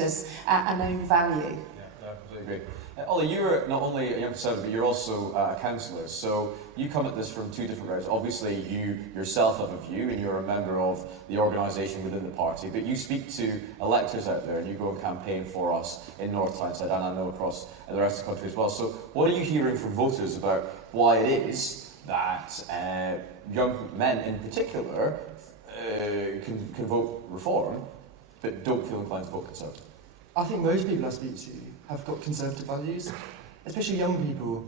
and own value. Yeah, I completely agree. Ollie, you're not only a young conservative, but you're also a councillor. So you come at this from two different routes. Obviously, you yourself have a view, and you're a member of the organisation within the party. But you speak to electors out there, and you go and campaign for us in North Tyneside, and I know across the rest of the country as well. So what are you hearing from voters about why it is that young men, in particular, can vote Reform, but don't feel inclined to vote Conservative? I think most people I speak to have got conservative values, especially young people,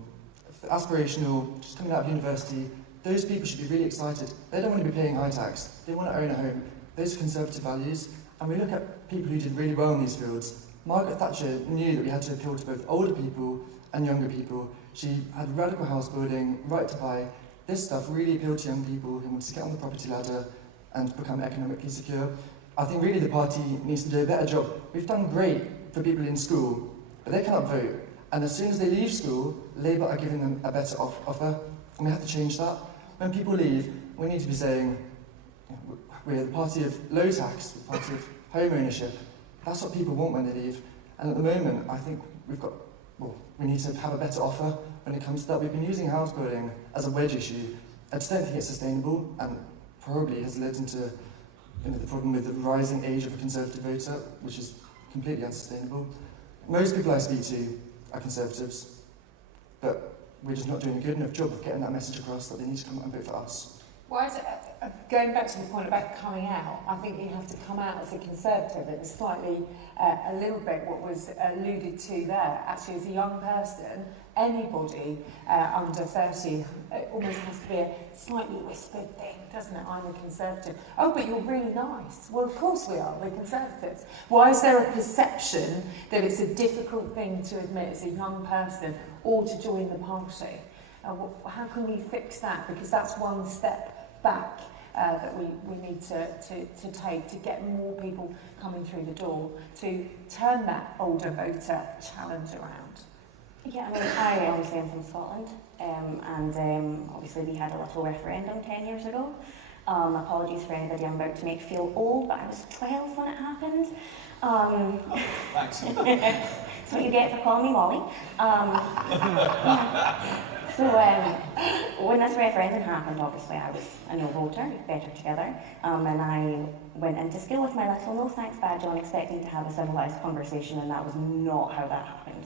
aspirational, just coming out of university. Those people should be really excited. They don't want to be paying high tax. They want to own a home. Those are conservative values. And we look at people who did really well in these fields. Margaret Thatcher knew that we had to appeal to both older people and younger people. She had radical house building, right to buy. This stuff really appealed to young people who want to get on the property ladder and become economically secure. I think really the party needs to do a better job. We've done great for people in school, but they cannot vote. And as soon as they leave school, Labour are giving them a better offer, and we have to change that. When people leave, we need to be saying, we're the party of low tax, the party of home ownership. That's what people want when they leave. And at the moment, I think we need to have a better offer when it comes to that. We've been using house building as a wedge issue. I just don't think it's sustainable, and probably has led into the problem with the rising age of a Conservative voter, which is completely unsustainable. Most people I speak to are Conservatives, but we're just not doing a good enough job of getting that message across that they need to come out and vote for us. Why is it, going back to the point about coming out, I think you have to come out as a Conservative. It was slightly, a little bit what was alluded to there. Actually, as a young person, anybody under 30, it almost has to be a slightly whispered thing, doesn't it? I'm a Conservative. Oh, but you're really nice. Well, of course we are. We're Conservatives. Why is there a perception that it's a difficult thing to admit as a young person or to join the party? How can we fix that? Because that's one step back that we need to take to get more people coming through the door, to turn that older voter challenge around. Yeah, I obviously am from Scotland, and obviously we had a little referendum 10 years ago. Apologies for anybody I'm about to make feel old, but I was 12 when it happened. Thanks. That's what you get for calling me Molly. So when this referendum happened, obviously I was a no voter, Better Together, and I went into school with my little no thanks badge on, expecting to have a civilised conversation, and that was not how that happened.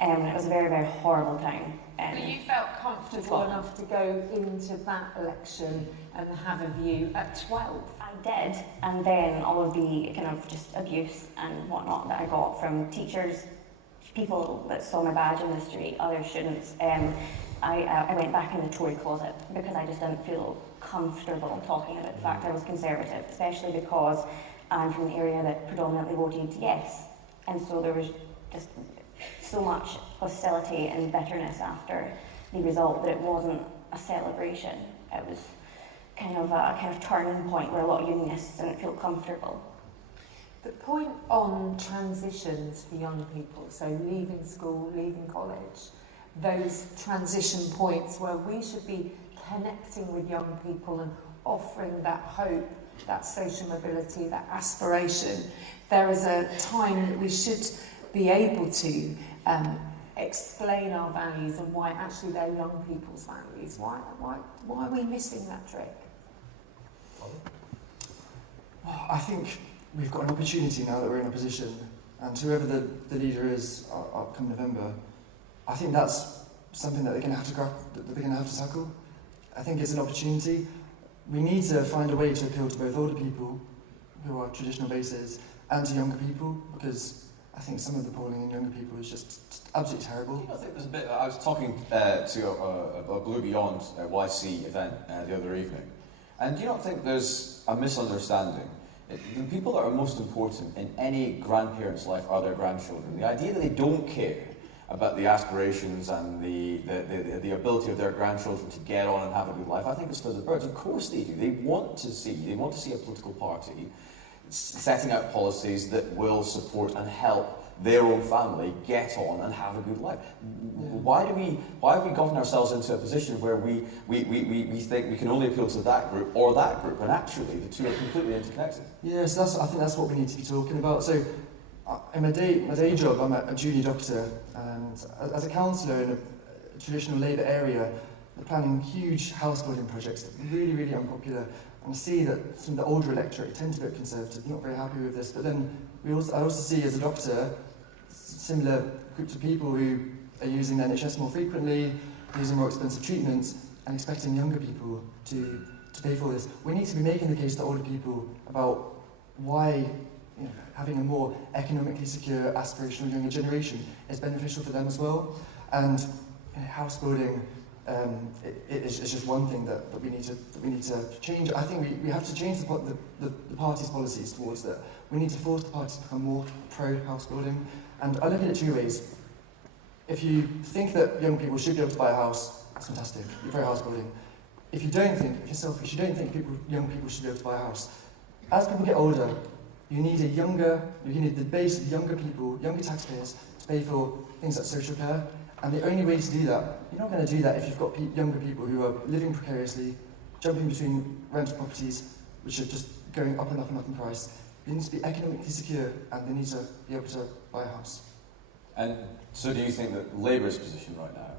It was a very, very horrible time. But you felt comfortable enough to go into that election and have a view at 12? I did, and then all of the kind of just abuse and whatnot that I got from teachers, people that saw my badge in the street, other students, I went back in the Tory closet because I just didn't feel comfortable talking about the fact I was Conservative, especially because I'm from the area that predominantly voted yes. And so there was just so much hostility and bitterness after the result that it wasn't a celebration. It was kind of a turning point where a lot of unionists didn't feel comfortable. The point on transitions for young people, so leaving school, leaving college, those transition points where we should be connecting with young people and offering that hope, that social mobility, that aspiration. There is a time that we should be able to explain our values and why actually they're young people's values. Why are we missing that trick? Well, I think we've got an opportunity now that we're in a position, and whoever the leader is come November, I think that's something that they're going to have to that they're going to have to tackle. I think it's an opportunity. We need to find a way to appeal to both older people, who are traditional bases, and to younger people, because I think some of the polling in younger people is just absolutely terrible. I think there's a bit. I was talking to a Blue Beyond YC event the other evening, and do you not think there's a misunderstanding? The people that are most important in any grandparent's life are their grandchildren. The idea that they don't care about the aspirations and the ability of their grandchildren to get on and have a good life, I think it's for the birds. Of course they do. They want to see a political party setting out policies that will support and help their own family get on and have a good life. Why have we gotten ourselves into a position where we think we can only appeal to that group or that group, and actually the two are completely interconnected? Yes, I think that's what we need to be talking about. So in my day job, I'm a junior doctor, and as a counsellor in a traditional Labour area, they're planning huge house building projects that are really, really unpopular. And I see that some of the older electorate tend to vote Conservative, not very happy with this. But then I also see as a doctor similar groups of people who are using the NHS more frequently, using more expensive treatments, and expecting younger people to pay for this. We need to be making the case to older people about why having a more economically secure, aspirational younger generation is beneficial for them as well. And house building it's just one thing that we need to change. I think we have to change the party's policies towards that. We need to force the party to become more pro-house building. And I look at it two ways. If you think that young people should be able to buy a house, that's fantastic. You're pro-house building. If you don't think, if you're selfish, you don't think young people should be able to buy a house. As people get older, you need the base of younger people, younger taxpayers, to pay for things like social care. And the only way to do that, you're not going to do that if you've got younger people who are living precariously, jumping between rental properties, which are just going up and up and up in price. They need to be economically secure, and they need to be able to buy a house. And so do you think that Labour's position right now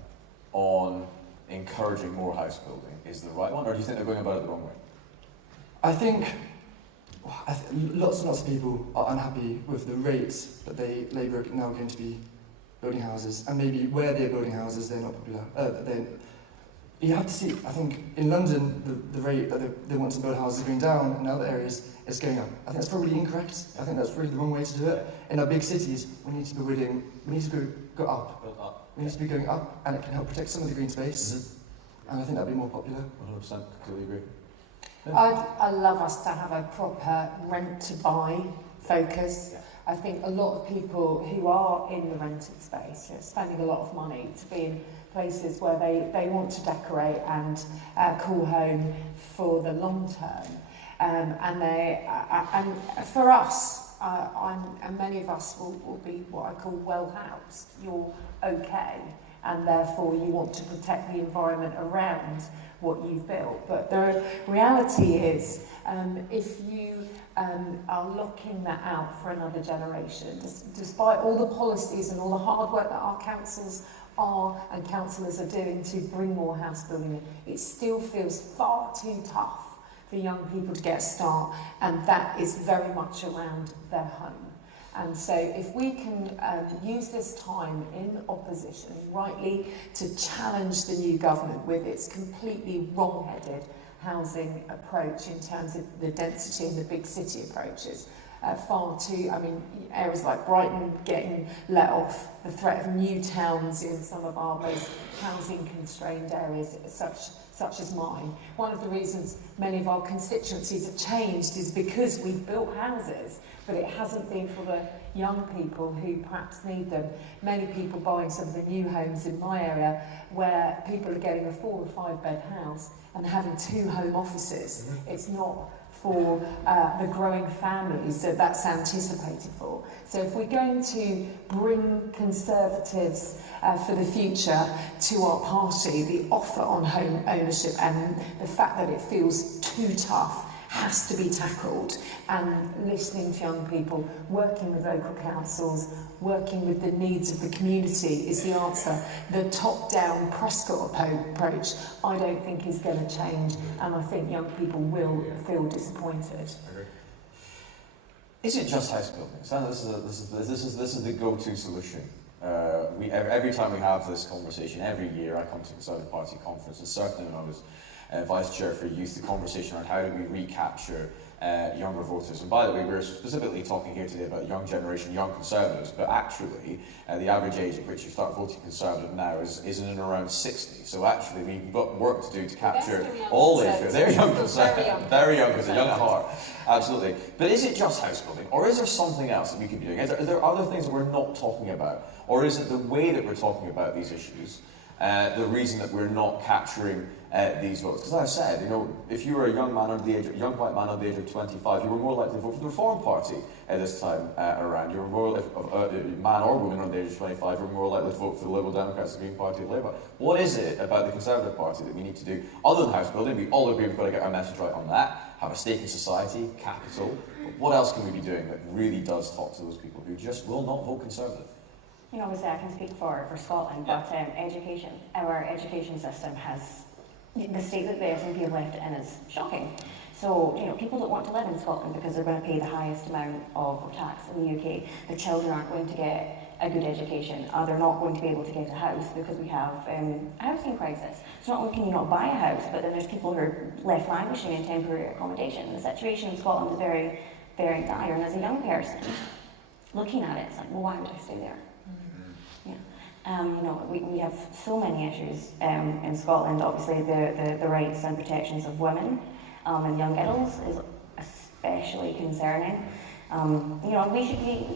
on encouraging more house building is the right one, or do you think they're going about it the wrong way? I think lots and lots of people are unhappy with the rates that Labour are now going to be building houses, and maybe where they're building houses, they're not popular. You have to see, I think, in London, the rate that they want to build houses is going down, and in other areas, it's going up. I think that's probably incorrect. I think that's probably the wrong way to do it. In our big cities, we need to go up. Build up. We need to be going up, and it can help protect some of the green space, and I think that'd be more popular. 100%, completely agree. I love us to have a proper rent-to-buy focus. I think a lot of people who are in the rented space are spending a lot of money to be in places where they want to decorate and call home for the long term. And for us, and many of us will be what I call well-housed. You're okay, and therefore you want to protect the environment around what you've built. But the reality is, if you are locking that out for another generation, despite all the policies and all the hard work that our councils and councillors are doing to bring more house building in, it still feels far too tough for young people to get a start, and that is very much around their home. And so if we can use this time in opposition rightly to challenge the new government with its completely wrong-headed housing approach in terms of the density and the big city approaches, areas like Brighton getting let off, the threat of new towns in some of our most housing constrained areas, such as mine. One of the reasons many of our constituencies have changed is because we've built houses, but it hasn't been for the young people who perhaps need them. Many people buying some of the new homes in my area where people are getting a 4 or 5 bed house and having 2 home offices. It's not for the growing families that that's anticipated for. So if we're going to bring Conservatives for the future to our party, the offer on home ownership and the fact that it feels too tough has to be tackled, and listening to young people, working with local councils, working with the needs of the community is the answer. The top-down Prescott approach I don't think is going to change, and I think young people will feel disappointed. Is it just house building? So this is the go-to solution. Every time we have this conversation, every year I come to the Conservative Party conference, and certainly when I was Vice Chair for Youth, the conversation around how do we recapture younger voters. And by the way, we're specifically talking here today about young generation, young Conservatives, but actually the average age at which you start voting Conservative now is in and around 60. So actually we've got work to do to capture all age groups. They're young Conservatives, very young because they're young at heart. Absolutely. But is it just house building, or is there something else that we could be doing? Is there other things that we're not talking about? Or is it the way that we're talking about these issues the reason that we're not capturing these votes? Because as I said, if you were a young white man under the age of 25, you were more likely to vote for the Reform Party this time around. You were more man or woman under the age of 25, you were more likely to vote for the Liberal Democrats, the Green Party, and Labour. What is it about the Conservative Party that we need to do other than house building? We all agree we've got to get our message right on that. Have a stake in society, capital. what else can we be doing that really does talk to those people who just will not vote Conservative? You know, obviously I can speak for Scotland, but education, our education system has, the state that the SNP have left it in is shocking. So, you know, people don't want to live in Scotland because they're going to pay the highest amount of tax in the UK. Their children aren't going to get a good education. They're not going to be able to get a house because we have a housing crisis. So not only can you not buy a house, but then there's people who are left languishing in temporary accommodation. The situation in Scotland is very, very dire. And as a young person, looking at it, it's like, well, why would I stay there? You know, we have so many issues in Scotland. Obviously, the rights and protections of women and young girls is especially concerning. You know, we should be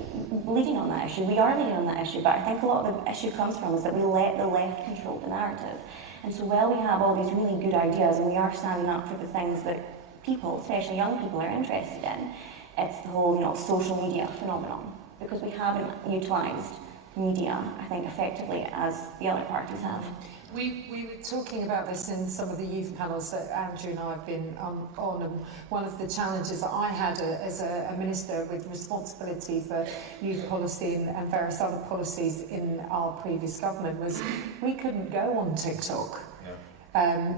leading on that issue. We are leading on that issue, but I think a lot of the issue comes from is that we let the left control the narrative. And so while we have all these really good ideas and we are standing up for the things that people, especially young people, are interested in, it's the whole, you know, social media phenomenon, because we haven't utilised media, I think, effectively as the other parties have. We were talking about this in some of the youth panels that Andrew and I have been on, and one of the challenges that I had as a minister with responsibility for youth policy and various other policies in our previous government was we couldn't go on TikTok.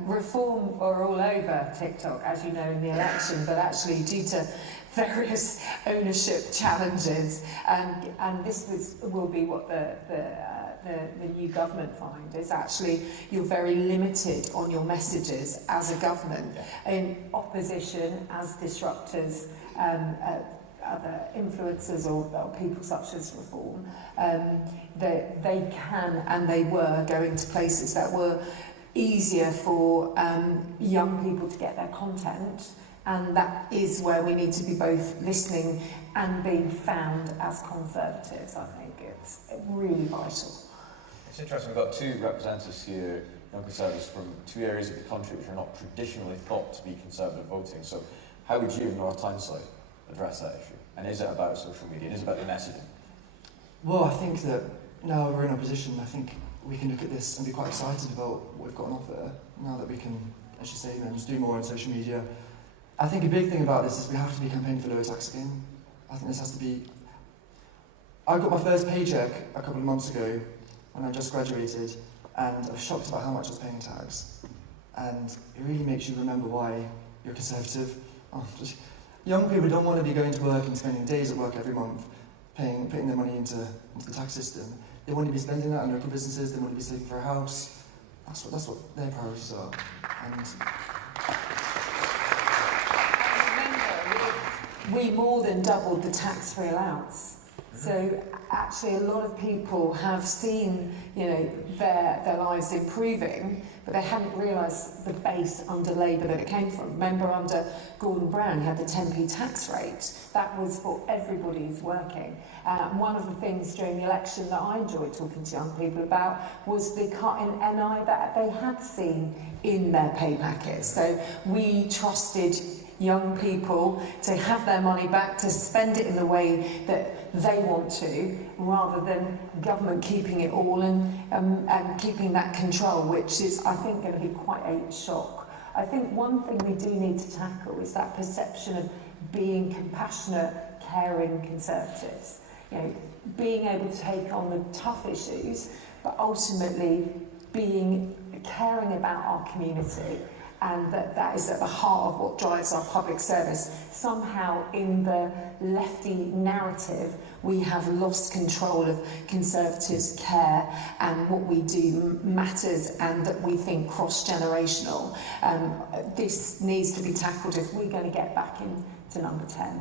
Reform are all over TikTok, as you know, in the election, but actually due to various ownership challenges, and this will be what the new government find is actually you're very limited on your messages as a government. In opposition, as disruptors, other influencers or people such as Reform, they can and they were going to places that were easier for young people to get their content, and that is where we need to be both listening and being found as conservatives. I think it's really vital. It's interesting, we've got two representatives here, young Conservatives, from two areas of the country which are not traditionally thought to be Conservative voting. So how would you in North Tyneside address that issue? And is it about social media? Is it about the messaging? Well, I think that now we're in opposition, I think we can look at this and be quite excited about what we've got on offer, now that we can, as you say, just do more on social media. I think a big thing about this is we have to be campaigning for lower tax again. I think this has to be... I got my first paycheck a couple of months ago when I just graduated, and I was shocked about how much I was paying in tax. And it really makes you remember why you're Conservative. Young people don't want to be going to work and spending days at work every month, putting their money into the tax system. They want to be spending that on local businesses, they want to be saving for a house. That's what their priorities are. And we more than doubled the tax-free allowance. So actually a lot of people have seen, you know, their lives improving, but they hadn't realised the base under Labour that it came from. Remember, under Gordon Brown, he had the 10p tax rate. That was for everybody who's working. One of the things during the election that I enjoyed talking to young people about was the cut in NI that they had seen in their pay packets. So we trusted young people to have their money back, to spend it in the way that they want to, rather than government keeping it all and keeping that control, which is, I think, going to be quite a shock. I think one thing we do need to tackle is that perception of being compassionate, caring Conservatives. You know, being able to take on the tough issues, but ultimately caring about our community. And that is at the heart of what drives our public service. Somehow in the lefty narrative, we have lost control of Conservatives' care, and what we do matters, and that we think cross-generational. This needs to be tackled if we're going to get back into number 10.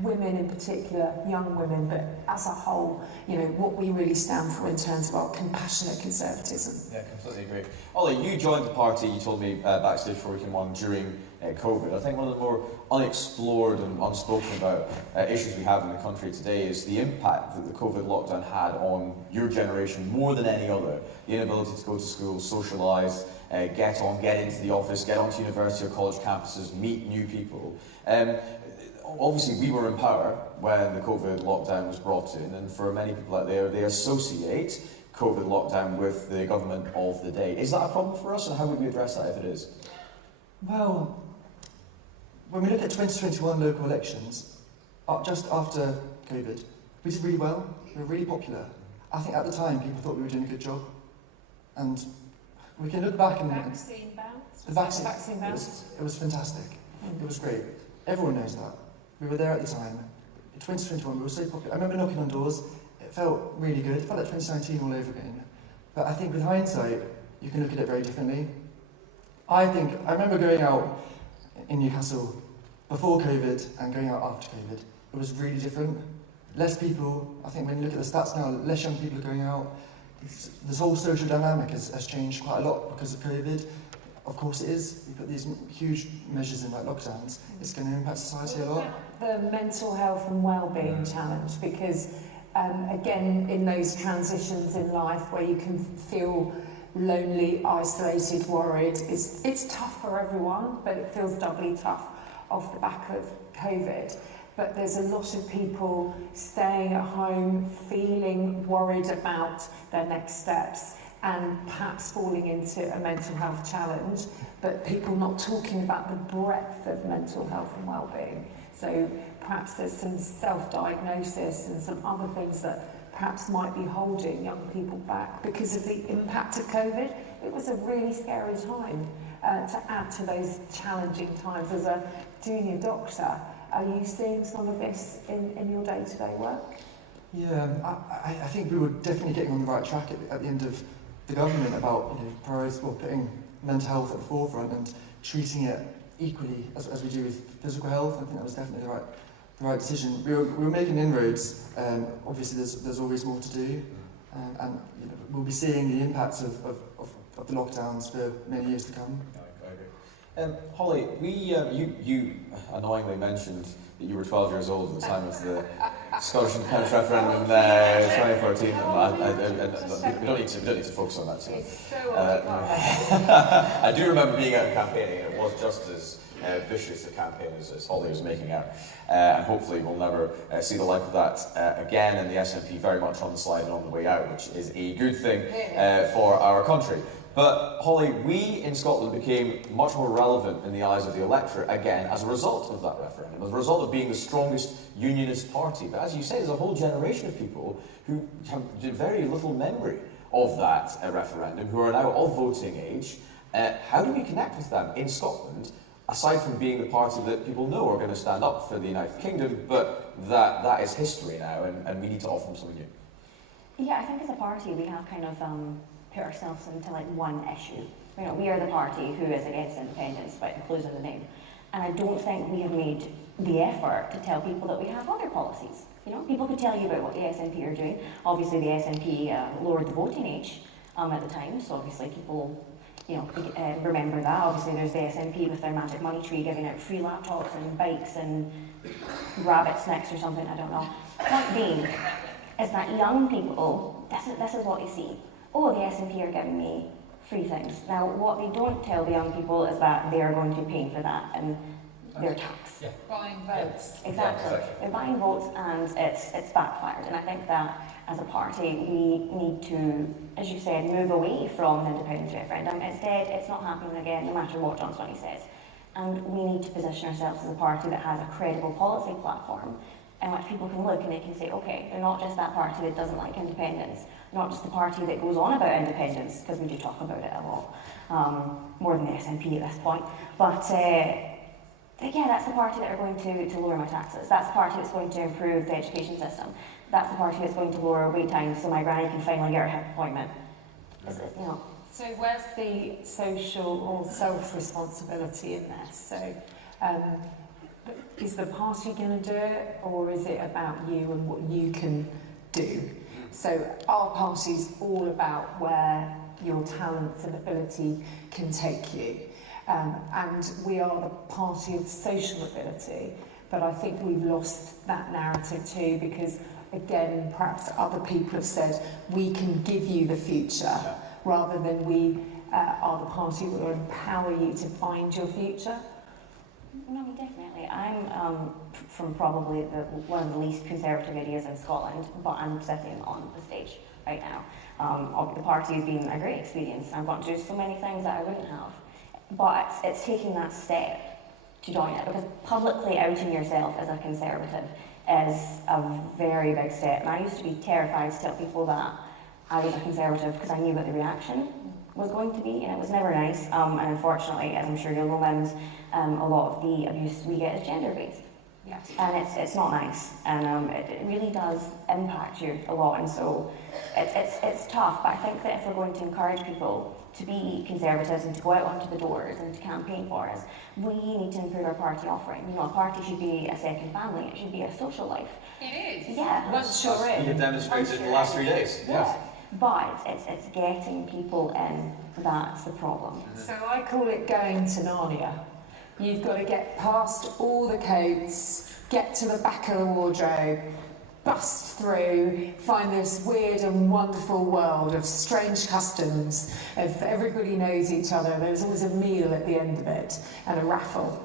Women in particular, young women, but as a whole, you know, what we really stand for in terms of our compassionate conservatism. Yeah, completely agree. Ollie, you joined the party, you told me backstage before we came on, during COVID. I think one of the more unexplored and unspoken about issues we have in the country today is the impact that the COVID lockdown had on your generation more than any other. The inability to go to school, socialise, get into the office, get onto university or college campuses, meet new people. Obviously, we were in power when the COVID lockdown was brought in, and for many people out there, they associate COVID lockdown with the government of the day. Is that a problem for us, and how would we address that if it is? well, when we look at 2021 local elections, just after COVID. We did really well. We were really popular. I think at the time people thought we were doing a good job, and we can look back and Vaccine bounce? the vaccine. Vaccine bounce? It was fantastic. It was great. Everyone knows that. We were there at the time. In 2021, we were so popular. I remember knocking on doors. It felt really good. It felt like 2019 all over again. But I think with hindsight, you can look at it very differently. I remember going out in Newcastle before COVID and going out after COVID. It was really different. Less people, I think when you look at the stats now, less young people are going out. This whole social dynamic has changed quite a lot because of COVID. Of course it is. We put these huge measures in like lockdowns. It's going to impact society a lot. The mental health and well-being challenge, because again, in those transitions in life where you can feel lonely, isolated, worried, it's tough for everyone, but it feels doubly tough off the back of COVID. But there's a lot of people staying at home, feeling worried about their next steps and perhaps falling into a mental health challenge, but people not talking about the breadth of mental health and well-being. So perhaps there's some self-diagnosis and some other things that perhaps might be holding young people back because of the impact of COVID. It was a really scary time to add to those challenging times. As a junior doctor, are you seeing some of this in your day-to-day work? Yeah, I think we were definitely getting on the right track at the end of the government about putting mental health at the forefront and treating it equally as we do with physical health. I think that was definitely the right decision. We were making inroads. Obviously, there's always more to do, and we'll be seeing the impacts of the lockdowns for many years to come. Holly, you annoyingly mentioned that you were 12 years old at the time of the Scottish independence referendum in 2014. We don't need to focus on that too much. I do remember being out and campaigning, and it was just as vicious a campaign as Holly was making out. And hopefully we'll never see the like of that again, and the SNP very much on the slide and on the way out, which is a good thing for our country. But Holly, we in Scotland became much more relevant in the eyes of the electorate again as a result of that referendum, as a result of being the strongest unionist party. But as you say, there's a whole generation of people who have very little memory of that referendum, who are now of voting age. How do we connect with them in Scotland, aside from being the party that people know are going to stand up for the United Kingdom, but that is history now, and we need to offer them something new? Yeah, I think as a party we have kind of put ourselves into like one issue. We are the party who is against independence, but includes in the name. And I don't think we have made the effort to tell people that we have other policies. People could tell you about what the SNP are doing. Obviously, the SNP lowered the voting age at the time, so obviously people, remember that. Obviously, there's the SNP with their magic money tree giving out free laptops and bikes and rabbit snacks or something. I don't know. Point being is that young people, this is what they see. Oh, the SNP are giving me free things. Now, what they don't tell the young people is that they are going to be paying for that in their tax. Yeah. Buying votes. Exactly. They're buying votes, and it's backfired. And I think that as a party, we need to, as you said, move away from the independence referendum. Instead, it's not happening again, no matter what John Stoney says. And we need to position ourselves as a party that has a credible policy platform in which people can look and they can say, okay, they're not just that party that doesn't like independence, not just the party that goes on about independence, because we do talk about it a lot, more than the SNP at this point. But yeah, that's the party that are going to lower my taxes. That's the party that's going to improve the education system. That's the party that's going to lower wait times so my granny can finally get her hip appointment. So where's the social or self-responsibility in this? So is the party going to do it, or is it about you and what you can do? So our party's all about where your talents and ability can take you. And we are the party of social ability, but I think we've lost that narrative too, because again, perhaps other people have said, we can give you the future, rather than we are the party that will empower you to find your future. No, definitely. I'm from probably one of the least conservative areas in Scotland, but I'm sitting on the stage right now. The party has been a great experience. I've got to do so many things that I wouldn't have. But it's taking that step to join it, because publicly outing yourself as a conservative is a very big step. And I used to be terrified to tell people that I was a conservative because I knew what the reaction was going to be, and it was never nice. And unfortunately, as I'm sure you'll know, Mims, a lot of the abuse we get is gender-based. Yes. And it's not nice, and it really does impact you a lot. And so it's tough. But I think that if we're going to encourage people to be conservatives and to go out onto the doors and to campaign for us, we need to improve our party offering. You know, a party should be a second family. It should be a social life. It is. Yeah. Once sure is. You've demonstrated the last 3 days. Yeah. But it's getting people in that's the problem. So I call it going to Narnia. You've got to get past all the coats, get to the back of the wardrobe, bust through, find this weird and wonderful world of strange customs, of everybody knows each other, there's always a meal at the end of it, and a raffle.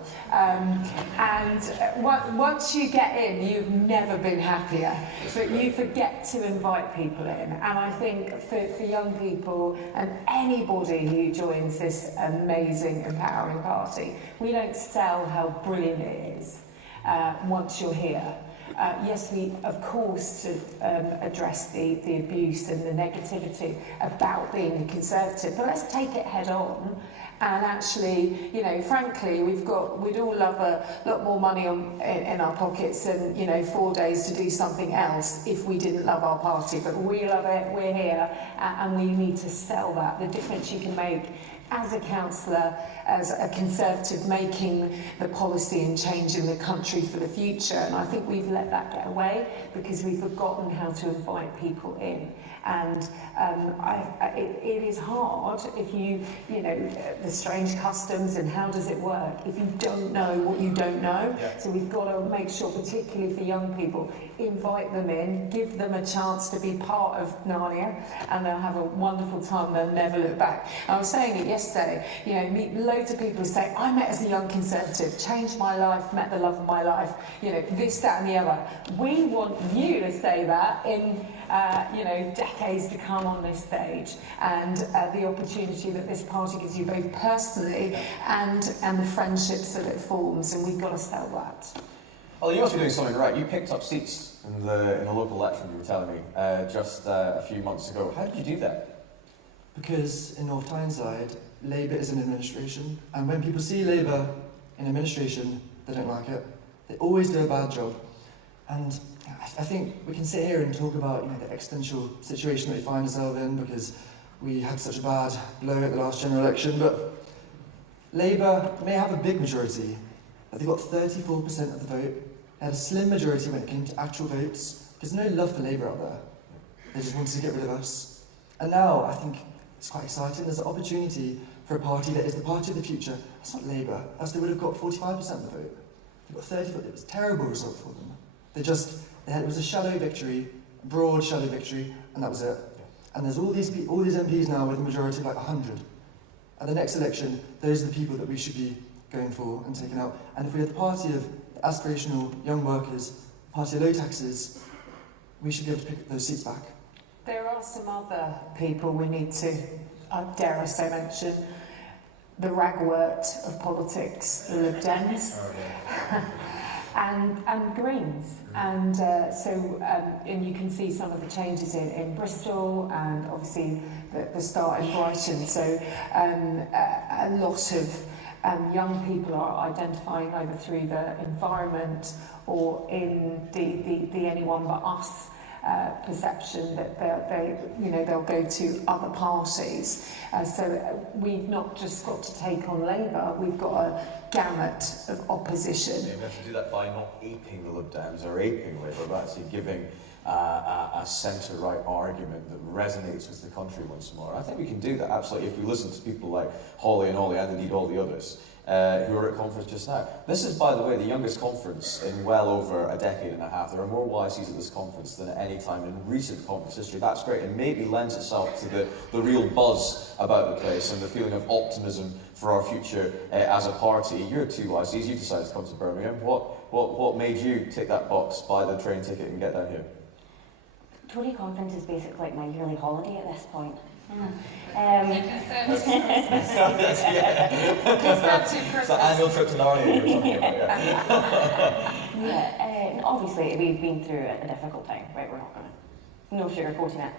Once you get in, you've never been happier, but you forget to invite people in. And I think for young people and anybody who joins this amazing, empowering party, we don't sell how brilliant it is once you're here. Yes, we, of course, should address the abuse and the negativity about being a conservative, but let's take it head on. And actually, you know, frankly, we'd all love a lot more money in our pockets and, you know, 4 days to do something else if we didn't love our party. But we love it, we're here, and we need to sell that. The difference you can make as a councillor, as a Conservative, making the policy and changing the country for the future. And I think we've let that get away because we've forgotten how to invite people in. And it is hard if you know, the strange customs and how does it work if you don't know what you don't know. Yeah. So we've got to make sure, particularly for young people, invite them in, give them a chance to be part of Narnia, and they'll have a wonderful time, they'll never look back. I was saying it yesterday, you know, meet loads of people who say, I met as a young Conservative, changed my life, met the love of my life, you know, this, that and the other. We want you to say that in you know, decades to come on this stage, and the opportunity that this party gives you both personally and the friendships that it forms, and we've got to sell that. Well, you must be doing something right. You picked up seats in the local election, you were telling me, just a few months ago. How did you do that? Because in North Tyneside, Labour is in administration, and when people see Labour in administration, they don't like it. They always do a bad job. And I think we can sit here and talk about, you know, the existential situation that we find ourselves in because we had such a bad blow at the last general election, but Labour may have a big majority, but they got 34% of the vote. They had a slim majority when it came to actual votes. There's no love for Labour out there. They just wanted to get rid of us. And now I think it's quite exciting. There's an opportunity for a party that is the party of the future. That's not Labour, else they would have got 45% of the vote. They got 30%. It was a terrible result for them. It was a shallow victory, a broad shallow victory, and that was it. And there's all these MPs now with a majority of like 100. At the next election, those are the people that we should be going for and taking out. And if we are the party of aspirational young workers, party of low taxes, we should be able to pick those seats back. There are some other people we need to, dare I say, mention. The ragwort of politics, the Lib Dems. And Greens, and you can see some of the changes in Bristol, and obviously the start in Brighton. So a lot of young people are identifying either through the environment or in the anyone but us perception that they'll go to other parties. So we've not just got to take on Labour, we've got a gamut of opposition. Yeah, we have to do that by not aping the Lib Dems or aping Labour, but actually giving a centre-right argument that resonates with the country once more. I think we can do that, absolutely, if we listen to people like Holly and Ollie, and indeed all the others, who are at conference just now. This is, by the way, the youngest conference in well over a decade and a half. There are more YCs at this conference than at any time in recent conference history. That's great, and maybe lends itself to the real buzz about the place and the feeling of optimism for our future as a party. You're two YCs, you decided to come to Birmingham. What made you tick that box, buy the train ticket and get down here? Tory conference is basically like my yearly holiday at this point. It's the annual trip to Narnia you were talking about, yeah. obviously we've been through a difficult time, right? We're not going to, no sugarcoating it.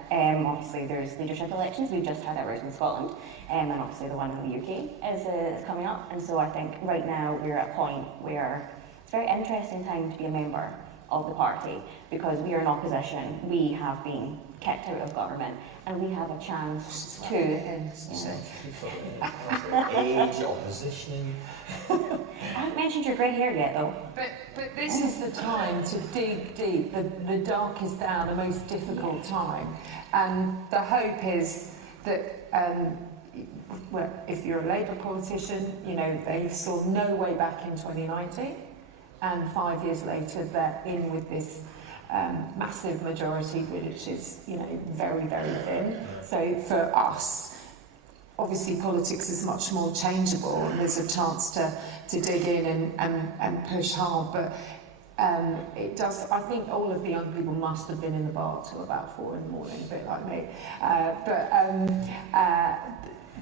Obviously there's leadership elections, we've just had ours in Scotland, and obviously the one in the UK is coming up, and so I think right now we're at a point where it's a very interesting time to be a member of the party, because we are in opposition, we have been kicked out of government, and we have a chance to... Age, opposition... I haven't mentioned your grey hair yet, though. But this is the time to dig deep, the darkest hour, the most difficult time. And the hope is that, well, if you're a Labour politician, you know, they saw no way back in 2019, and 5 years later they're in with this massive majority, which is, you know, very, very thin. So for us, obviously politics is much more changeable, and there's a chance to dig in and push hard, but it does, I think all of the young people must have been in the bar till about 4 in the morning, a bit like me.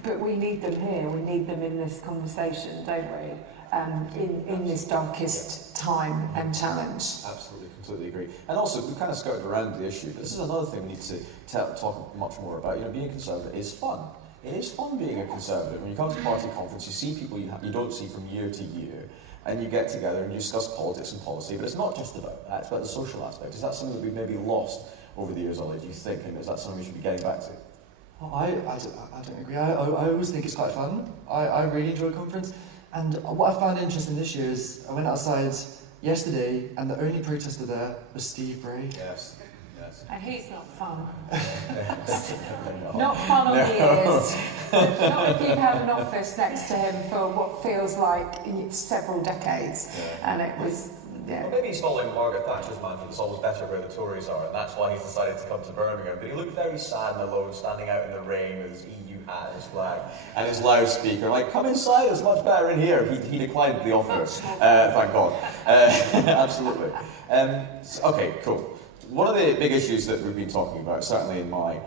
But we need them here, we need them in this conversation, don't we? In this darkest time and challenge. Absolutely, completely agree. And also, we've kind of skirted around the issue, but this is another thing we need to talk much more about. You know, being a Conservative is fun. It is fun being a Conservative. When you come to party conference, you see people you don't see from year to year, and you get together and you discuss politics and policy, but it's not just about that, it's about the social aspect. Is that something that we've maybe lost over the years, Ollie, do you think, and is that something we should be getting back to? Oh, I don't agree. I always think it's quite fun. I really enjoy conference. And what I found interesting this year is I went outside yesterday and the only protester there was Steve Bray. Yes, yes. And he's not fun. Not fun on the ears. Not if you've had an office next to him for what feels like several decades. Yeah. And it was, yeah. Well, maybe he's following Margaret Thatcher's mantra, it's always better where the Tories are, and that's why he's decided to come to Birmingham. But he looked very sad and alone, standing out in the rain with his EU hat and his flag. And his loudspeaker, like, come inside, it's much better in here. He declined the offer, thank God. Absolutely. Okay, cool. One of the big issues that we've been talking about, certainly in my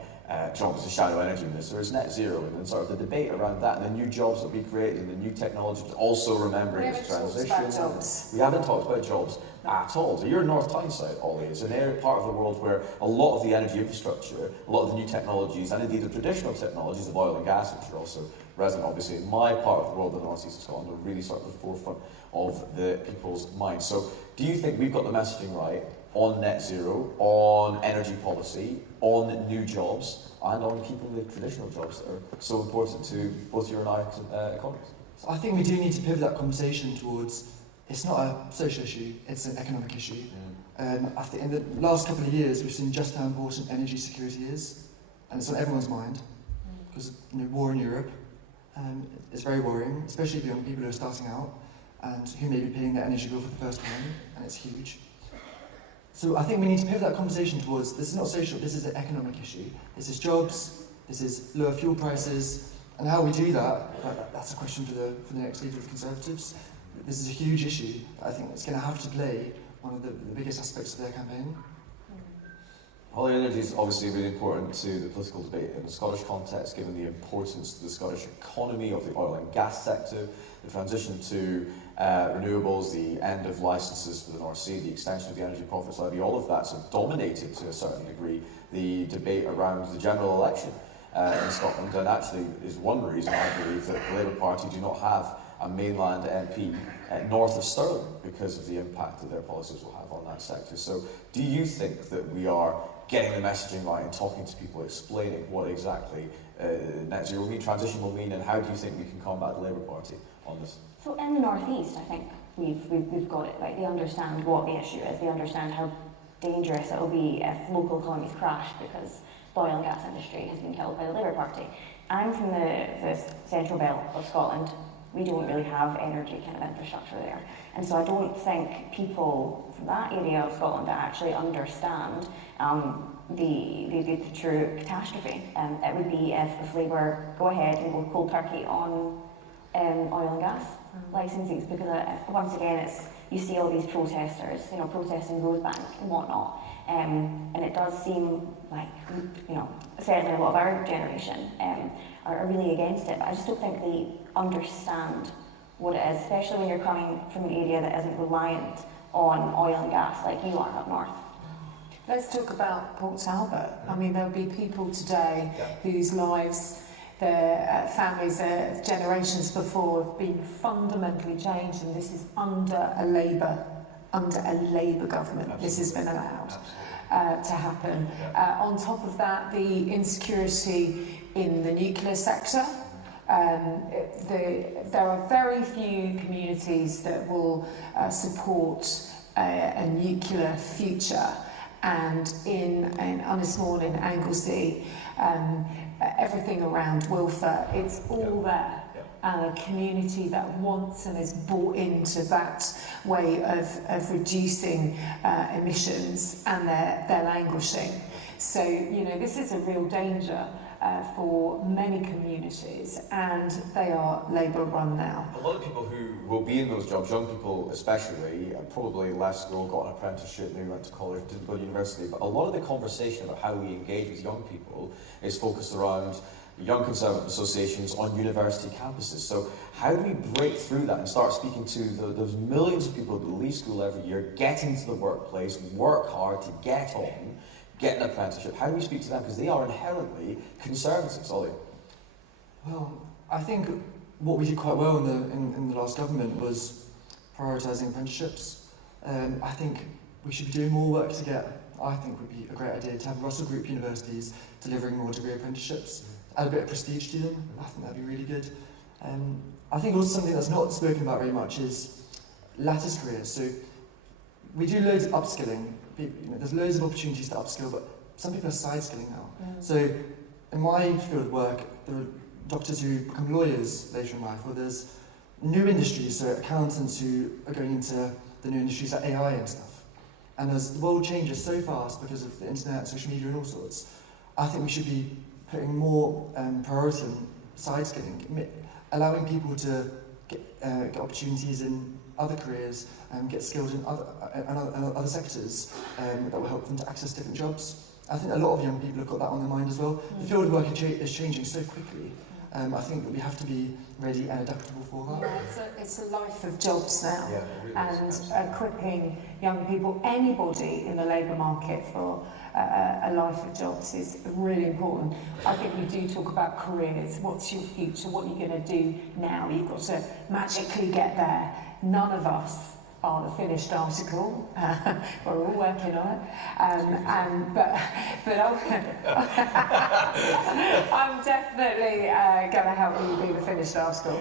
job as a shadow energy minister, is net zero, and then sort of the debate around that, and the new jobs that we create, and the new technologies, but also remembering its transition. We haven't talked about jobs at all. So you're North Tyneside, Ollie. It's an area, part of the world where a lot of the energy infrastructure, a lot of the new technologies, and indeed the traditional technologies of oil and gas, which are also resonant, obviously, in my part of the world, the North East of Scotland, are really sort of the forefront of the people's minds. So do you think we've got the messaging right on net zero, on energy policy, on new jobs, and on keeping the traditional jobs that are so important to both your and I economies? So I think we do need to pivot that conversation towards, it's not a social issue, it's an economic issue. I think in the last couple of years we've seen just how important energy security is, and it's on everyone's mind, because war in Europe is very worrying, especially for young people who are starting out and who may be paying their energy bill for the first time, and it's huge. So I think we need to pivot that conversation towards, this is not social, this is an economic issue. This is jobs, this is lower fuel prices, and how we do that, that's a question for the next leader of the Conservatives. This is a huge issue that I think it's going to have to play one of the biggest aspects of their campaign. Holly, energy is obviously really important to the political debate in the Scottish context, given the importance to the Scottish economy of the oil and gas sector, the transition to renewables, the end of licences for the North Sea, the extension of the energy profits levy, all of that sort of dominated to a certain degree the debate around the general election in Scotland, and actually is one reason I believe that the Labour Party do not have a mainland MP north of Stirling because of the impact that their policies will have on that sector. So do you think that we are getting the messaging right and talking to people, explaining what exactly net zero will mean, transition will mean, and how do you think we can combat the Labour Party on this? So in the North East, I think we've got it right. They understand what the issue is. They understand how dangerous it will be if local economies crash because the oil and gas industry has been killed by the Labour Party. I'm from the central belt of Scotland. We don't really have energy kind of infrastructure there. And so I don't think people from that area of Scotland actually understand the true catastrophe. It would be if Labour go ahead and go cold turkey on oil and gas licenses, because once again you see all these protesters, protesting Rosebank and whatnot, and it does seem like, certainly a lot of our generation are really against it, but I just don't think they understand what it is, especially when you're coming from an area that isn't reliant on oil and gas like you are up north. Let's talk about Port Talbot. I mean, there'll be people today whose lives, their families of generations before have been fundamentally changed, and this is under a Labour government. This has been allowed to happen. On top of that, the insecurity in the nuclear sector. There are very few communities that will support a nuclear future, and in Unismore, in Anglesey, everything around Wilfer, it's all there. And a community that wants and is bought into that way of reducing emissions, and they're languishing. So, this is a real danger for many communities, and they are Labour run now. A lot of people who will be in those jobs, young people especially, probably left school, got an apprenticeship, maybe went to college, didn't go to university, but a lot of the conversation about how we engage with young people is focused around young conservative associations on university campuses. So how do we break through that and start speaking to those millions of people who leave school every year, get into the workplace, work hard to get on, get an apprenticeship? How do we speak to them? Because they are inherently conservatives, Ollie. Well, I think what we did quite well in the last government was prioritising apprenticeships. I think we should be doing more work to get, I think would be a great idea, to have Russell Group universities delivering more degree apprenticeships, add a bit of prestige to them. I think that'd be really good. I think also something that's not spoken about very much is lattice careers. So we do loads of upskilling. There's loads of opportunities to upskill, but some people are side skilling now. So in my field of work, there are doctors who become lawyers later in life, or there's new industries, so accountants who are going into the new industries like AI and stuff. And as the world changes so fast because of the internet, social media and all sorts, I think we should be putting more priority on side skilling, allowing people to get opportunities in other careers and get skilled in other sectors that will help them to access different jobs. I think a lot of young people have got that on their mind as well. The field of work is changing so quickly. I think that we have to be ready and adaptable for that. Yeah, it's a life of jobs now, Really and equipping young people, anybody in the labour market, for a life of jobs is really important. I think we do talk about careers. What's your future? What are you going to do now? You've got to magically get there. None of us are the finished article. We're all working on it. But I'm definitely going to help you be the finished article.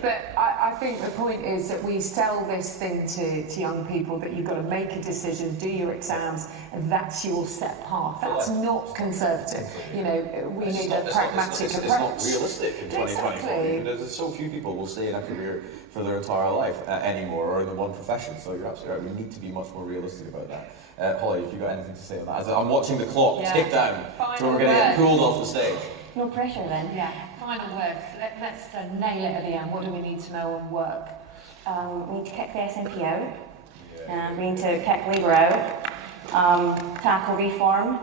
But I think the point is that we sell this thing to young people that you've got to make a decision, do your exams, and that's your set path. That's not conservative. We need a pragmatic approach. It's not realistic in 2024. Exactly. There's so few people will stay in a career for their entire life anymore, or in the one profession. So you're absolutely right. We need to be much more realistic about that. Holly, have you got anything to say on that? As I'm watching the clock tick down, so we're going to get pulled off the stage. No pressure then. Yeah. Final words. Let's nail it at the end. What do we need to know on work? We need to kick the SNP out. We need to kick Labour out. Tackle reform.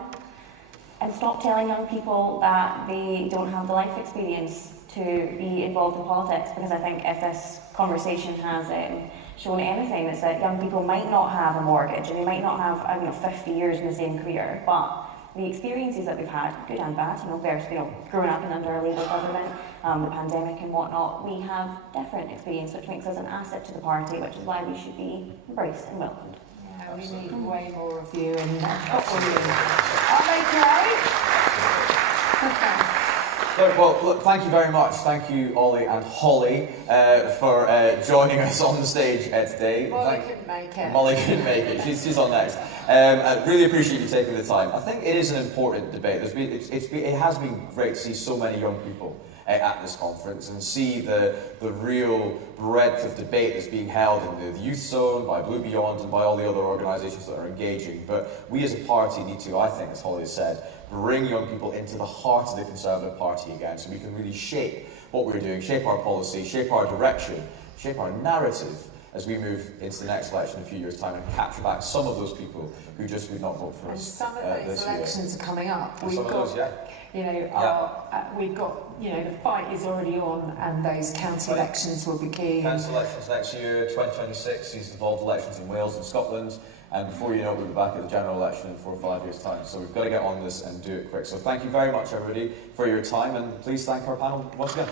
And stop telling young people that they don't have the life experience to be involved in politics, because I think if this conversation has shown anything, it's that young people might not have a mortgage and they might not have 50 years in the same career, but the experiences that we've had, good and bad, versus growing up in under a Labour government, the pandemic and whatnot, we have different experience, which makes us an asset to the party, which is why we should be embraced and welcomed. Yeah, we need way more of you in that audience. Are they great? Look, thank you very much. Thank you, Ollie and Holly, for joining us on the stage today. Molly couldn't make it. Molly couldn't make it. She's on next. I really appreciate you taking the time. I think it is an important debate. It has been great to see so many young people at this conference and see the real breadth of debate that's being held in the Youth Zone, by Blue Beyond, and by all the other organisations that are engaging. But we as a party need to, I think, as Holly has said, bring young people into the heart of the Conservative Party again, so we can really shape what we're doing, shape our policy, shape our direction, shape our narrative as we move into the next election in a few years' time and capture back some of those people who just would not vote for And us some of those this year. elections are coming up. And some of those, yeah. You know, we've got, you know, the fight is already on, and those county elections will be key. Council elections next year, 2026, these involved elections in Wales and Scotland, and before you know it, we'll be back at the general election in 4 or 5 years' time. So we've got to get on this and do it quick. So thank you very much, everybody, for your time, and please thank our panel once again.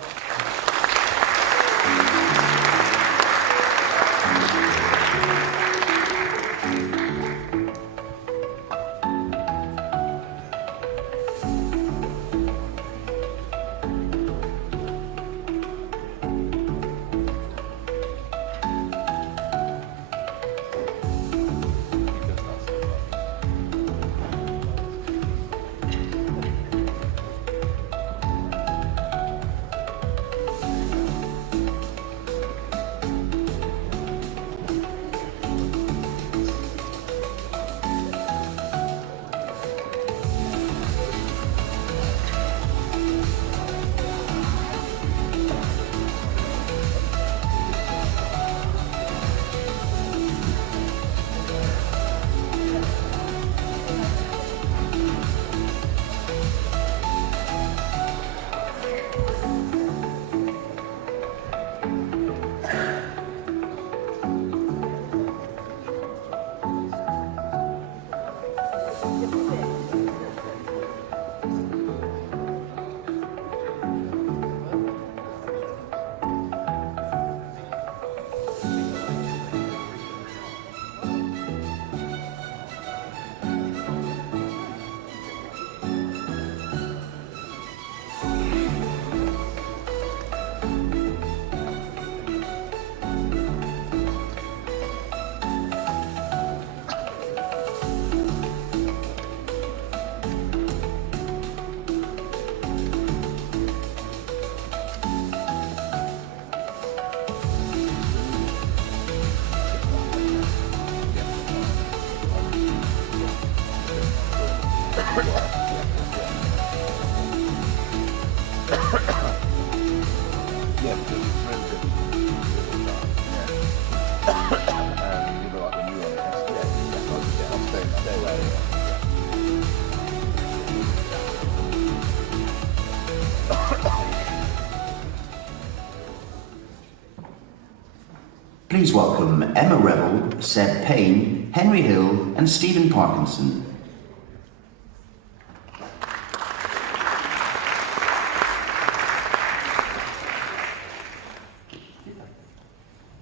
Please welcome Emma Revel, Seb Payne, Henry Hill and Stephen Parkinson.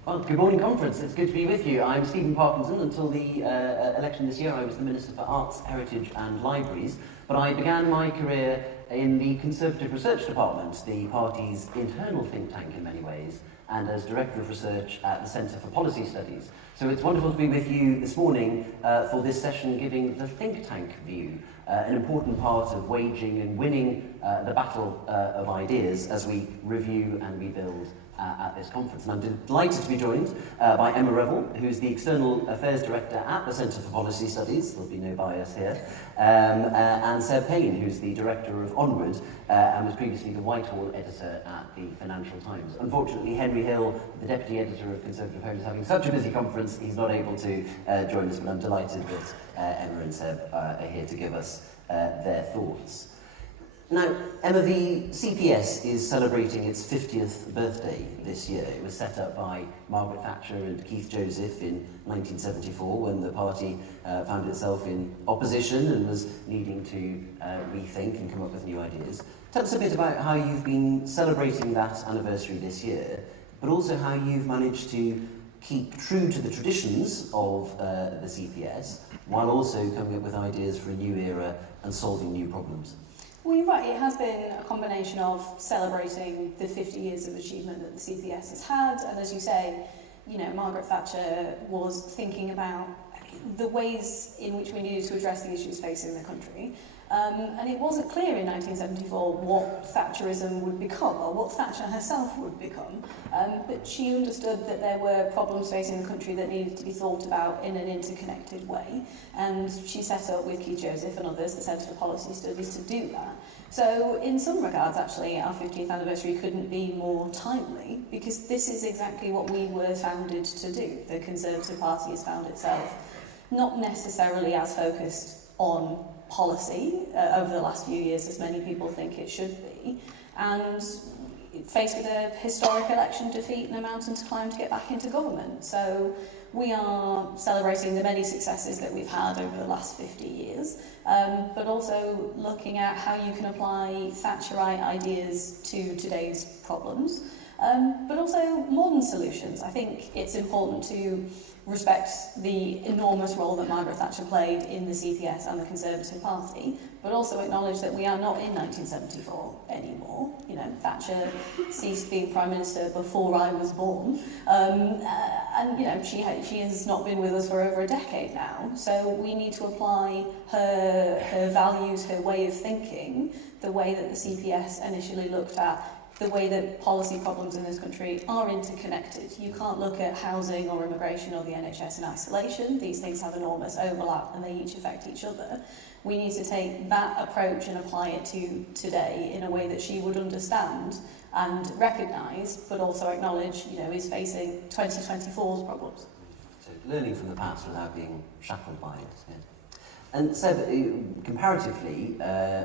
Well, good morning, conference. It's good to be with you. I'm Stephen Parkinson. Until the election this year, I was the Minister for Arts, Heritage and Libraries, but I began my career in the Conservative Research Department, the party's internal think tank in many ways, and as Director of Research at the Centre for Policy Studies. So it's wonderful to be with you this morning for this session giving the think tank view, an important part of waging and winning the battle of ideas as we review and rebuild at this conference. And I'm delighted to be joined by Emma Revel, who's the External Affairs Director at the Centre for Policy Studies, there'll be no bias here, and Seb Payne, who's the Director of Onward and was previously the Whitehall Editor at the Financial Times. Unfortunately, Henry Hill, the Deputy Editor of Conservative Home, is having such a busy conference, he's not able to join us, but I'm delighted that Emma and Seb are here to give us their thoughts. Now, Emma, the CPS is celebrating its 50th birthday this year. It was set up by Margaret Thatcher and Keith Joseph in 1974 when the party found itself in opposition and was needing to rethink and come up with new ideas. Tell us a bit about how you've been celebrating that anniversary this year, but also how you've managed to keep true to the traditions of the CPS while also coming up with ideas for a new era and solving new problems. Well, you're right, it has been a combination of celebrating the 50 years of achievement that the CPS has had, and as you say, you know, Margaret Thatcher was thinking about the ways in which we needed to address the issues facing the country. And it wasn't clear in 1974 what Thatcherism would become, or what Thatcher herself would become. But she understood that there were problems facing the country that needed to be thought about in an interconnected way. And she set up with Keith Joseph and others the Centre for Policy Studies to do that. So in some regards, actually, our 50th anniversary couldn't be more timely, because this is exactly what we were founded to do. The Conservative Party has found itself not necessarily as focused on policy over the last few years as many people think it should be, and faced with a historic election defeat and a mountain to climb to get back into government. So we are celebrating the many successes that we've had over the last 50 years, but also looking at how you can apply Thatcherite ideas to today's problems, but also modern solutions. I think it's important to respect the enormous role that Margaret Thatcher played in the CPS and the Conservative Party, but also acknowledge that we are not in 1974 anymore. You know, Thatcher ceased being Prime Minister before I was born, and you know, she has not been with us for over a decade now. So we need to apply her values, her way of thinking, the way that the CPS initially looked at the way that policy problems in this country are interconnected. You can't look at housing or immigration or the NHS in isolation. These things have enormous overlap and they each affect each other. We need to take that approach and apply it to today in a way that she would understand and recognise, but also acknowledge, you know, is facing 2024's problems. So learning from the past without being shackled by it. Yeah. And Seb, comparatively,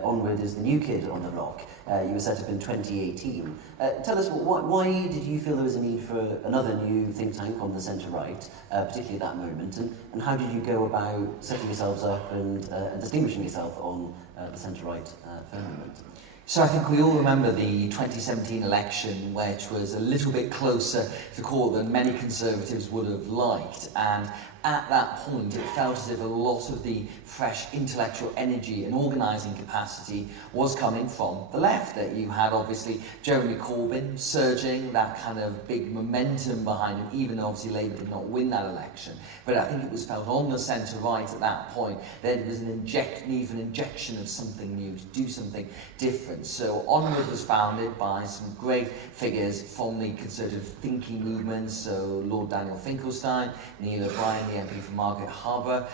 Onward is the new kid on the block. You were set up in 2018. Tell us, why did you feel there was a need for another new think tank on the centre-right, particularly at that moment, and how did you go about setting yourselves up and distinguishing yourself on the centre-right firmament? So I think we all remember the 2017 election, which was a little bit closer to call than many Conservatives would have liked, and at that point it felt as if a lot of the fresh intellectual energy and organising capacity was coming from the left. That you had obviously Jeremy Corbyn surging, that kind of big momentum behind him, even though obviously Labour did not win that election. But I think it was felt on the centre-right at that point that it was an need for an injection of something new, to do something different. So Onward was founded by some great figures from the Conservative thinking movement, so Lord Daniel Finkelstein, Neil O'Brien, the MP for Margaret Harbour,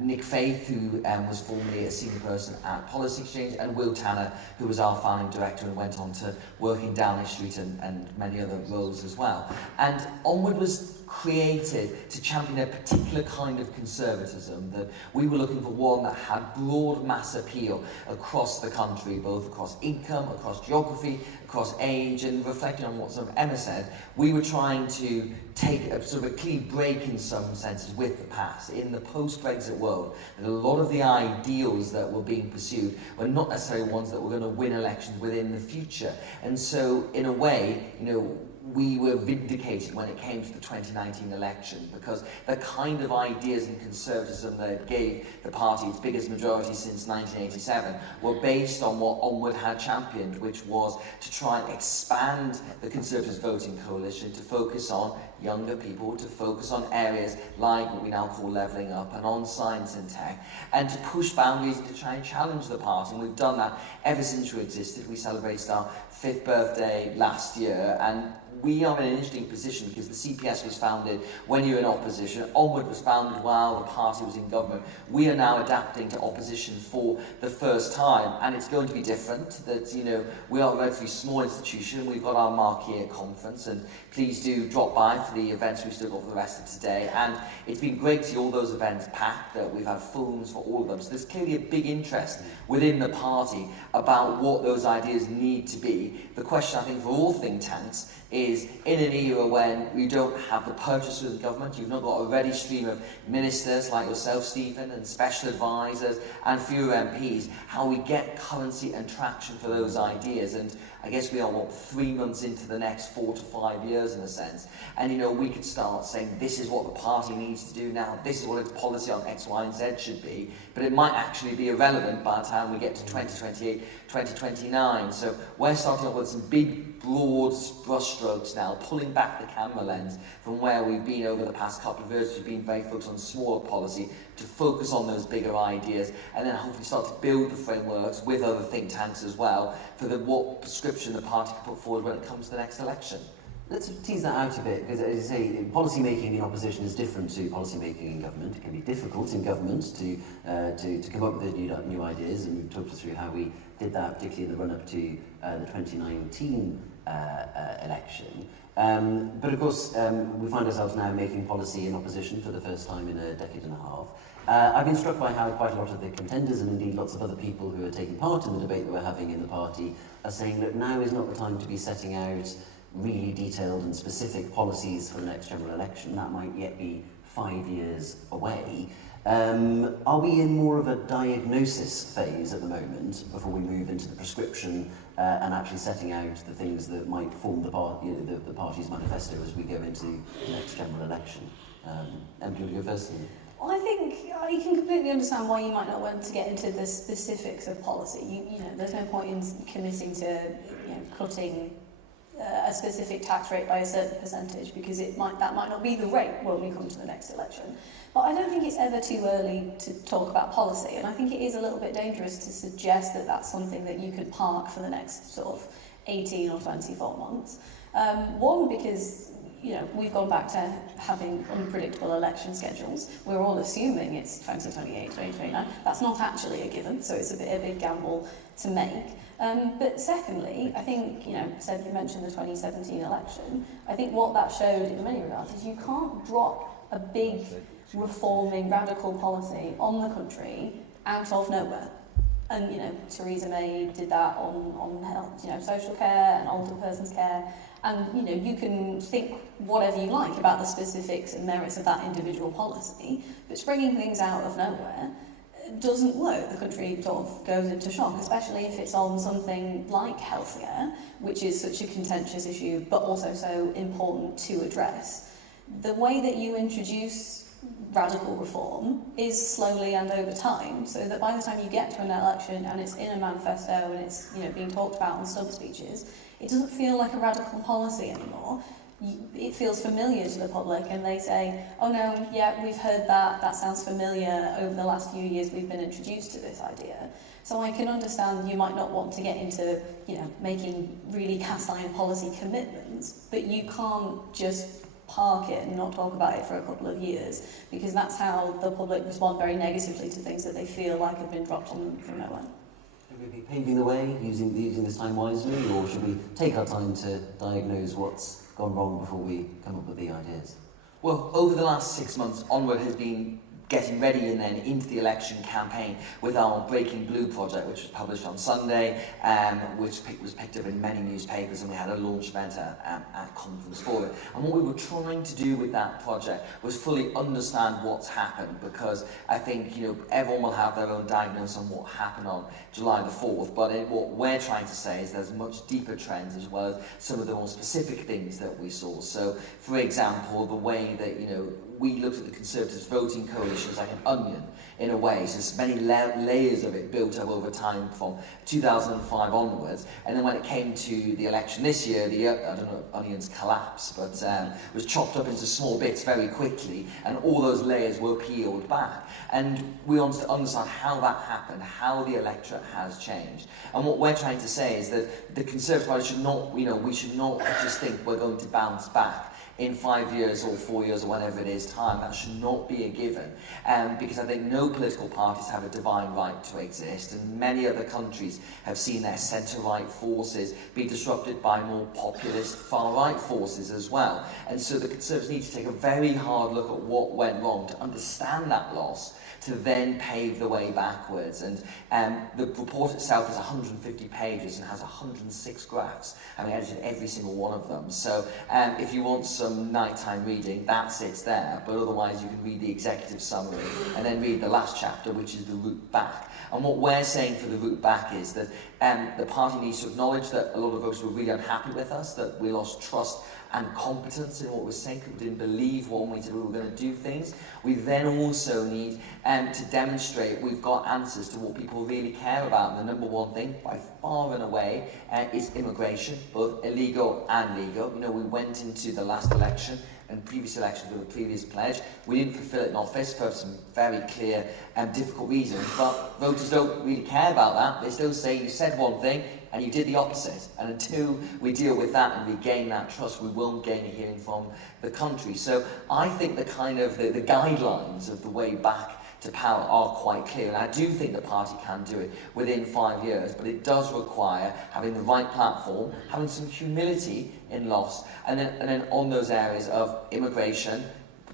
Nick Faith, who was formerly a senior person at Policy Exchange, and Will Tanner, who was our founding director and went on to work in Downing Street and many other roles as well. And Onward was created to champion a particular kind of conservatism, that we were looking for one that had broad mass appeal across the country, both across income, across geography, across age, and reflecting on what sort of Emma said, we were trying to take a sort of a clean break in some senses with the past. In the post-Brexit world, that a lot of the ideals that were being pursued were not necessarily ones that were going to win elections within the future. And so, in a way, you know, we were vindicated when it came to the 2019 election, because the kind of ideas and conservatism that gave the party its biggest majority since 1987 were based on what Onward had championed, which was to try and expand the Conservatives voting coalition to focus on younger people, to focus on areas like what we now call levelling up and on science and tech, and to push boundaries and to try and challenge the party. And we've done that ever since we existed. We celebrated our 5th birthday last year, and we are in an interesting position because the CPS was founded when you were in opposition. Onward was founded while the party was in government. We are now adapting to opposition for the first time, and it's going to be different. That, you know, we are a relatively small institution. We've got our marquee conference, and please do drop by for the events we've still got for the rest of today. And it's been great to see all those events packed. That we've had full rooms for all of them. So there's clearly a big interest within the party about what those ideas need to be. The question, I think, for all think tanks is, in an era when we don't have the purchasers of the government, you've not got a ready stream of ministers like yourself, Stephen, and special advisors and fewer MPs, how we get currency and traction for those ideas. And I guess we are, 3 months into the next 4 to 5 years in a sense. And, you know, we could start saying this is what the party needs to do now, this is what its policy on X, Y, and Z should be, but it might actually be irrelevant by the time we get to 2028, 2029. So we're starting off with some big, broad brushstrokes strokes now, pulling back the camera lens from where we've been over the past couple of years. We've been very focused on smaller policy to focus on those bigger ideas, and then hopefully start to build the frameworks with other think tanks as well for what prescription the party can put forward when it comes to the next election. Let's tease that out a bit, because as you say, policy making in opposition is different to policy making in government. It can be difficult in government to come up with new ideas, and we've talked through how we did that, particularly in the run-up to the 2019 election. But of course, we find ourselves now making policy in opposition for the first time in a decade and a half. I've been struck by how quite a lot of the contenders, and indeed lots of other people who are taking part in the debate that we're having in the party, are saying that now is not the time to be setting out really detailed and specific policies for the next general election. That might yet be 5 years away. Are we in more of a diagnosis phase at the moment before we move into the prescription and actually setting out the things that might form the party's manifesto as we go into the next general election? Emily, do you want to go first? Well, I think you can completely understand why you might not want to get into the specifics of policy. You know, there's no point in committing to cutting a specific tax rate by a certain percentage, because that might not be the rate when we come to the next election. But I don't think it's ever too early to talk about policy, and I think it is a little bit dangerous to suggest that that's something that you could park for the next sort of 18 or 24 months. One, because we've gone back to having unpredictable election schedules. We're all assuming it's 2028, 2029. That's not actually a given, so it's a big gamble to make. But secondly, I think, Seb, you mentioned the 2017 election. I think what that showed in many regards is you can't drop a big reforming radical policy on the country out of nowhere. And, Theresa May did that on health, social care and older persons care. And, you can think whatever you like about the specifics and merits of that individual policy, but springing things out of nowhere doesn't work. The country sort of goes into shock, especially if it's on something like healthcare, which is such a contentious issue, but also so important to address. The way that you introduce radical reform is slowly and over time, so that by the time you get to an election and it's in a manifesto and it's being talked about on stump speeches, it doesn't feel like a radical policy anymore. It feels familiar to the public, and they say, oh no, yeah, we've heard that sounds familiar. Over the last few years we've been introduced to this idea. So I can understand you might not want to get into making really cast iron policy commitments, but you can't just park it and not talk about it for a couple of years, because that's how the public respond very negatively to things that they feel like have been dropped on them from nowhere. Should we be paving the way, using this time wisely, or should we take our time to diagnose what's gone wrong before we come up with the ideas? Well, over the last 6 months, Onward has been getting ready and then into the election campaign with our Breaking Blue project, which was published on Sunday, which was picked up in many newspapers, and we had a launch event at conference for it. And what we were trying to do with that project was fully understand what's happened, because I think everyone will have their own diagnosis on what happened on July the 4th, but what we're trying to say is there's much deeper trends, as well as some of the more specific things that we saw. So, for example, the way that we looked at the Conservatives voting coalition as like an onion, in a way. So there's many layers of it built up over time from 2005 onwards. And then when it came to the election this year, I don't know if onions collapsed, but was chopped up into small bits very quickly, and all those layers were peeled back. And we wanted to understand how that happened, how the electorate has changed. And what we're trying to say is that the Conservative Party should not, we should not just think we're going to bounce back in 5 years or 4 years or whenever it is time. That should not be a given, because I think no political parties have a divine right to exist, and many other countries have seen their centre-right forces be disrupted by more populist far-right forces as well. And so the Conservatives need to take a very hard look at what went wrong to understand that loss, to then pave the way backwards. And the report itself is 150 pages and has 106 graphs, and we edited every single one of them. So if you want some nighttime reading, that sits there, but otherwise you can read the executive summary and then read the last chapter, which is the route back. And what we're saying for the route back is that the party needs to acknowledge that a lot of voters were really unhappy with us, that we lost trust and competence in what we were saying. People didn't believe when we said we were going to do things. We then also need to demonstrate we've got answers to what people really care about. And the number one thing, by far and away, is immigration, both illegal and legal. You know, we went into the last election and previous elections with a previous pledge. We didn't fulfill it in office for some very clear and difficult reasons, but voters don't really care about that. They still say you said one thing and you did the opposite. And until we deal with that and regain that trust, we won't gain a hearing from the country. So I think the kind of the guidelines of the way back to power are quite clear, and I do think the party can do it within 5 years, but it does require having the right platform, having some humility in loss, and then on those areas of immigration,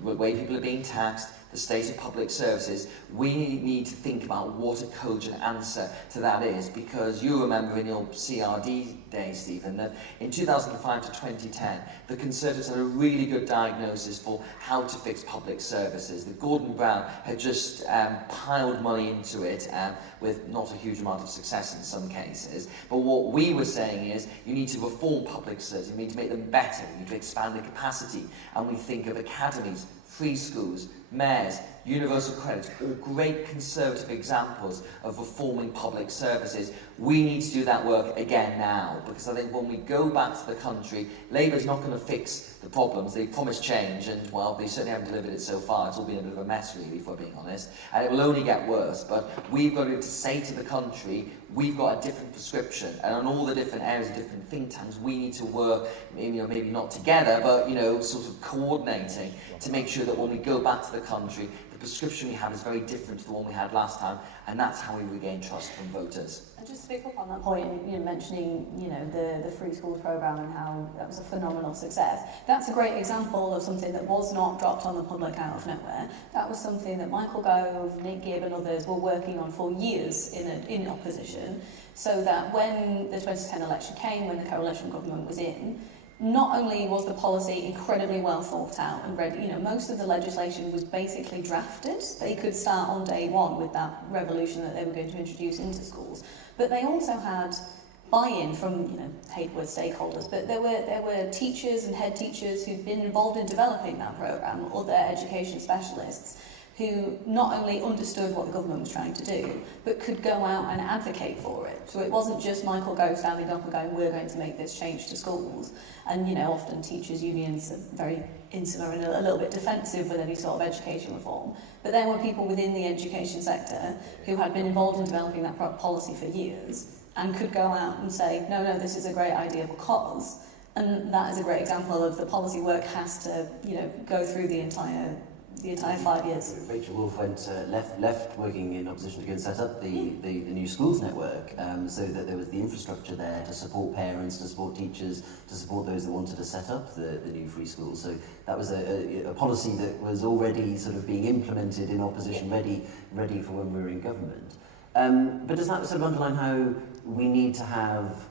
the way people are being taxed, the state of public services, we need to think about what a cogent answer to that is, because you remember in your CRD days, Stephen, that in 2005 to 2010, the Conservatives had a really good diagnosis for how to fix public services. That Gordon Brown had just piled money into it with not a huge amount of success in some cases. But what we were saying is you need to reform public services, you need to make them better, you need to expand the capacity, and we think of academies, free schools, mayors, universal credits, all great Conservative examples of reforming public services. We need to do that work again now, because I think when we go back to the country, Labour's not going to fix the problems. They've promised change, and, well, they certainly haven't delivered it so far. It's all been a bit of a mess, really, if we're being honest, and it will only get worse. But we've got to say to the country, we've got a different prescription, and on all the different areas of different think tanks, we need to work, maybe not together, but, sort of coordinating to make sure that when we go back to the country, the prescription we have is very different to the one we had last time, and that's how we regain trust from voters. And just to pick up on that point, mentioning, the free schools programme and how that was a phenomenal success. That's a great example of something that was not dropped on the public out of nowhere. That was something that Michael Gove, Nick Gibb and others were working on for years in opposition, so that when the 2010 election came, when the coalition government was in, not only was the policy incredibly well thought out and ready, most of the legislation was basically drafted. They could start on day one with that revolution that they were going to introduce into schools. But they also had buy-in from, hate word stakeholders, but there were teachers and head teachers who'd been involved in developing that programme, other education specialists, who not only understood what the government was trying to do, but could go out and advocate for it. So it wasn't just Michael Gove standing up and going, we're going to make this change to schools. And, often teachers' unions are very insular and a little bit defensive with any sort of education reform. But there were people within the education sector who had been involved in developing that policy for years and could go out and say, no, this is a great idea because, and that is a great example of the policy work has to, go through the entire 5 years. Rachel Wolf went left working in opposition to go and set up the new schools network, so that there was the infrastructure there to support parents, to support teachers, to support those that wanted to set up the new free schools. So that was a policy that was already sort of being implemented in opposition, ready for when we were in government. But does that sort of underline how we need to have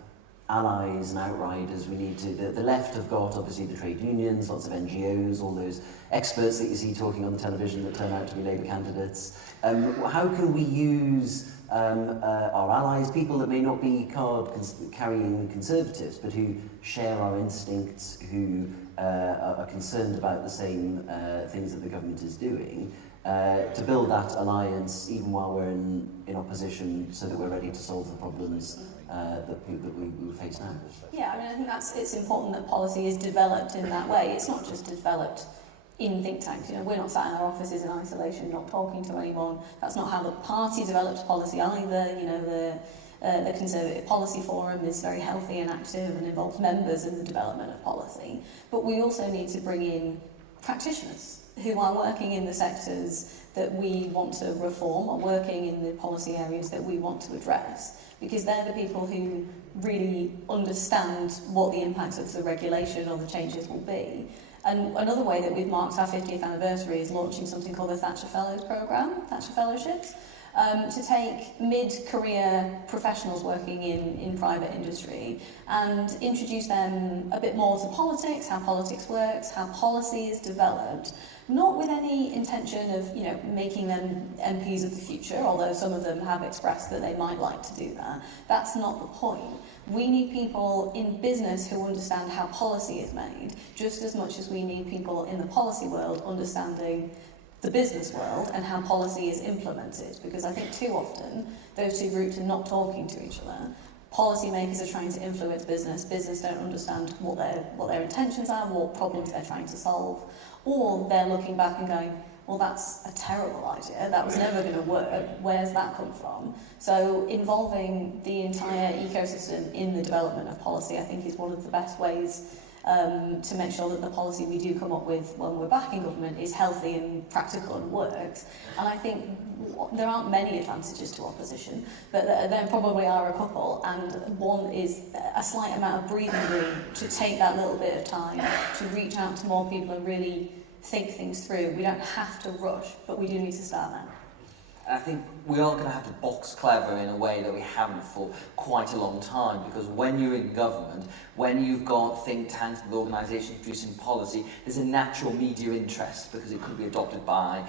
allies and outriders? We need to, the left have got obviously the trade unions, lots of NGOs, all those experts that you see talking on the television that turn out to be Labour candidates. How can we use our allies, people that may not be card-carrying Conservatives, but who share our instincts, who are concerned about the same things that the government is doing, to build that alliance even while we're in opposition, so that we're ready to solve the problems that we face now? Yeah, I think it's important that policy is developed in that way. It's not just developed in think tanks. We're not sat in our offices in isolation, not talking to anyone. That's not how the party develops policy either. The Conservative Policy Forum is very healthy and active and involves members in the development of policy. But we also need to bring in practitioners who are working in the sectors that we want to reform, or working in the policy areas that we want to address, because they're the people who really understand what the impacts of the regulation or the changes will be. And another way that we've marked our 50th anniversary is launching something called the Thatcher Fellows Programme, Thatcher Fellowships, to take mid-career professionals working in private industry and introduce them a bit more to politics, how politics works, how policy is developed, not with any intention of making them MPs of the future, although some of them have expressed that they might like to do that. That's not the point. We need people in business who understand how policy is made, just as much as we need people in the policy world understanding the business world and how policy is implemented, because I think too often those two groups are not talking to each other. Policymakers are trying to influence business. Business don't understand what their intentions are, what problems they're trying to solve, or they're looking back and going, well, that's a terrible idea. That was never going to work. Where's that come from? So involving the entire ecosystem in the development of policy, I think, is one of the best ways to make sure that the policy we do come up with when we're back in government is healthy and practical and works. And I think there aren't many advantages to opposition, but there probably are a couple, and one is a slight amount of breathing room to take that little bit of time to reach out to more people and really think things through. We don't have to rush, but we do need to start now. And I think we are going to have to box clever in a way that we haven't for quite a long time, because when you're in government, when you've got think tanks and organisations producing policy, there's a natural media interest because it could be adopted by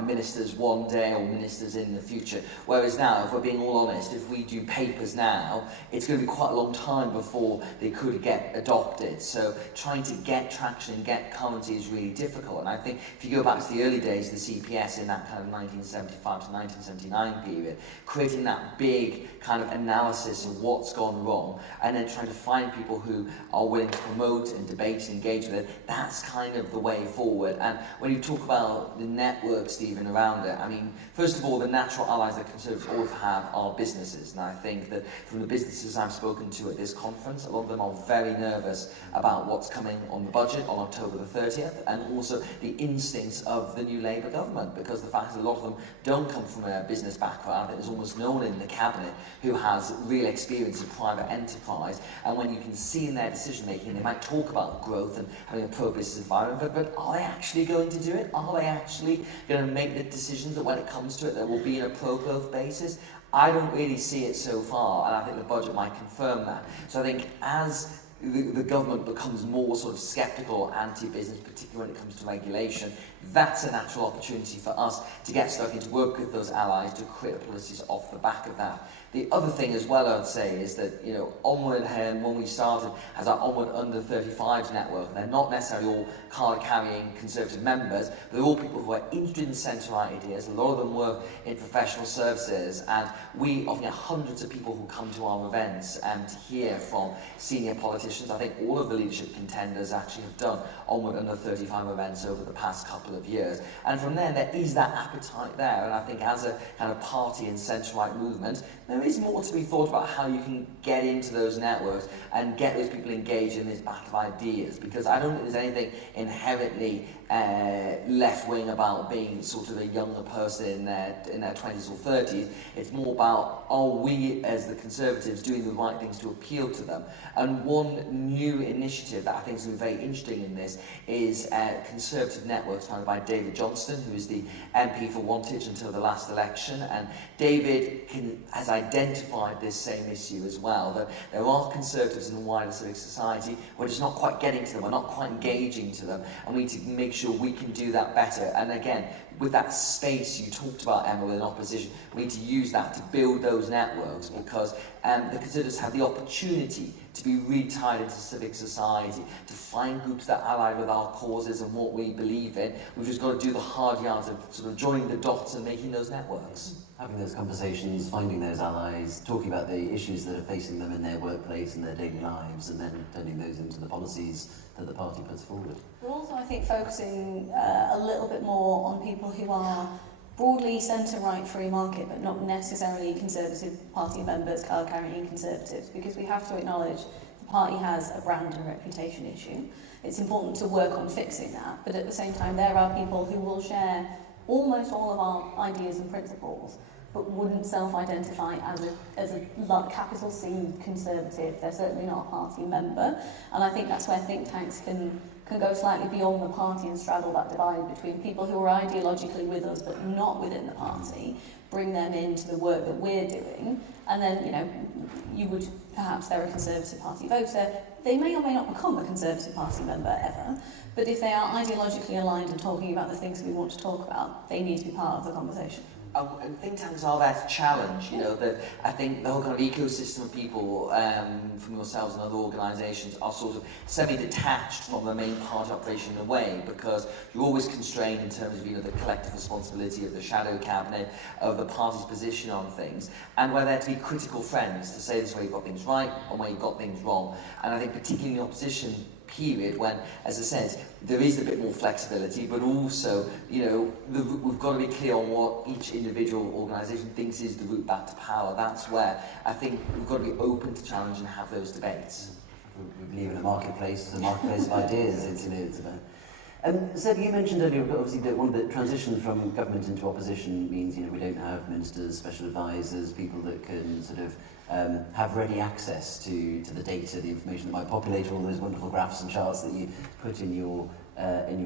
ministers one day or ministers in the future. Whereas now, if we're being all honest, if we do papers now, it's going to be quite a long time before they could get adopted. So trying to get traction and get currency is really difficult. And I think if you go back to the early days of the CPS in that kind of 1975 to 1979 period, creating that big kind of analysis of what's gone wrong and then trying to find people who are willing to promote and debate and engage with it, that's kind of the way forward. And when you talk about the network, Stephen, around it, I mean, first of all, the natural allies that Conservatives always have are businesses. And I think that from the businesses I've spoken to at this conference, a lot of them are very nervous about what's coming on the budget on October the 30th, and also the instincts of the new Labour government, because the fact that a lot of them don't come from a business background. There's almost no one in the cabinet who has real experience in private enterprise, and when you can see in their decision making, they might talk about growth and having a pro-business environment, but are they actually going to do it? Are they actually going to make the decisions that when it comes to it that will be in a pro-growth basis? I don't really see it so far, and I think the budget might confirm that. So I think as the government becomes more sort of sceptical, anti-business, particularly when it comes to regulation, that's a natural opportunity for us to get stuck in, to work with those allies to create policies off the back of that. The other thing as well, I'd say, is that, you know, Onward, when we started as our Onward Under 35s network, and they're not necessarily all card-carrying Conservative members, but they're all people who are interested in centre-right ideas. A lot of them work in professional services, and we often get hundreds of people who come to our events and to hear from senior politicians. I think all of the leadership contenders actually have done Onward Under 35 events over the past couple of years. And from there is that appetite there, and I think as a kind of party and centre-right movement, there is more to be thought about how you can get into those networks and get those people engaged in this battle of ideas, because I don't think there's anything inherently left-wing about being sort of a younger person in their 20s or 30s. It's more about, are we as the Conservatives doing the right things to appeal to them? And one new initiative that I think is going to be very interesting in this is Conservative Networks, founded by David Johnston, who is the MP for Wantage until the last election. And David has identified this same issue as well, that there are Conservatives in the wider civic society, we're just not quite getting to them, we're not quite engaging to them, and we need to make sure we can do that better. And again, with that space you talked about, Emma, with an opposition, we need to use that to build those networks, because the Conservatives have the opportunity to be really tied into civic society, to find groups that ally with our causes and what we believe in. We've just got to do the hard yards of sort of joining the dots and making those networks. Having those conversations, finding those allies, talking about the issues that are facing them in their workplace and their daily lives, and then turning those into the policies that the party puts forward. But also, I think, focusing a little bit more on people who are broadly centre-right free market, but not necessarily Conservative Party members, card-carrying Conservatives, because we have to acknowledge the party has a brand and reputation issue. It's important to work on fixing that, but at the same time, there are people who will share almost all of our ideas and principles, but wouldn't self-identify as a capital C Conservative. They're certainly not a party member, and I think that's where think tanks can go slightly beyond the party and straddle that divide between people who are ideologically with us but not within the party, bring them into the work that we're doing, and then, you know, you would perhaps, they're a Conservative Party voter, they may or may not become a Conservative Party member ever, but if they are ideologically aligned and talking about the things we want to talk about, they need to be part of the conversation. And think tanks are there to challenge, you know, that I think the whole kind of ecosystem of people from yourselves and other organisations are sort of semi-detached from the main party operation in a way, because you're always constrained in terms of, you know, the collective responsibility of the shadow cabinet, of the party's position on things, and we're there to be critical friends, to say this is where you've got things right and where you've got things wrong. And I think particularly in the opposition period when, as I said, there is a bit more flexibility, but also, you know, we've got to be clear on what each individual organisation thinks is the route back to power. That's where I think we've got to be open to challenge and have those debates. We believe in a marketplace of ideas. It's about. Seb, you mentioned earlier, obviously, that one of the transition from government into opposition means, you know, we don't have ministers, special advisors, people that can sort of have ready access to the data, the information that might populate all those wonderful graphs and charts that you put in your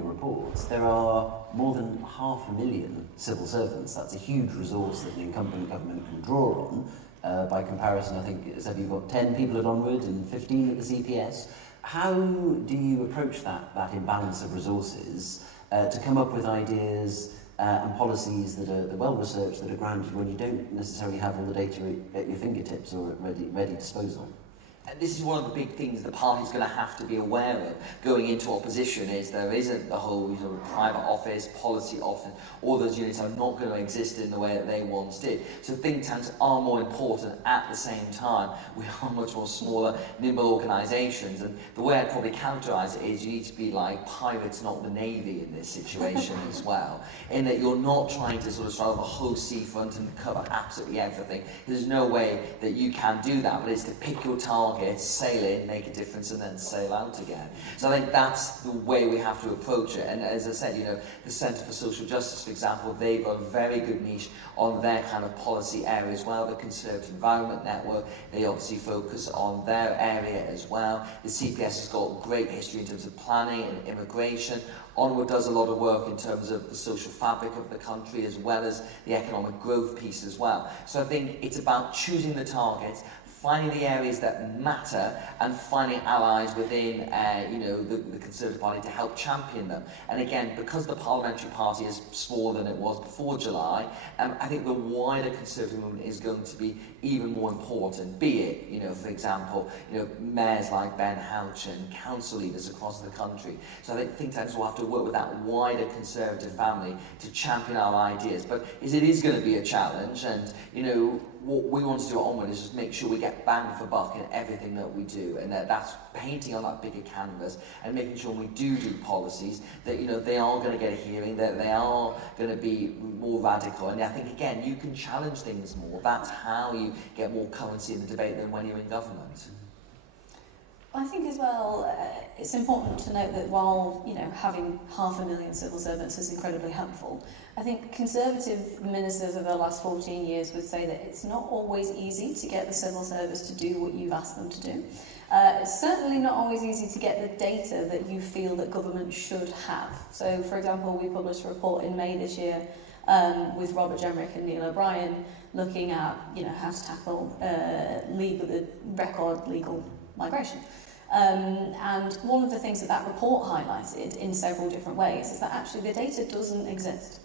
reports. There are more than 500,000 civil servants. That's a huge resource that an incumbent government can draw on. By comparison, I think, Seb, you've got 10 people at Onward and 15 at the CPS. How do you approach that imbalance of resources to come up with ideas and policies that are well researched, that are grounded, when you don't necessarily have all the data at your fingertips or at ready disposal? And this is one of the big things the party's going to have to be aware of going into opposition, is there isn't the whole, you know, private office, policy office, all those units are not going to exist in the way that they once did. So think tanks are more important. At the same time, we are much more smaller, nimble organisations, and the way I'd probably characterise it is you need to be like pirates, not the navy in this situation as well, in that you're not trying to sort of start off a whole seafront and cover absolutely everything. There's no way that you can do that, but it's to pick your target, sail in, make a difference, and then sail out again. So I think that's the way we have to approach it. And as I said, you know, the Centre for Social Justice, for example, they've got a very good niche on their kind of policy area as well. The Conservative Environment Network, they obviously focus on their area as well. The CPS has got great history in terms of planning and immigration. Onward does a lot of work in terms of the social fabric of the country, as well as the economic growth piece as well. So I think it's about choosing the targets, finding the areas that matter, and finding allies within you know, the Conservative Party to help champion them. And again, because the parliamentary party is smaller than it was before July, I think the wider Conservative movement is going to be even more important, be it, you know, for example, you know, mayors like Ben Houchen, council leaders across the country. So I think tanks will have to work with that wider Conservative family to champion our ideas. But it is going to be a challenge, and, you know, what we want to do at Onward is just make sure we get bang for buck in everything that we do, and that's painting on that bigger canvas and making sure when we do policies that, you know, they are going to get a hearing, that they are going to be more radical. And I think, again, you can challenge things more. That's how you get more currency in the debate than when you're in government. I think as well, it's important to note that while, you know, having 500,000 civil servants is incredibly helpful, I think Conservative ministers over the last 14 years would say that it's not always easy to get the civil service to do what you've asked them to do. It's certainly not always easy to get the data that you feel that government should have. So, for example, we published a report in May this year with Robert Jenrick and Neil O'Brien looking at, you know, how to tackle record legal migration. And one of the things that report highlighted in several different ways is that actually the data doesn't exist.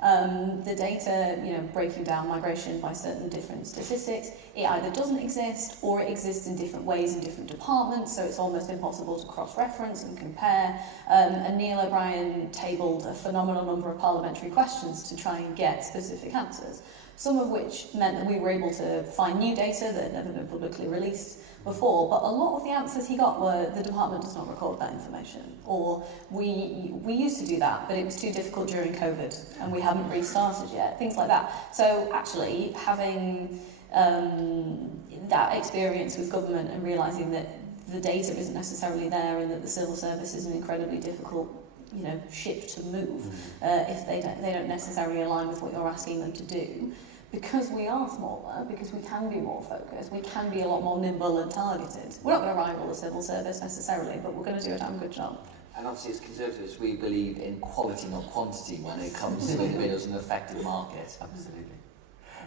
The data, you know, breaking down migration by certain different statistics, it either doesn't exist or it exists in different ways in different departments, so it's almost impossible to cross-reference and compare. And Neil O'Brien tabled a phenomenal number of parliamentary questions to try and get specific answers, some of which meant that we were able to find new data that had never been publicly released before, but a lot of the answers he got were the department does not record that information, or we used to do that, but it was too difficult during COVID and we haven't restarted yet, things like that. So actually having that experience with government and realising that the data isn't necessarily there and that the civil service is an incredibly difficult, you know, ship to move if they don't necessarily align with what you're asking them to do. Because we are smaller, because we can be more focused, we can be a lot more nimble and targeted. We're not going to rival the civil service necessarily, but we're going to do a damn good job. And obviously as Conservatives, we believe in quality, not quantity, when it comes to individuals in an effective market. Absolutely.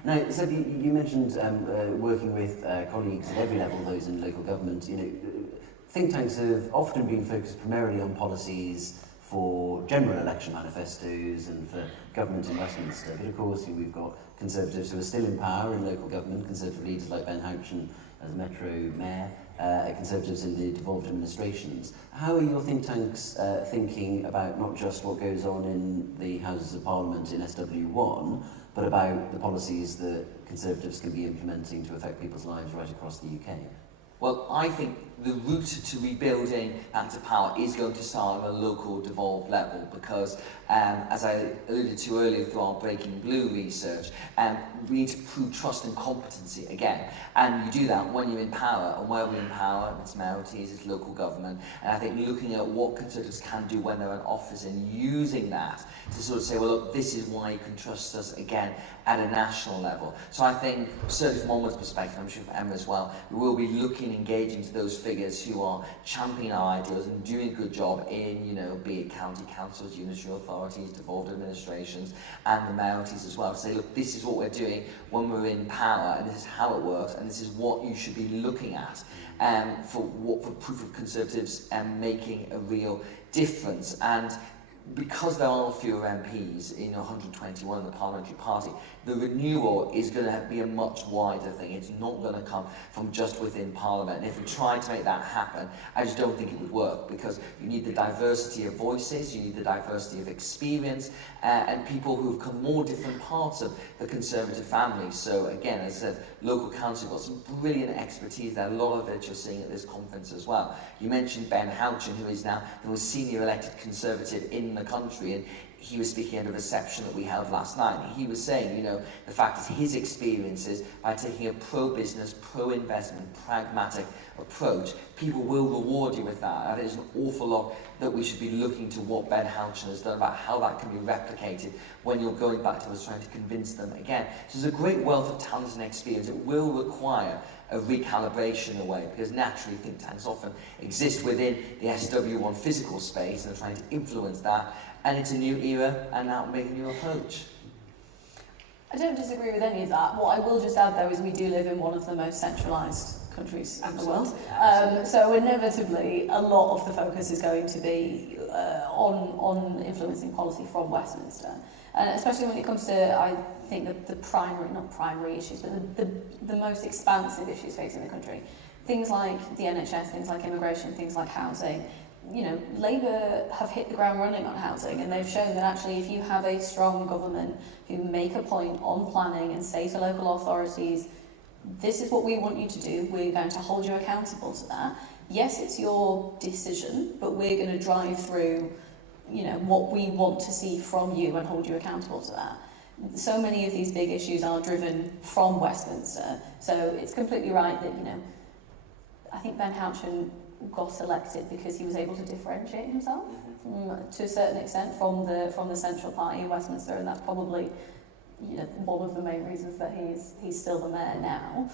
Now, so you mentioned working with colleagues at every level, those in local government. You know, think tanks have often been focused primarily on policies for general election manifestos and for government in Westminster. But of course, we've got Conservatives who are still in power in local government, Conservative leaders like Ben Houchen as Metro Mayor, Conservatives in the devolved administrations. How are your think tanks thinking about not just what goes on in the Houses of Parliament in SW1, but about the policies that Conservatives can be implementing to affect people's lives right across the UK? Well, I think the route to rebuilding back to power is going to start at a local devolved level because, as I alluded to earlier through our Breaking Blue research, we need to prove trust and competency again. And you do that when you're in power, and where we're in power, it's minorities, it's local government. And I think looking at what Conservatives can do when they're in office and using that to sort of say, well, look, this is why you can trust us again at a national level. So I think, certainly from Onward's perspective, I'm sure from Emma as well, we will be looking, engaging to those figures who are championing our ideals and doing a good job in, you know, be it county councils, unitary authorities, devolved administrations, and the minorities as well, to say, look, this is what we're doing when we're in power, and this is how it works, and this is what you should be looking at for proof of Conservatives making a real difference. And because there are fewer MPs in 121 in the parliamentary party, the renewal is going to be a much wider thing. It's not going to come from just within Parliament. And if we tried to make that happen, I just don't think it would work, because you need the diversity of voices, you need the diversity of experience, and people who've come more different parts of the Conservative family. So again, as I said, local council got some brilliant expertise there, a lot of it you're seeing at this conference as well. You mentioned Ben Houchen, who is now the most senior elected Conservative in the country, and he was speaking at a reception that we held last night. He was saying, you know, the fact is his experiences by taking a pro-business, pro-investment, pragmatic approach, people will reward you with that. And there's an awful lot that we should be looking to what Ben Houchen has done about how that can be replicated when you're going back to us trying to convince them again. So there's a great wealth of talent and experience. It will require a recalibration away, because naturally think tanks often exist within the SW1 physical space and are trying to influence that. And it's a new era, and now make a new approach. I don't disagree with any of that. What I will just add, though, is we do live in one of the most centralised countries in the world. So inevitably, a lot of the focus is going to be on influencing policy from Westminster. And especially when it comes to, I think, the not primary issues, but the most expansive issues facing the country. Things like the NHS, things like immigration, things like housing. You know, Labour have hit the ground running on housing, and they've shown that actually if you have a strong government who make a point on planning and say to local authorities, this is what we want you to do, we're going to hold you accountable to that. Yes, it's your decision, but we're going to drive through, you know, what we want to see from you and hold you accountable to that. So many of these big issues are driven from Westminster, so it's completely right that, you know, I think Ben Houchen got elected because he was able to differentiate himself to a certain extent from the central party in Westminster, and that's probably, you know, one of the main reasons that he's still the mayor now.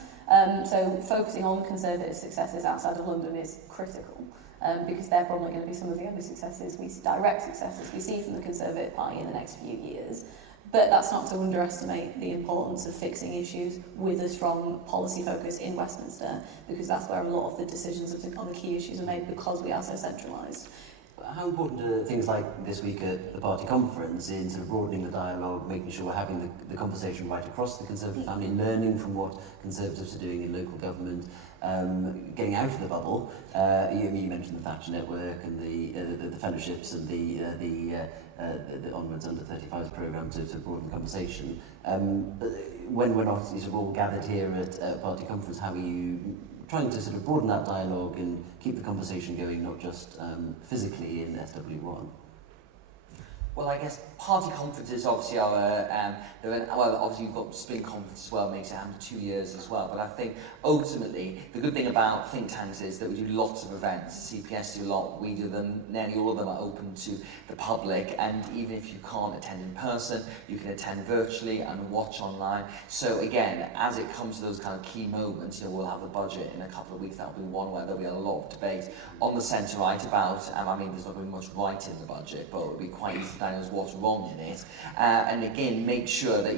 So focusing on Conservative successes outside of London is critical, because they're probably going to be some of the only direct successes we see from the Conservative Party in the next few years. But that's not to underestimate the importance of fixing issues with a strong policy focus in Westminster, because that's where a lot of the decisions on the key issues are made, because we are so centralised. How important are things like this week at the party conference in sort of broadening the dialogue, making sure we're having the conversation right across the Conservative family, learning from what Conservatives are doing in local government, getting out of the bubble? You mentioned the Thatcher Network and the fellowships and the Onwards Under 35s programme to broaden the conversation. When we're not sort of all gathered here at party conference, how are you trying to sort of broaden that dialogue and keep the conversation going, not just physically in SW1? Well, I guess party conferences obviously are, well, obviously you've got spring conference as well, makes it happen 2 years as well. But I think ultimately, the good thing about think tanks is that we do lots of events. CPS do a lot, we do them, nearly all of them are open to the public. And even if you can't attend in person, you can attend virtually and watch online. So again, as it comes to those kind of key moments, you know, we'll have the budget in a couple of weeks. That'll be one where there'll be a lot of debate on the centre right about, I mean, there's not going to be much right in the budget, but it'll be quite easy to recognises what's wrong in it, and again make sure that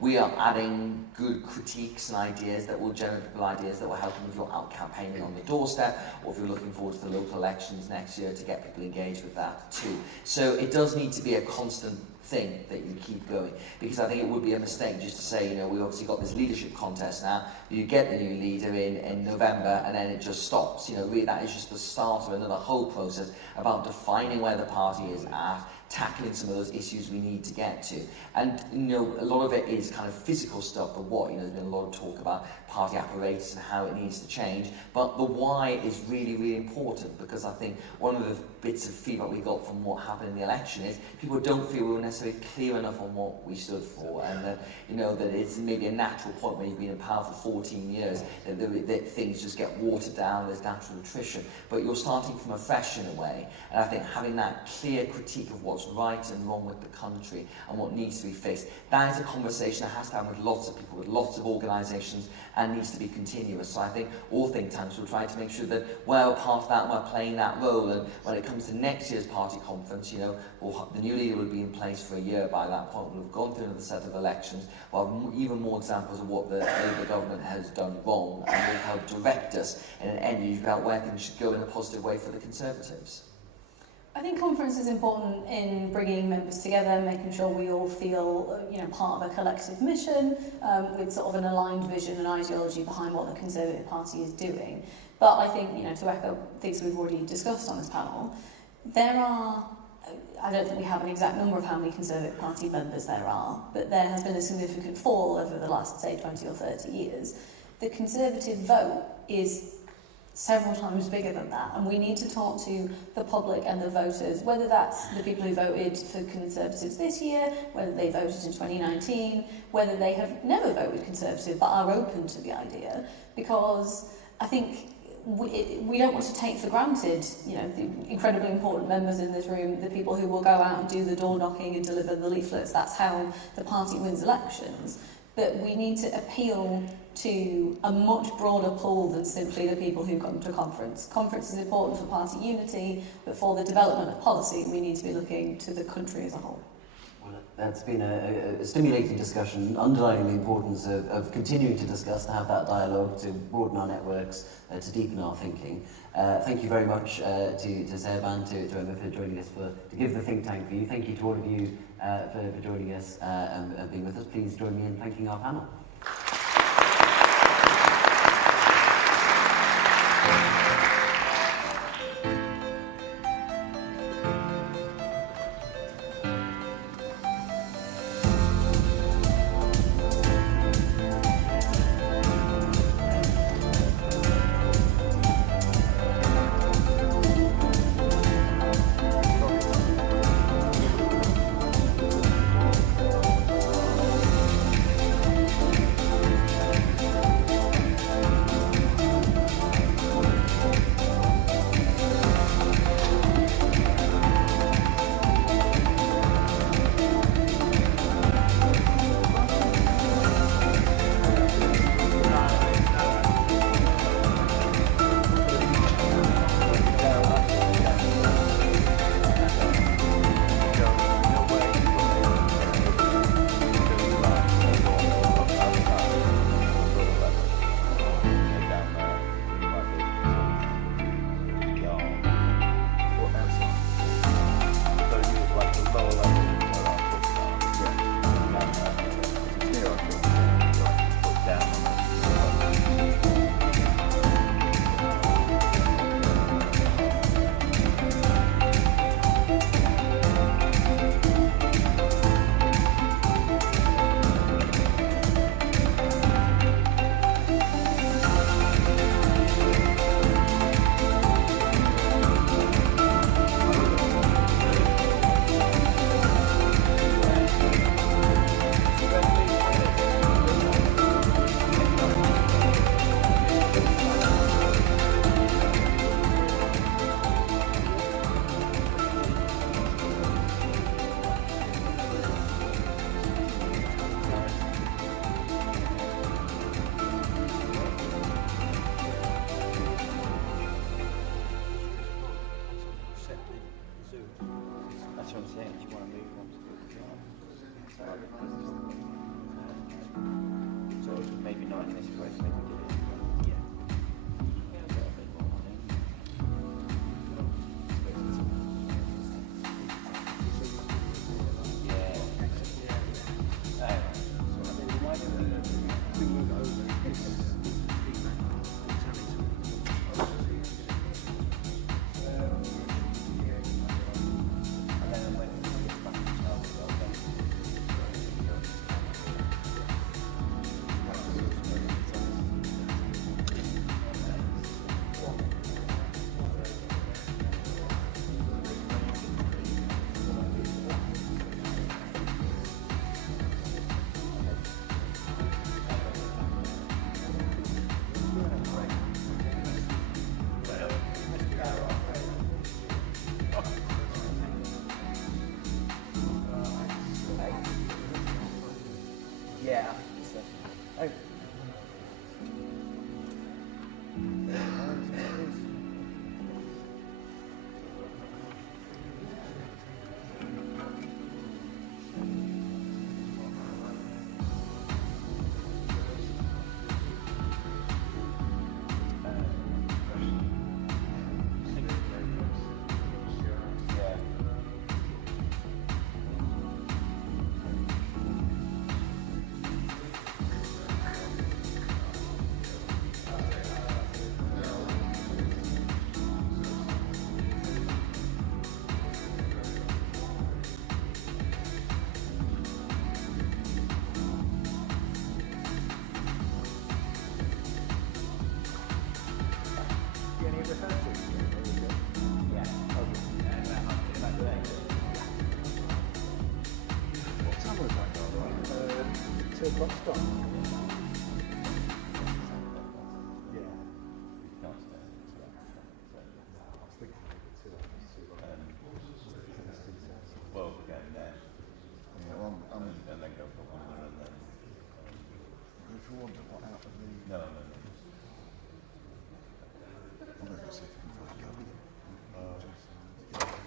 we are adding good critiques and ideas that will generate people ideas that will help them if you're out campaigning on the doorstep, or if you're looking forward to the local elections next year to get people engaged with that too. So it does need to be a constant thing that you keep going, because I think it would be a mistake just to say, we obviously got this leadership contest now, you get the new leader in November and then it just stops. Really that is just the start of another whole process about defining where the party is at, tackling some of those issues we need to get to. And a lot of it is kind of physical stuff, the what, there's been a lot of talk about party apparatus and how it needs to change, but the why is really, really important, because I think one of the bits of feedback we got from what happened in the election is people don't feel we were necessarily clear enough on what we stood for, and that that it's maybe a natural point when you've been in power for 14 years that things just get watered down, there's natural attrition, but you're starting from afresh in a way, and I think having that clear critique of what's right and wrong with the country and what needs to be fixed, that is a conversation that has to happen with lots of people, with lots of organisations, and needs to be continuous. So I think all think tanks will try to make sure that we're part of that and we're playing that role, and when it comes to next year's party conference, the new leader will be in place for a year by that point, we'll have gone through another set of elections, we'll have even more examples of what the Labour government has done wrong, and will help direct us in an energy about where things should go in a positive way for the Conservatives. I think conference is important in bringing members together, making sure we all feel, part of a collective mission, with sort of an aligned vision and ideology behind what the Conservative Party is doing. But I think, to echo things we've already discussed on this panel, I don't think we have an exact number of how many Conservative Party members there are, but there has been a significant fall over the last, say, 20 or 30 years. The Conservative vote is several times bigger than that, and we need to talk to the public and the voters, whether that's the people who voted for Conservatives this year, whether they voted in 2019, whether they have never voted Conservative but are open to the idea, because I think we don't want to take for granted, the incredibly important members in this room, the people who will go out and do the door knocking and deliver the leaflets. That's how the party wins elections. But we need to appeal to a much broader pool than simply the people who come to conference. Conference is important for party unity, but for the development of policy, we need to be looking to the country as a whole. Well, that's been a stimulating discussion, underlining the importance of continuing to discuss, to have that dialogue, to broaden our networks, to deepen our thinking. Thank you very much to Seb and to Emma for joining us, to give the think tank view. Thank you to all of you for joining us and being with us. Please join me in thanking our panel.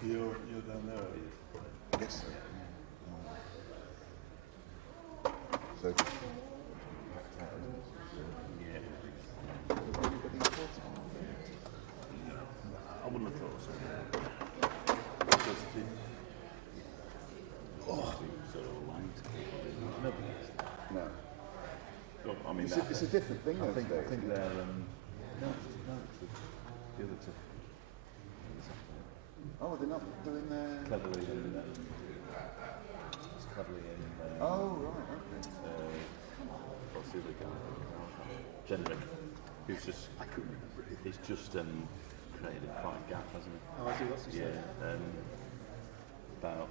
You're down there, are you? Yes, sir. So, I wouldn't have thought so. no. I mean, It's a different thing, I think they're the other two. Oh, they're not doing their... Cleverly in Oh, right, okay. what's the other guy? Generic. Who's just, I couldn't remember it. He's just created quite a gap, hasn't he? Oh, I see, what's he saying? About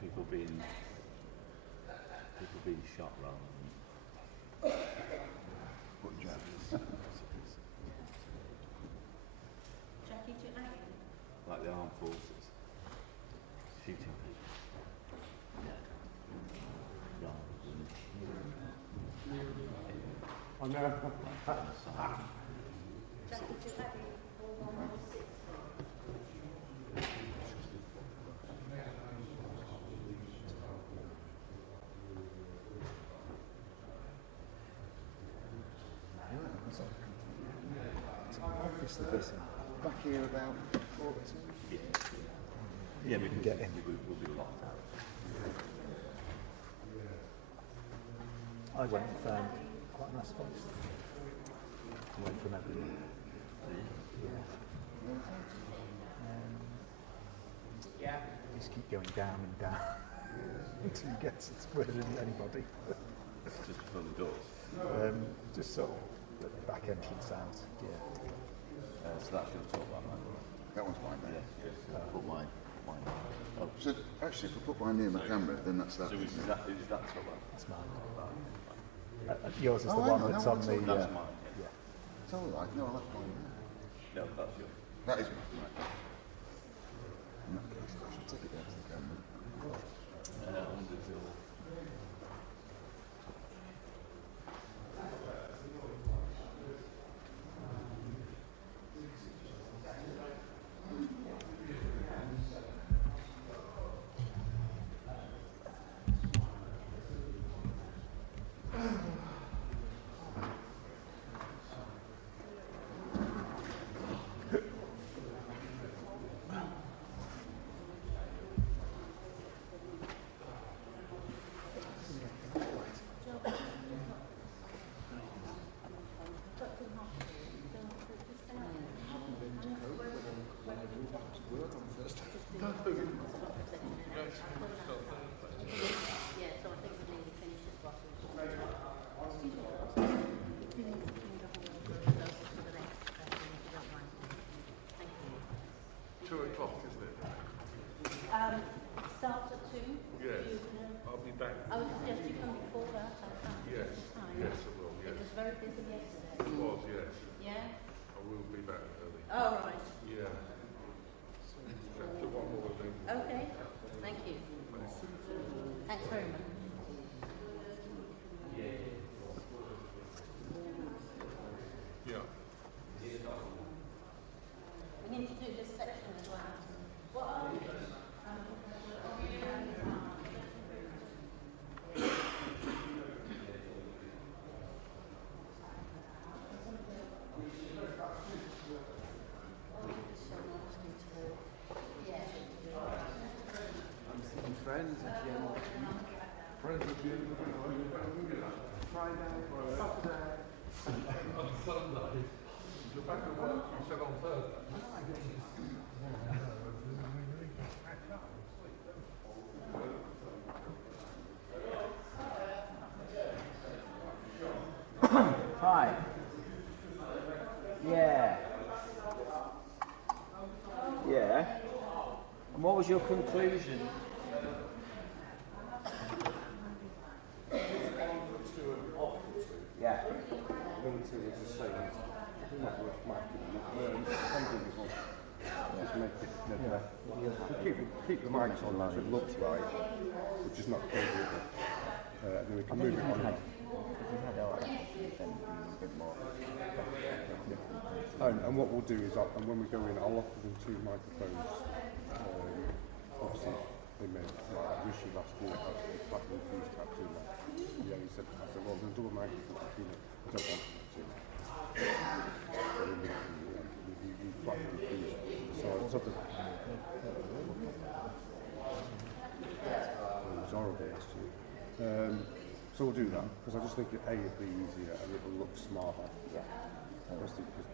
people being shot rather than What jab? like the armed forces shooting people. I know. Obviously, this back here about 14. Yeah, we can get in. We'll be locked out. I went and found quite a nice place. Away from everyone. Yeah. Just keep going down and down until you get to where there isn't anybody. Just before the doors. Just sort of the back entrance out. Yeah. So that's your top one, right? That one's mine there. Yeah. Put mine. Oh. So, actually, if I put mine near my camera, then that's that. So is that top one? That's mine. Yours is the one that's on the... That's mine. Yeah. It's all right. No, I left mine there. No, that's yours. That is mine, right. In that case, I should take it down to the camera. Starts at 2. Yes, I'll be back. I would suggest you come before that. Yes, yes, I will. Yes. It was very busy yesterday. It was, yes. Yeah? I will be back early. Oh, right. Yeah. After one more thing. Okay. Thank you. Thanks very much. Yeah. We need to do this section as well. What are you? what was your conclusion? Yeah. Keep the mics on so it looks right, which is not crazy. And then we can move it on. And what we'll do is, and when we go in, I'll offer them 2 microphones. Obviously, they made like Rishi last year had a platinum fuse tattoo. Yeah, he said, I said, well, there's a double microphone. I don't want to do it. Platinum fuse. So I sort of. It was horrible last year. So we'll do that because I just think it'll be easier and it'll look smarter. Yeah. Especially because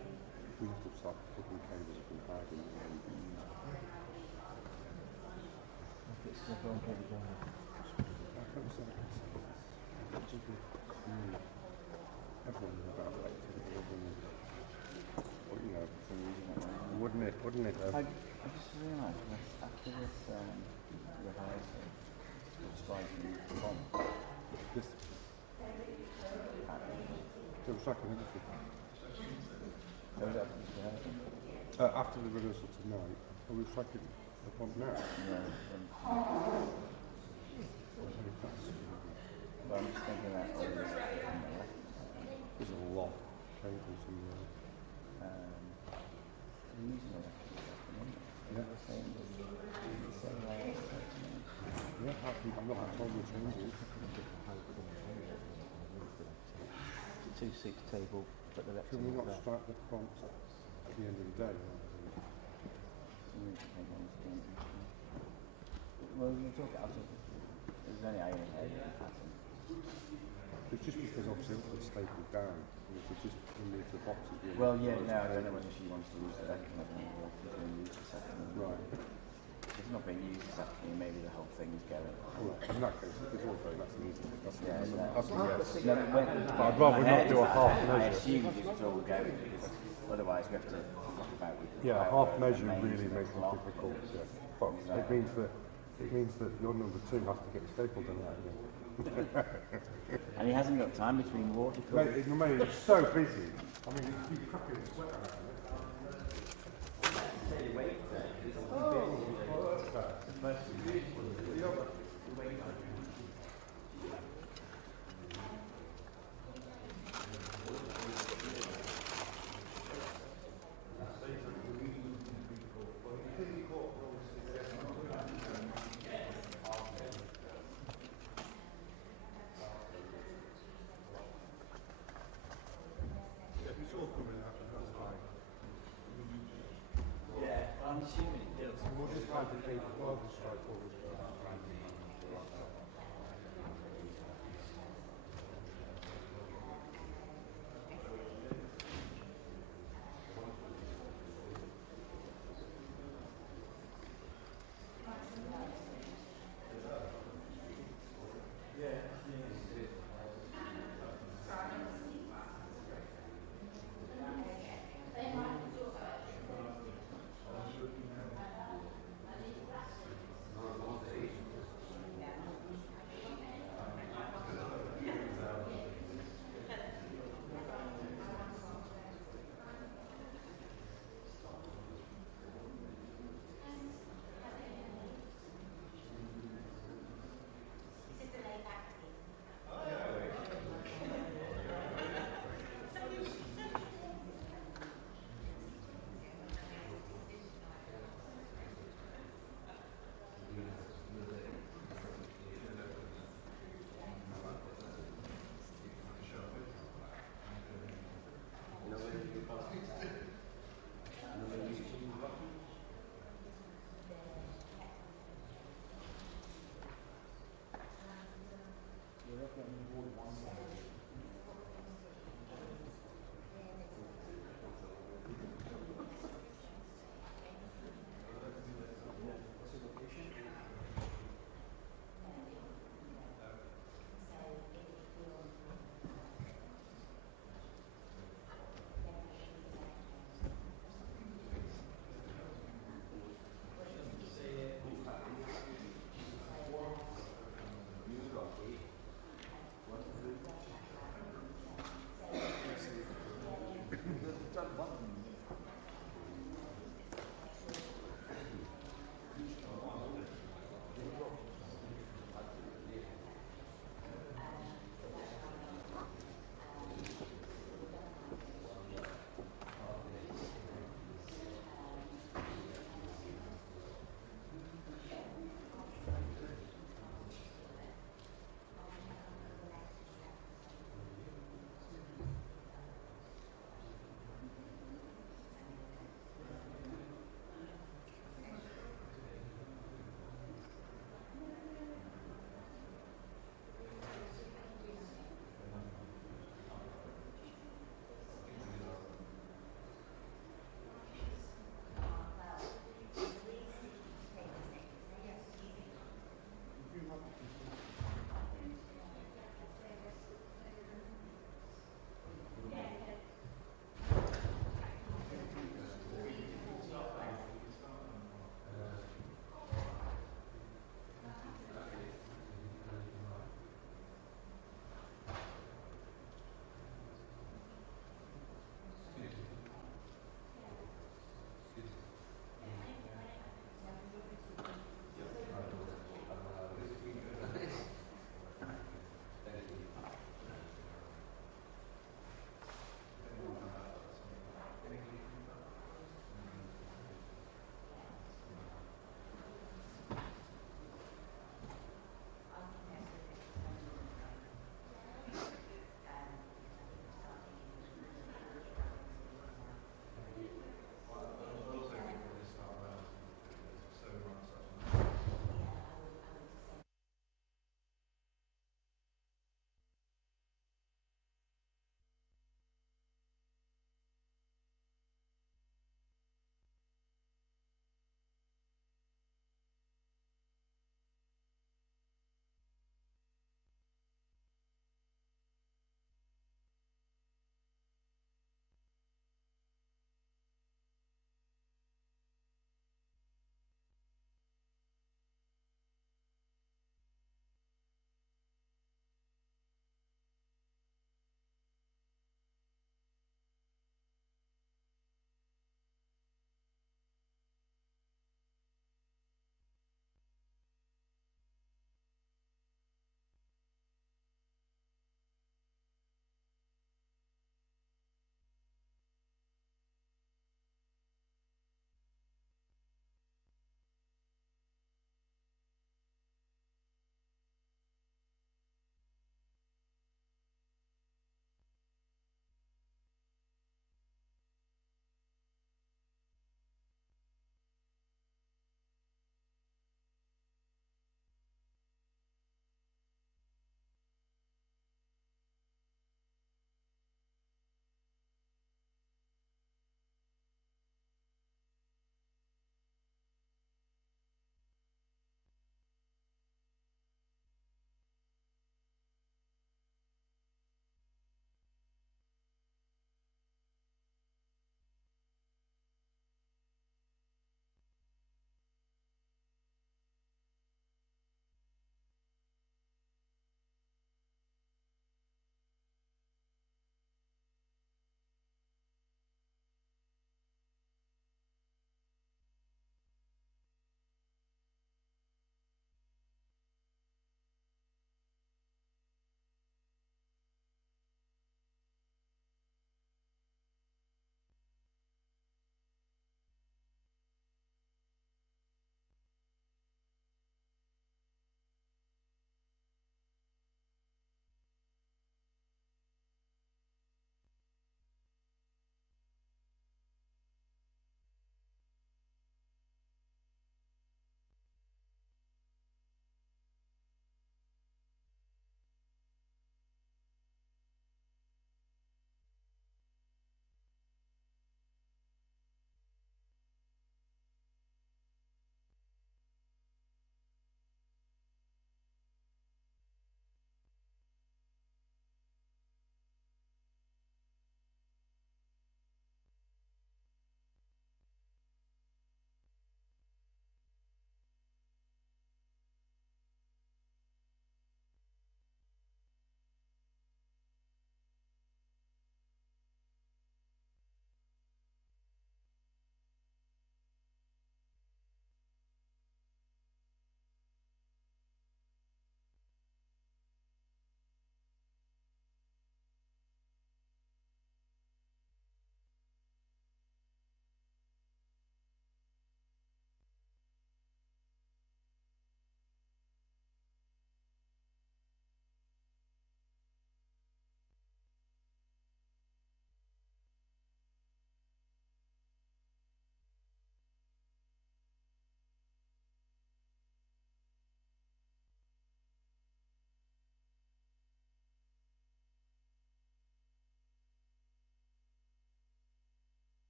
we have to start putting cables up and hiding. Everyone knew about electricity, wouldn't it? I just realised after this rehearsal, which slides you on. This. It was like an everything. After the rehearsal tonight, are we striking the pump now? Yeah. But I'm just thinking that all this, there's a lot of cables in there. I'm not told the changes. 2-6 table, but the Can we not strike the prompts at the end of the day? Well, you talk out of there's only pattern. It's just because obviously it's stapled down. And if we just remove the boxes. Well, yeah, no, I don't know whether she wants to use the mechanism or continue use this afternoon. Right. If it's not being used this afternoon, maybe the whole thing's going. Well, in that case, if it's all going, that's an easy. That's a yes. No, but I'd rather not do a half measure. I assumed it was all going because otherwise we have to fuck about with it. Yeah, half measure really makes it difficult. Yeah. But it means that your number 2 has to get stapled in that again. And he hasn't got time between water cools. Mate, it's so busy. I mean, you cracking the sweat out of it.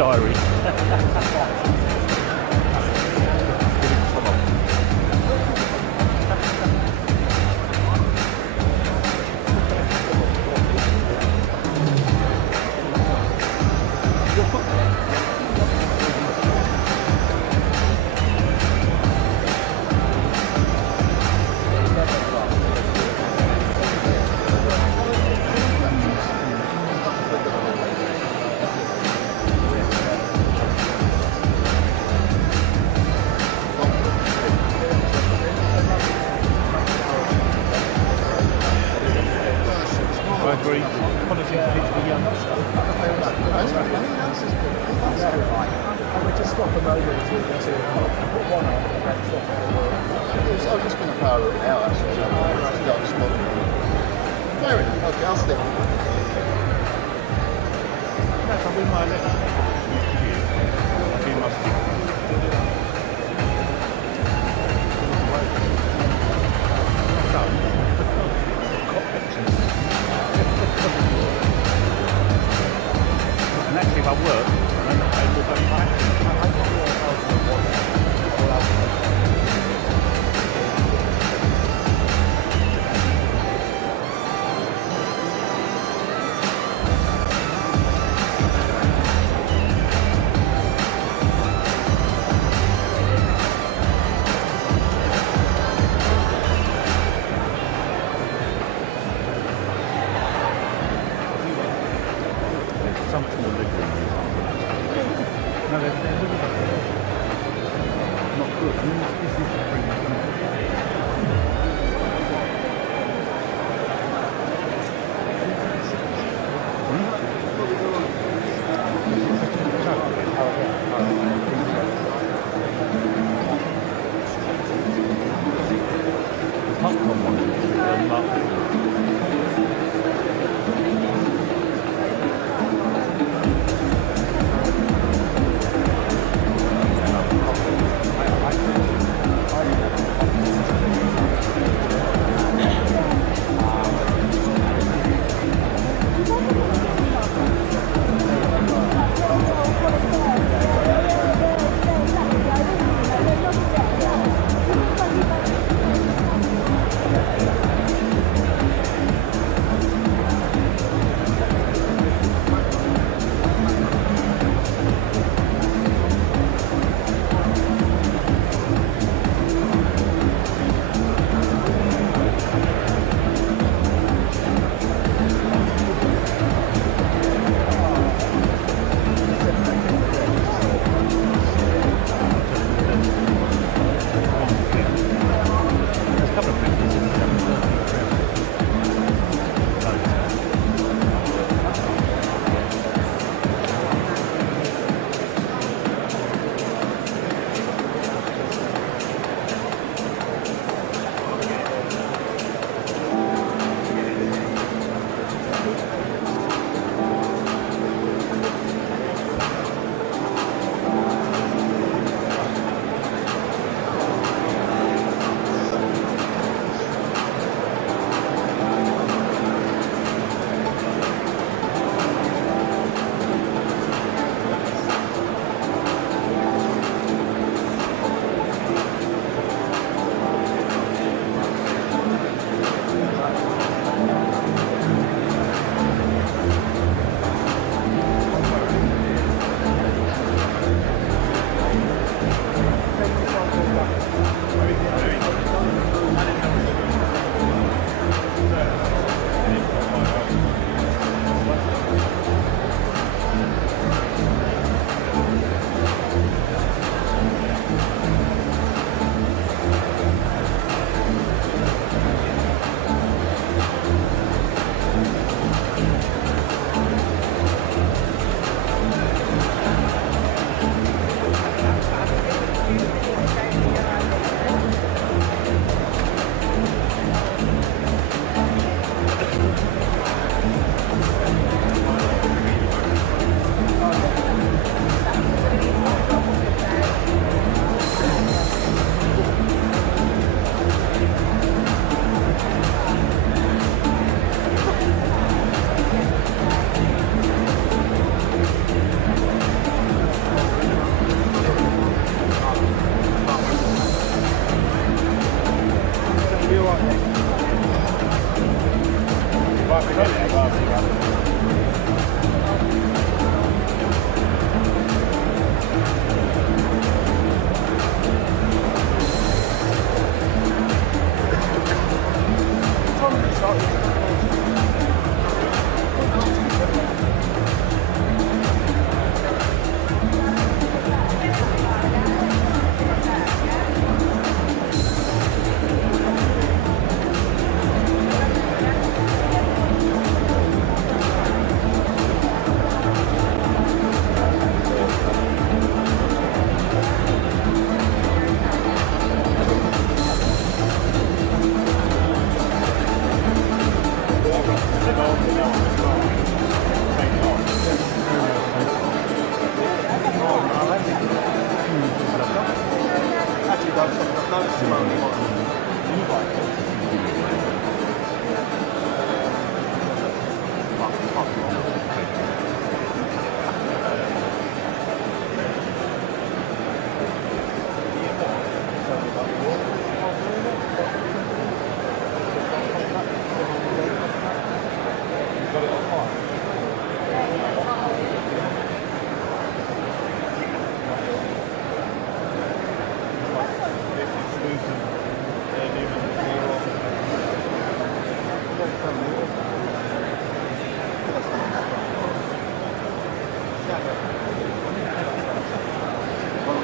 diary. I agree. Politics needs to be young. And we just swap them over to one on and then swap them over. I'm just going to power it now, actually. Fair enough. Okay, I'll stick. That's a win my election. I think must and actually if I work, then I will go something ridiculous. No, they're not good. I mean, this is popcorn one is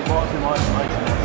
What's in my information?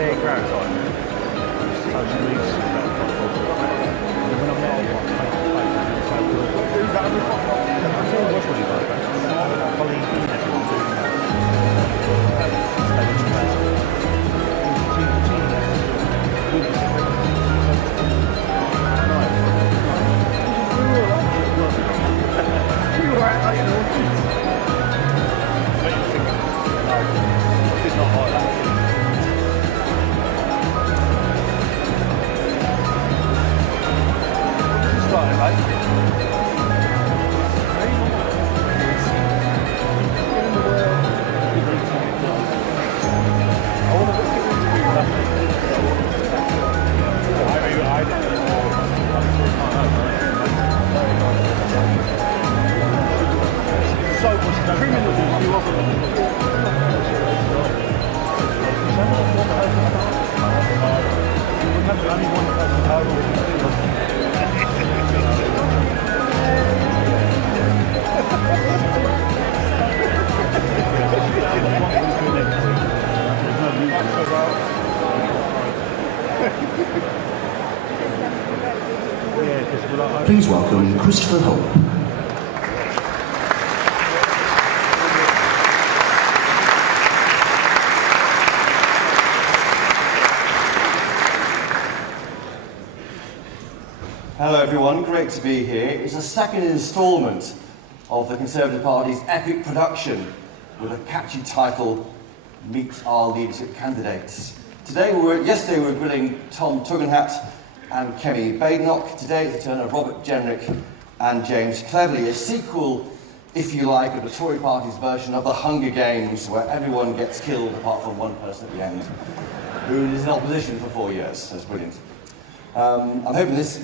their ground time. Social media is about quite popular. And when I'm not on one, I say, well, do that every time. I feel it was really bad, but my colleague, he never was doing that. It's not like that. Starting, mate. Get in the world. I want to get into people that I didn't so much criminal. He wasn't. Only one person Please welcome Christopher Hope. Hello everyone, great to be here. It's a second instalment of the Conservative Party's epic production with a catchy title, Meet Our Leadership Candidates. Yesterday we were grilling Tom Tugendhat and Kemi Badenoch. Today it's the turn of Robert Jenrick and James Cleverly, a sequel, if you like, of the Tory Party's version of the Hunger Games, where everyone gets killed apart from one person at the end, who is in opposition for 4 years. That's brilliant. I'm hoping this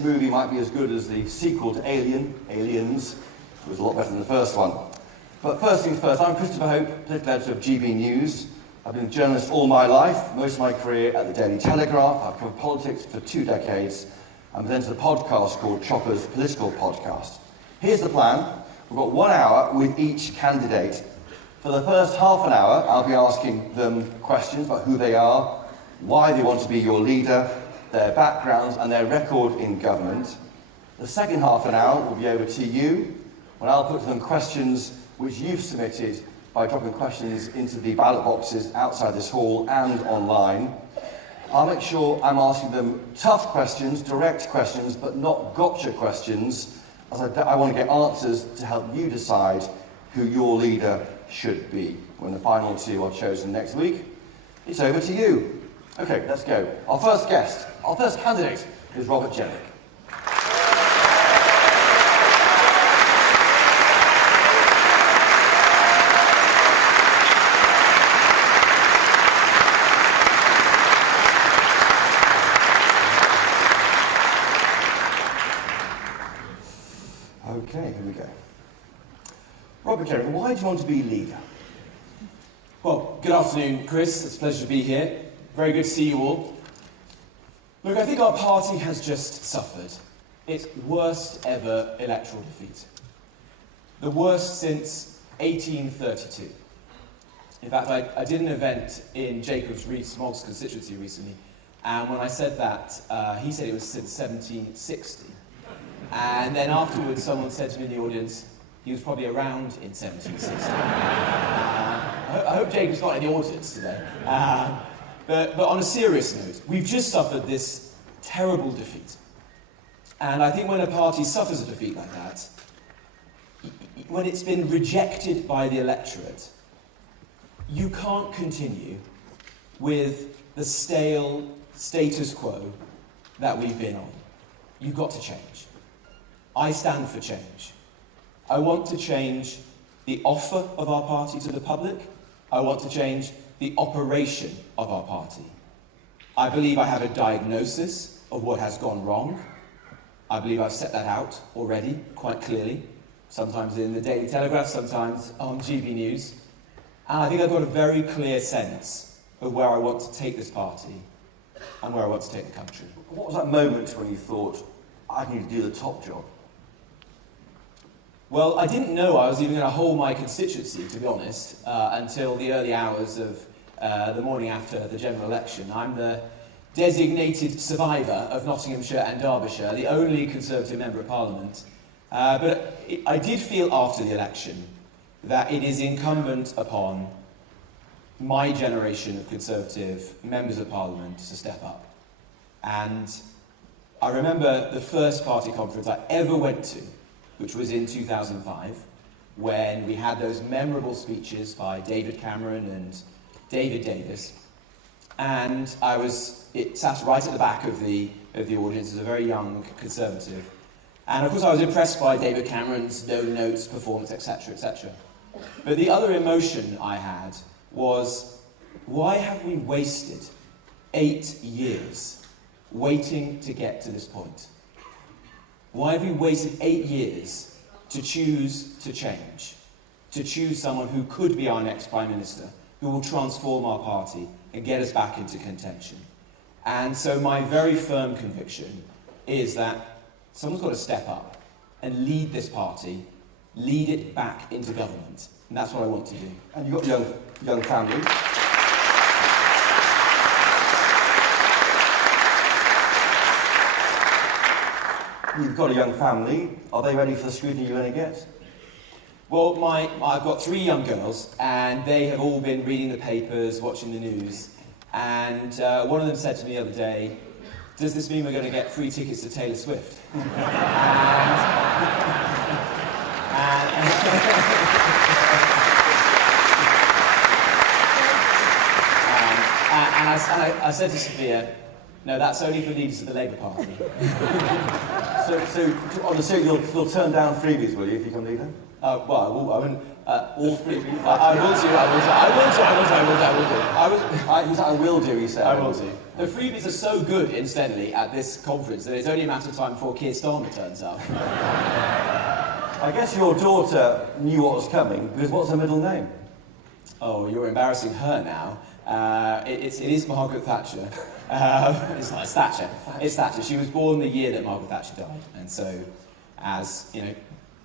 movie might be as good as the sequel to Aliens. It was a lot better than the first one. But first things first, I'm Christopher Hope, political editor of GB News. I've been a journalist all my life, most of my career at the Daily Telegraph. I've covered politics for 2 decades and presented a podcast called Chopper's Political Podcast. Here's the plan. We've got 1 hour with each candidate. For the first half an hour, I'll be asking them questions about who they are, why they want to be your leader, their backgrounds and their record in government. The second half an hour will be over to you, when I'll put to them questions which you've submitted by dropping questions into the ballot boxes outside this hall and online. I'll make sure I'm asking them tough questions, direct questions, but not gotcha questions, as I want to get answers to help you decide who your leader should be. When the final 2 are chosen next week, it's over to you. Okay, let's go. Our first guest, our first candidate is Robert Jenrick. Okay, here we go. Robert Jenrick, why do you want to be leader? Well, good afternoon, Chris. It's a pleasure to be here. Very good to see you all. Look, I think our party has just suffered its worst ever electoral defeat. The worst since 1832. In fact, I did an event in Jacobs Rees-Mogg's constituency recently, and when I said that, he said it was since 1760. And then afterwards, someone said to me in the audience, he was probably around in 1760. I hope Jacob's not in the audience today. But on a serious note, we've just suffered this terrible defeat. And I think when a party suffers a defeat like that, when it's been rejected by the electorate, you can't continue with the stale status quo that we've been on. You've got to change. I stand for change. I want to change the offer of our party to the public. I want to change the operation of our party. I believe I have a diagnosis of what has gone wrong. I believe I've set that out already, quite clearly, sometimes in the Daily Telegraph, sometimes on GB News. And I think I've got a very clear sense of where I want to take this party and where I want to take the country. What was that moment when you thought, I need to do the top job? Well, I didn't know I was even going to hold my constituency, to be honest, until the early hours of the morning after the general election. I'm the designated survivor of Nottinghamshire and Derbyshire, the only Conservative Member of Parliament. But I did feel after the election that it is incumbent upon my generation of Conservative Members of Parliament to step up. And I remember the first party conference I ever went to, which was in 2005, when we had those memorable speeches by David Cameron and David Davis. And it sat right at the back of the audience as a very young Conservative. And of course I was impressed by David Cameron's no notes performance, etc., etc. But the other emotion I had was, why have we wasted 8 years waiting to get to this point? Why have we wasted 8 years to choose to change, to choose someone who could be our next Prime Minister, who will transform our party and get us back into contention? And so my very firm conviction is that someone's got to step up and lead this party, lead it back into government. And that's what I want to do. And you've got a young family. You've got a young family. Are they ready for the scrutiny you're going to get? Well, I've got 3 young girls, and they have all been reading the papers, watching the news. And one of them said to me the other day, does this mean we're going to get free tickets to Taylor Swift? And I said to Sophia, no, that's only for leaders of the Labour Party. So on the seat, you'll turn down freebies, will you, if you come leader? Well, I wouldn't. All freebies. I will do, he said. I will do. The freebies are so good, incidentally, at this conference that it's only a matter of time before Keir Starmer turns up. I guess your daughter knew what was coming, because what's her middle name? Oh, you're embarrassing her now. It is Margaret Thatcher. It's not, it's Thatcher. It's Thatcher. She was born the year that Margaret Thatcher died. And so, as, you know,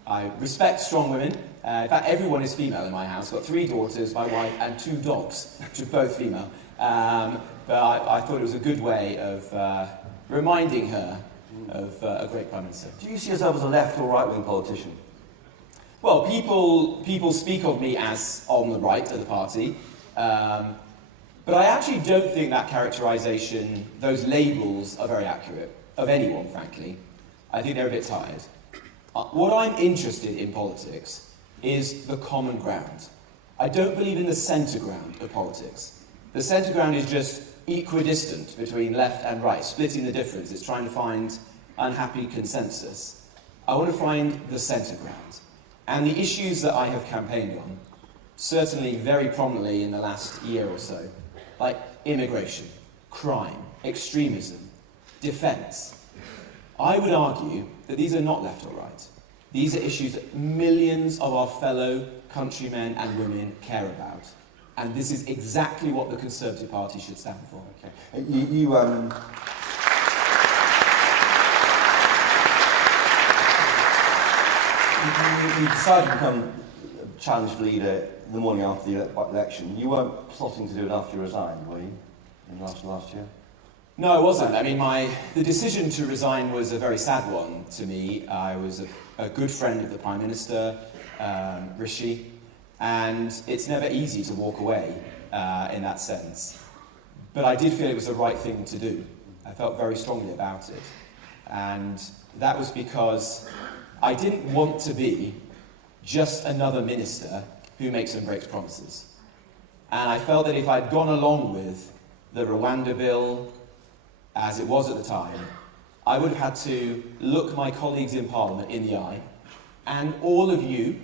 I respect strong women. In fact, everyone is female in my house. I've got 3 daughters, my wife, and 2 dogs, which are both female. But I thought it was a good way of reminding her of a great Prime Minister. Do you see yourself as a left or right-wing politician? Well, people speak of me as on the right of the party. But I actually don't think that characterisation, those labels, are very accurate, of anyone, frankly. I think they're a bit tired. What I'm interested in politics is the common ground. I don't believe in the centre ground of politics. The centre ground is just equidistant between left and right, splitting the difference. It's trying to find unhappy consensus. I want to find the centre ground. And the issues that I have campaigned on, certainly very prominently in the last year or so, like immigration, crime, extremism, defence. I would argue that these are not left or right. These are issues that millions of our fellow countrymen and women care about. And this is exactly what the Conservative Party should stand for. Okay. You decided to become challenge leader the morning after the election. You weren't plotting to do it after you resigned, were you, in last year? No, I wasn't. I mean, the decision to resign was a very sad one to me. I was a good friend of the Prime Minister, Rishi, and it's never easy to walk away in that sense. But I did feel it was the right thing to do. I felt very strongly about it. And that was because I didn't want to be just another minister who makes and breaks promises. And I felt that if I'd gone along with the Rwanda bill, as it was at the time, I would have had to look my colleagues in Parliament in the eye, and all of you,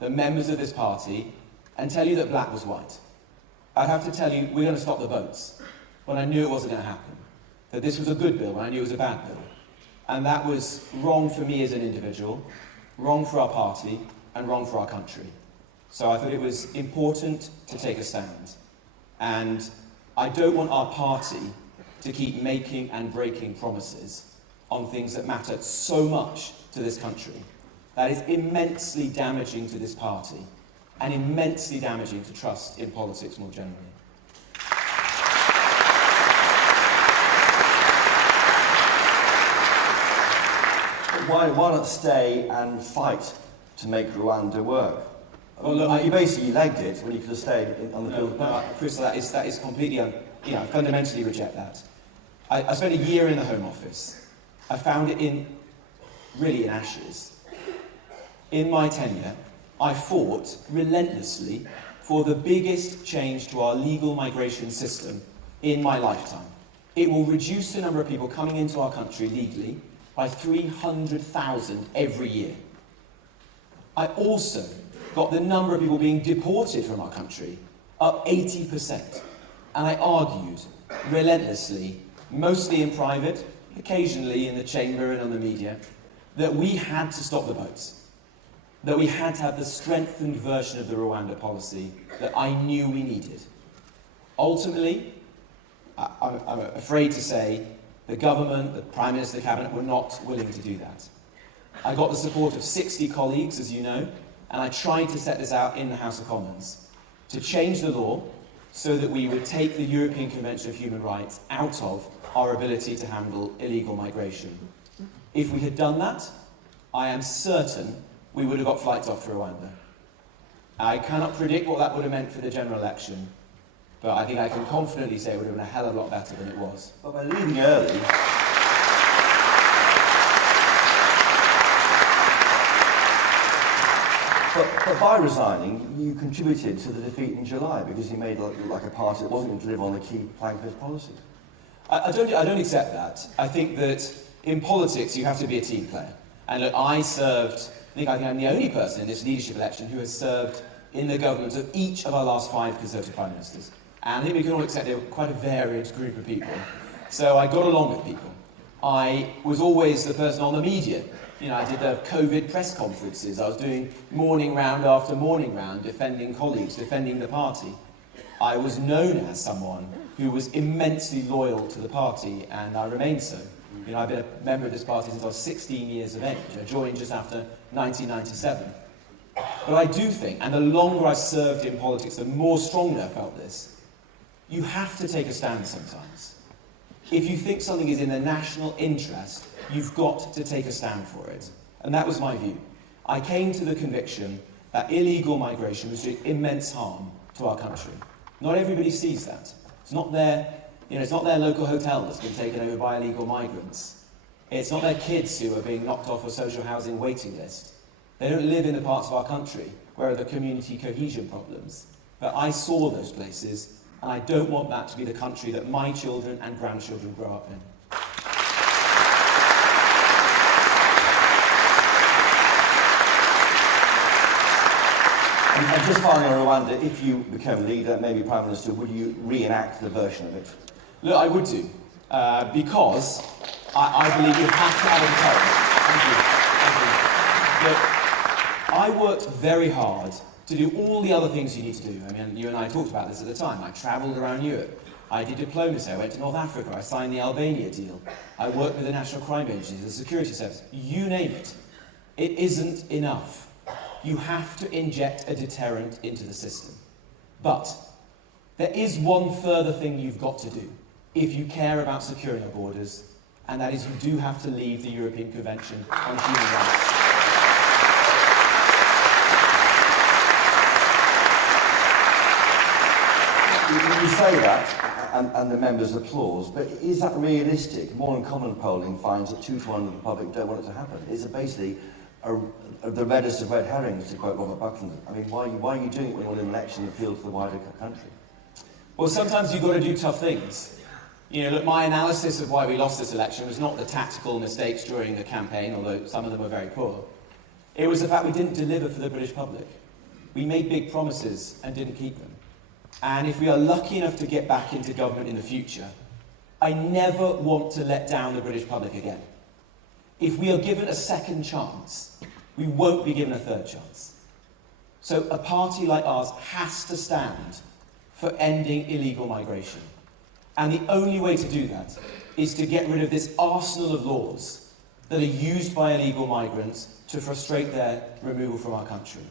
the members of this party, and tell you that black was white. I'd have to tell you, we're going to stop the boats, when I knew it wasn't going to happen. That this was a good bill, when I knew it was a bad bill. And that was wrong for me as an individual, wrong for our party, and wrong for our country. So I thought it was important to take a stand. And I don't want our party to keep making and breaking promises on things that matter so much to this country. That is immensely damaging to this party and immensely damaging to trust in politics more generally. why not stay and fight to make Rwanda work? Well, look, you basically legged it when you could have stayed on the field. No, Chris, that is completely, I fundamentally reject that. I spent a year in the Home Office. I found it really in ashes. In my tenure, I fought relentlessly for the biggest change to our legal migration system in my lifetime. It will reduce the number of people coming into our country legally by 300,000 every year. I also got the number of people being deported from our country up 80%. And I argued relentlessly, mostly in private, occasionally in the chamber and on the media, that we had to stop the boats, that we had to have the strengthened version of the Rwanda policy that I knew we needed. Ultimately, I'm afraid to say, the government, the Prime Minister, the Cabinet were not willing to do that. I got the support of 60 colleagues, as you know, and I tried to set this out in the House of Commons to change the law so that we would take the European Convention of Human Rights out of our ability to handle illegal migration. If we had done that, I am certain we would have got flights off to Rwanda. I cannot predict what that would have meant for the general election, but I think I can confidently say it would have been a hell of a lot better than it was. But by leaving early, but by resigning, you contributed to the defeat in July because you made like a party that wasn't going to deliver on the key plank of its policy. I don't accept that. I think that in politics you have to be a team player. And look, I think I'm the only person in this leadership election who has served in the government of each of our last 5 Conservative Prime Ministers. And I think we can all accept they were quite a varied group of people. So I got along with people. I was always the person on the media. I did the COVID press conferences. I was doing morning round after morning round, defending colleagues, defending the party. I was known as someone who was immensely loyal to the party, and I remain so. I've been a member of this party since I was 16 years of age. I joined just after 1997. But I do think, and the longer I served in politics, the more strongly I felt this, you have to take a stand sometimes. If you think something is in the national interest, you've got to take a stand for it. And that was my view. I came to the conviction that illegal migration was doing immense harm to our country. Not everybody sees that. It's not their local hotel that's been taken over by illegal migrants. It's not their kids who are being knocked off a social housing waiting list. They don't live in the parts of our country where there are community cohesion problems. But I saw those places, and I don't want that to be the country that my children and grandchildren grow up in. And just finally on Rwanda, if you become leader, maybe Prime Minister, would you reenact the version of it? Look, I would do, because I believe you have to have a deterrent. Thank you. Look, I worked very hard to do all the other things you need to do. I mean, you and I talked about this at the time. I travelled around Europe. I did diplomacy. I went to North Africa. I signed the Albania deal. I worked with the National Crime Agency, the Security Service. You name it. It isn't enough. You have to inject a deterrent into the system. But there is one further thing you've got to do if you care about securing our borders, and that is you do have to leave the European Convention on Human Rights. You say that, and the members applause, but is that realistic? More than common polling finds that 2 to 1 of the public don't want it to happen. Is it basically the reddest of red herrings, to quote Robert Buckland? I mean, why are you doing it when you want an election that appeals to the wider country? Well, sometimes you've got to do tough things. Look, my analysis of why we lost this election was not the tactical mistakes during the campaign, although some of them were very poor. It was the fact we didn't deliver for the British public. We made big promises and didn't keep them. And if we are lucky enough to get back into government in the future, I never want to let down the British public again. If we are given a second chance, we won't be given a third chance. So a party like ours has to stand for ending illegal migration. And the only way to do that is to get rid of this arsenal of laws that are used by illegal migrants to frustrate their removal from our country.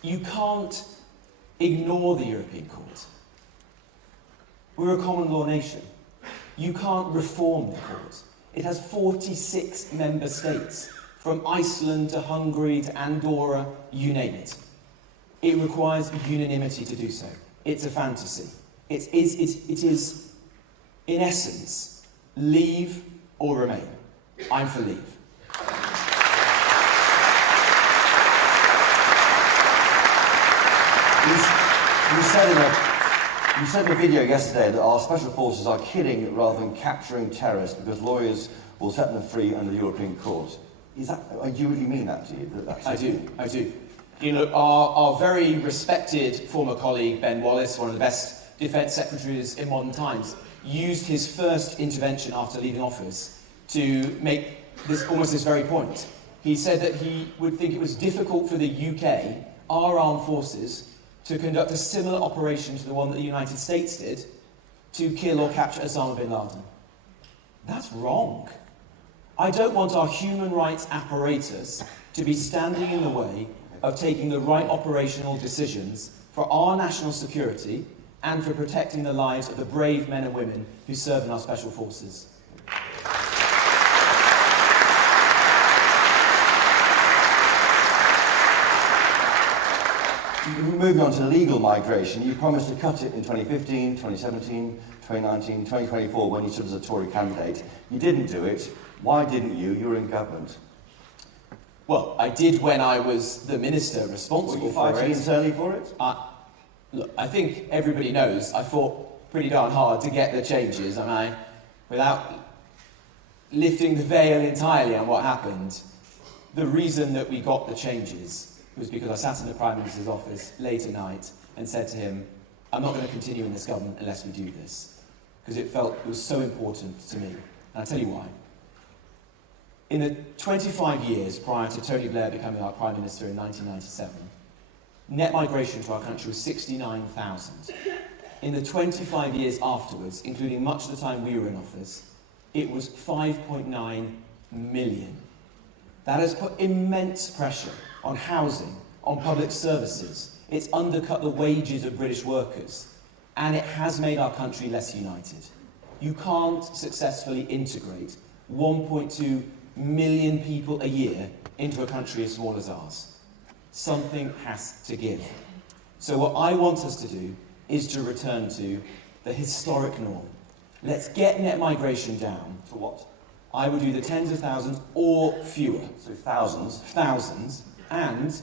You can't ignore the European Court. We're a common law nation. You can't reform the court. It has 46 member states, from Iceland to Hungary to Andorra, you name it. It requires unanimity to do so. It's a fantasy. It is, in essence, leave or remain. I'm for leave. You said in a video yesterday that our special forces are killing rather than capturing terrorists because lawyers will set them free under the European Court. Do you really mean that to you? I do. You know, our very respected former colleague, Ben Wallace, one of the best defence secretaries in modern times, used his first intervention after leaving office to make this very point. He said that he would think it was difficult for the UK, our armed forces, to conduct a similar operation to the one that the United States did to kill or capture Osama bin Laden. That's wrong. I don't want our human rights apparatus to be standing in the way of taking the right operational decisions for our national security and for protecting the lives of the brave men and women who serve in our special forces. Moving on to legal migration, you promised to cut it in 2015, 2017, 2019, 2024 when you stood as a Tory candidate. You didn't do it. Why didn't you? You were in government. Well, I did when I was the minister responsible for it. Were you fighting internally for it? Look, I think everybody knows I fought pretty darn hard to get the changes, and without lifting the veil entirely on what happened, the reason that we got the changes was because I sat in the Prime Minister's office late at night and said to him, I'm not going to continue in this government unless we do this, because it was so important to me. And I'll tell you why. In the 25 years prior to Tony Blair becoming our Prime Minister in 1997, net migration to our country was 69,000. In the 25 years afterwards, including much of the time we were in office, it was 5.9 million. That has put immense pressure on housing, on public services. It's undercut the wages of British workers, and it has made our country less united. You can't successfully integrate 1.2 million people a year into a country as small as ours. Something has to give. So what I want us to do is to return to the historic norm. Let's get net migration down. To what? I would do the tens of thousands or fewer. So thousands? Thousands. And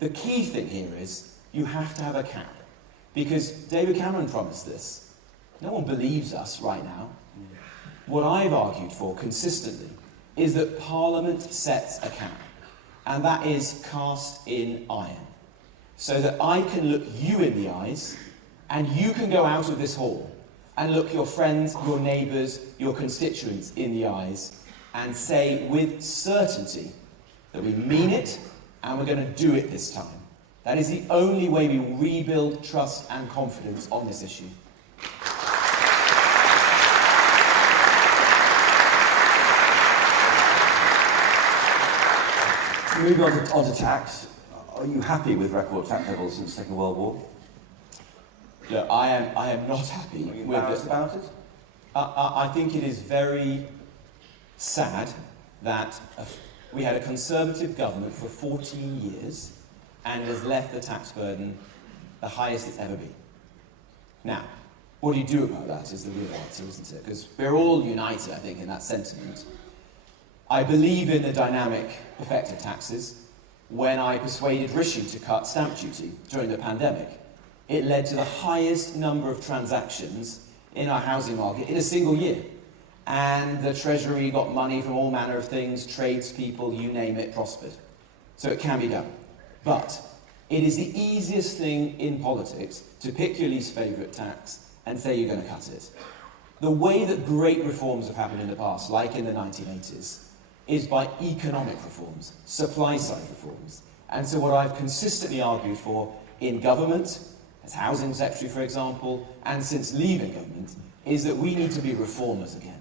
the key thing here is you have to have a cap. Because David Cameron promised this. No one believes us right now. What I've argued for consistently is that Parliament sets a cap. And that is cast in iron. So that I can look you in the eyes and you can go out of this hall and look your friends, your neighbours, your constituents in the eyes and say with certainty that we mean it and we're going to do it this time. That is the only way we will rebuild trust and confidence on this issue. Moving on to tax, are you happy with record tax levels since the Second World War? Look, I am not happy with it. Embarrassed about it? I think it is very sad that we had a Conservative government for 14 years and it has left the tax burden the highest it's ever been. Now, what do you do about that is the real answer, isn't it? Because we're all united, I think, in that sentiment. I believe in the dynamic effect of taxes. When I persuaded Rishi to cut stamp duty during the pandemic, it led to the highest number of transactions in our housing market in a single year. And the Treasury got money from all manner of things, tradespeople, you name it, prospered. So it can be done. But it is the easiest thing in politics to pick your least favourite tax and say you're going to cut it. The way that great reforms have happened in the past, like in the 1980s, is by economic reforms, supply-side reforms. And so what I've consistently argued for in government, as Housing Secretary, for example, and since leaving government, is that we need to be reformers again.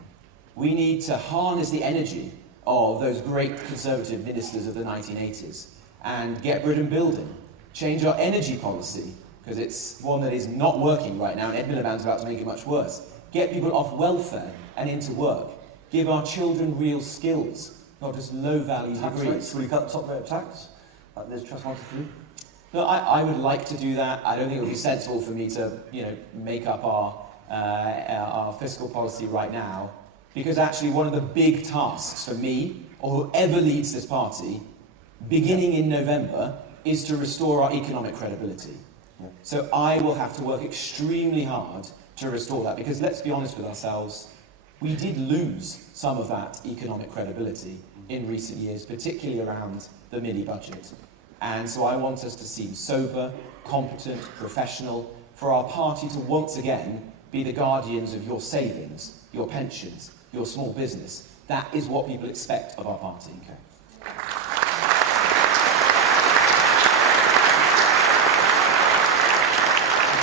We need to harness the energy of those great Conservative ministers of the 1980s and get Britain building. Change our energy policy, because it's one that is not working right now, and Ed Miliband's about to make it much worse. Get people off welfare and into work. give our children real skills, not just low-value Tax degrees. rates? Will you cut the top rate of tax? Like this trust wanted to do? No, I would like to do that. I don't think it would be sensible for me to, make up our fiscal policy right now, because actually one of the big tasks for me, or whoever leads this party, beginning in November, is to restore our economic credibility. Yeah. So I will have to work extremely hard to restore that, because let's be honest with ourselves, we did lose some of that economic credibility in recent years, particularly around the mini budget. And so I want us to seem sober, competent, professional, for our party to once again be the guardians of your savings, your pensions, your small business. That is what people expect of our party. Okay.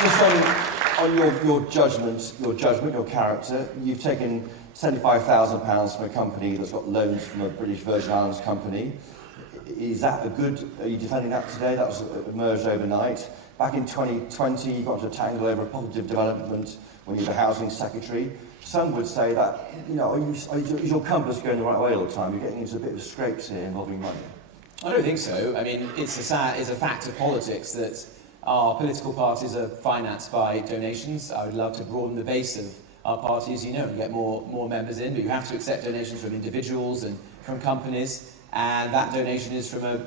Just on your judgment, your character, you've taken £75,000 from a company that's got loans from a British Virgin Islands company. Is that are you defending that today? That was emerged overnight. Back in 2020, you got into a tangle over a positive development when you were the housing secretary. Some would say that, is your compass going the right way all the time? You're getting into a bit of scrapes here involving money. I don't think so. I mean, it's a fact of politics that our political parties are financed by donations. I would love to broaden the base of our party, as you know, and get more members in, but you have to accept donations from individuals and from companies, and that donation is from a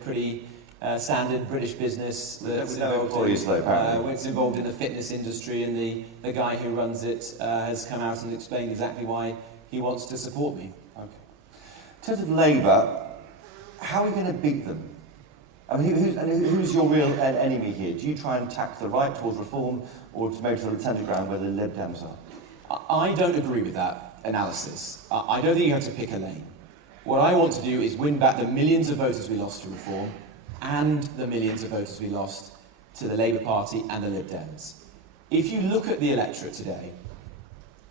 pretty standard British business that's it's involved in the fitness industry, and the guy who runs it has come out and explained exactly why he wants to support me. Okay. In terms of Labour, how are you going to beat them? I mean, who's your real enemy here? Do you try and tack the right towards reform, or to maybe to the centre ground where the Lib Dems are? I don't agree with that analysis. I don't think you have to pick a lane. What I want to do is win back the millions of voters we lost to reform, and the millions of voters we lost to the Labour Party and the Lib Dems. If you look at the electorate today,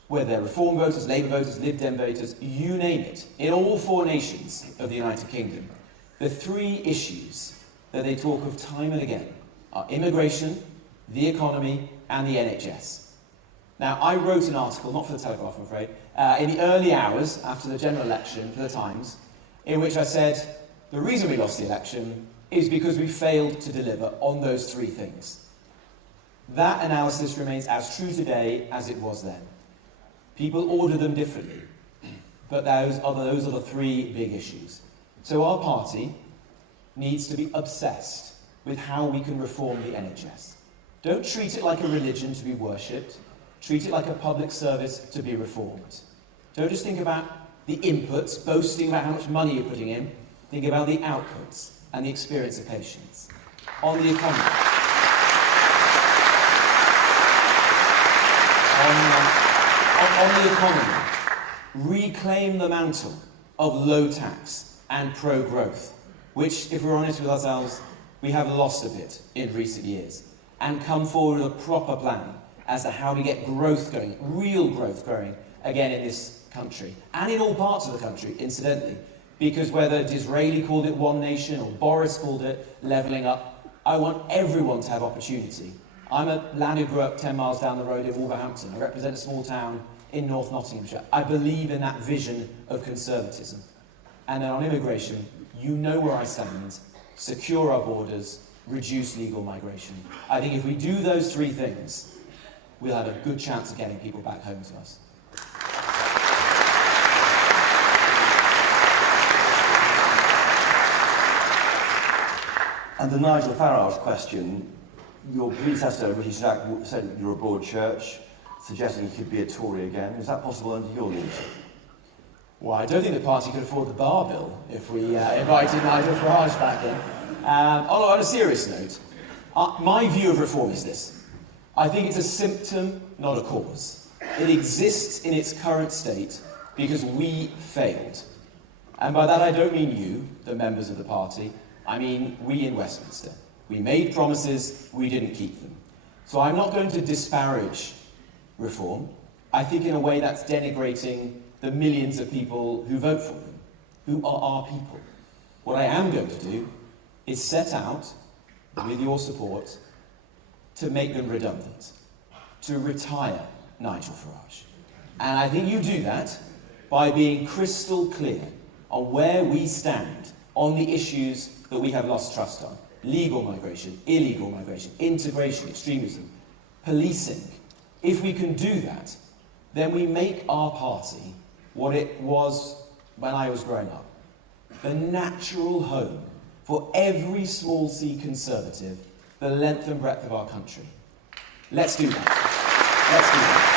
whether they're Reform voters, Labour voters, Lib Dem voters, you name it, in all four nations of the United Kingdom, the three issues that they talk of time and again are immigration, the economy, and the NHS. Now, I wrote an article, not for the Telegraph, I'm afraid, in the early hours after the general election for the Times, in which I said the reason we lost the election is because we failed to deliver on those three things. That analysis remains as true today as it was then. People order them differently, but those are the three big issues. So our party needs to be obsessed with how we can reform the NHS. Don't treat it like a religion to be worshipped. Treat it like a public service to be reformed. Don't just think about the inputs, boasting about how much money you're putting in. Think about the outputs and the experience of patients. On the economy. On the economy, reclaim the mantle of low tax and pro-growth, which, if we're honest with ourselves, we have lost a bit in recent years, and come forward with a proper plan as to how to get growth going, real growth going, again in this country, and in all parts of the country, incidentally, because whether Disraeli called it one nation or Boris called it levelling up, I want everyone to have opportunity. I'm a lad who grew up 10 miles down the road in Wolverhampton. I represent a small town in North Nottinghamshire. I believe in that vision of conservatism. And then on immigration, you know where I stand. Secure our borders, reduce legal migration. I think if we do those three things, we'll have a good chance of getting people back home to us. And the Nigel Farage question, your predecessor, Rishi Sunak, said you're a broad church, suggesting he could be a Tory again. Is that possible under your leadership? Well, I don't think the party could afford the bar bill if we invited Nigel Farage back in. On a serious note, my view of reform is this. I think it's a symptom, not a cause. It exists in its current state because we failed. And by that I don't mean you, the members of the party. I mean we in Westminster. We made promises, we didn't keep them. So I'm not going to disparage reform. I think in a way that's denigrating the millions of people who vote for them, who are our people. What I am going to do is set out, with your support, to make them redundant, to retire Nigel Farage. And I think you do that by being crystal clear on where we stand on the issues that we have lost trust on. Legal migration, illegal migration, integration, extremism, policing. If we can do that, then we make our party what it was when I was growing up. The natural home for every small c conservative, the length and breadth of our country. Let's do that. Let's do that.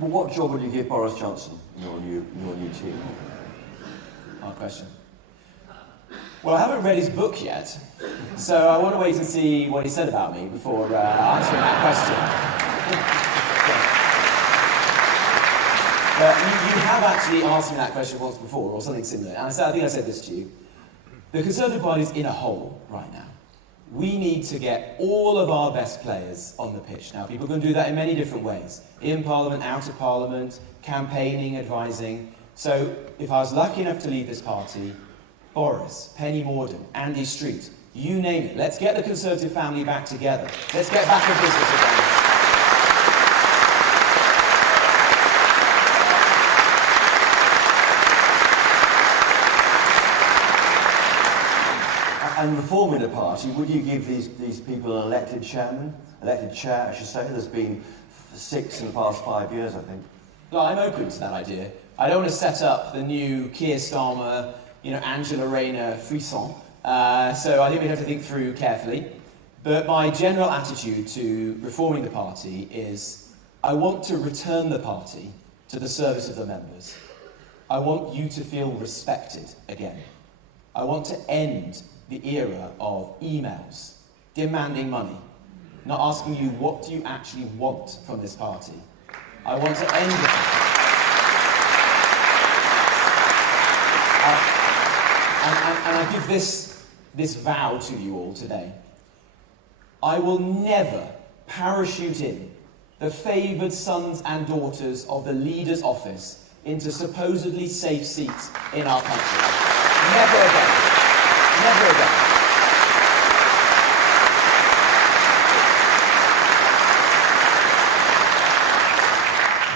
Well, what job would you give Boris Johnson in your new team? Hard question. Well, I haven't read his book yet, so I want to wait and see what he said about me before answering that question. But you have actually asked me that question once before, or something similar, and I think I said this to you. The Conservative Party is in a hole right now. We need to get all of our best players on the pitch. Now, people can do that in many different ways. In Parliament, out of Parliament, campaigning, advising. So, if I was lucky enough to lead this party, Boris, Penny Mordaunt, Andy Street, you name it. Let's get the Conservative family back together. Let's get back in business again. And reforming the party, would you give these people an elected chairman? Elected chair, I should say. There's been 6 in the past 5 years, I think. Well, I'm open to that idea. I don't want to set up the new Keir Starmer, Angela Rayner frisson. So I think we have to think through carefully. But my general attitude to reforming the party is I want to return the party to the service of the members. I want you to feel respected again. I want to end the era of emails, demanding money, not asking you what do you actually want from this party. I want to end it. And I give this vow to you all today. I will never parachute in the favoured sons and daughters of the leader's office into supposedly safe seats in our country. Never again. Never again.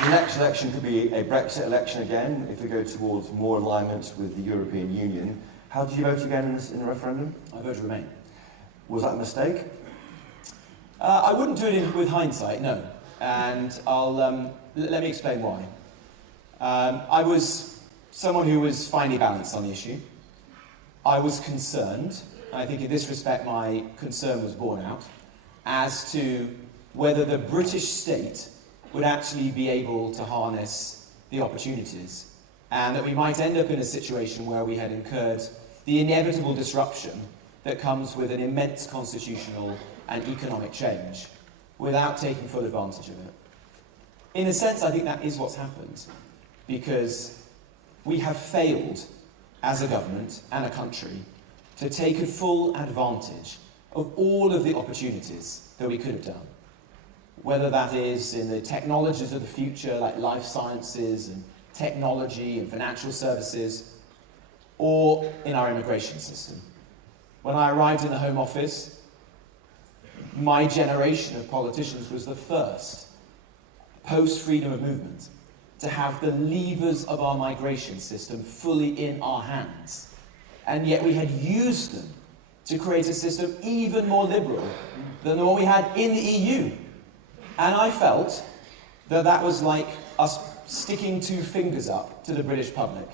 The next election could be a Brexit election again, if we go towards more alignment with the European Union. How did you vote again in the referendum? I voted Remain. Was that a mistake? I wouldn't do it with hindsight, no. And I'll let me explain why. I was someone who was finely balanced on the issue. I was concerned, and I think in this respect my concern was borne out, as to whether the British state would actually be able to harness the opportunities, and that we might end up in a situation where we had incurred the inevitable disruption that comes with an immense constitutional and economic change without taking full advantage of it. In a sense, I think that is what's happened, because we have failed as a government and a country to take a full advantage of all of the opportunities that we could have done. Whether that is in the technologies of the future, like life sciences and technology and financial services, or in our immigration system. When I arrived in the Home Office, my generation of politicians was the first, post-freedom of movement, to have the levers of our migration system fully in our hands. And yet we had used them to create a system even more liberal than the one we had in the EU. And I felt that that was like us sticking 2 fingers up to the British public.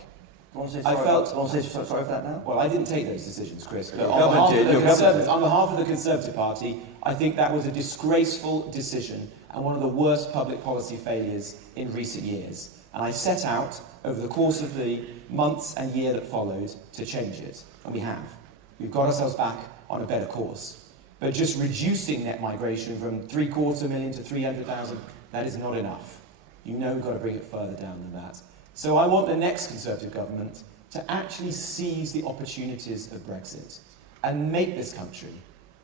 I felt... sorry for that now? Well, I didn't take those decisions, Chris, but on behalf of the Conservative Party, I think that was a disgraceful decision and one of the worst public policy failures in recent years. And I set out, over the course of the months and year that followed, to change it. And we have. We've got ourselves back on a better course. But just reducing net migration from 750,000 to 300,000, that is not enough. You know we've got to bring it further down than that. So I want the next Conservative government to actually seize the opportunities of Brexit and make this country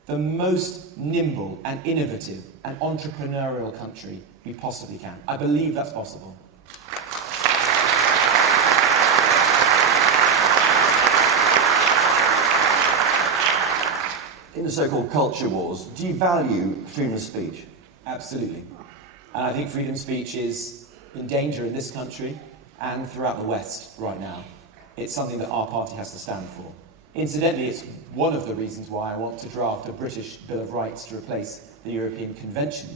the most nimble and innovative and entrepreneurial country we possibly can. I believe that's possible. in the so-called culture wars, do you value freedom of speech? Absolutely. And I think freedom of speech is in danger in this country and throughout the West right now. It's something that our party has to stand for. Incidentally, it's one of the reasons why I want to draft a British Bill of Rights to replace the European Convention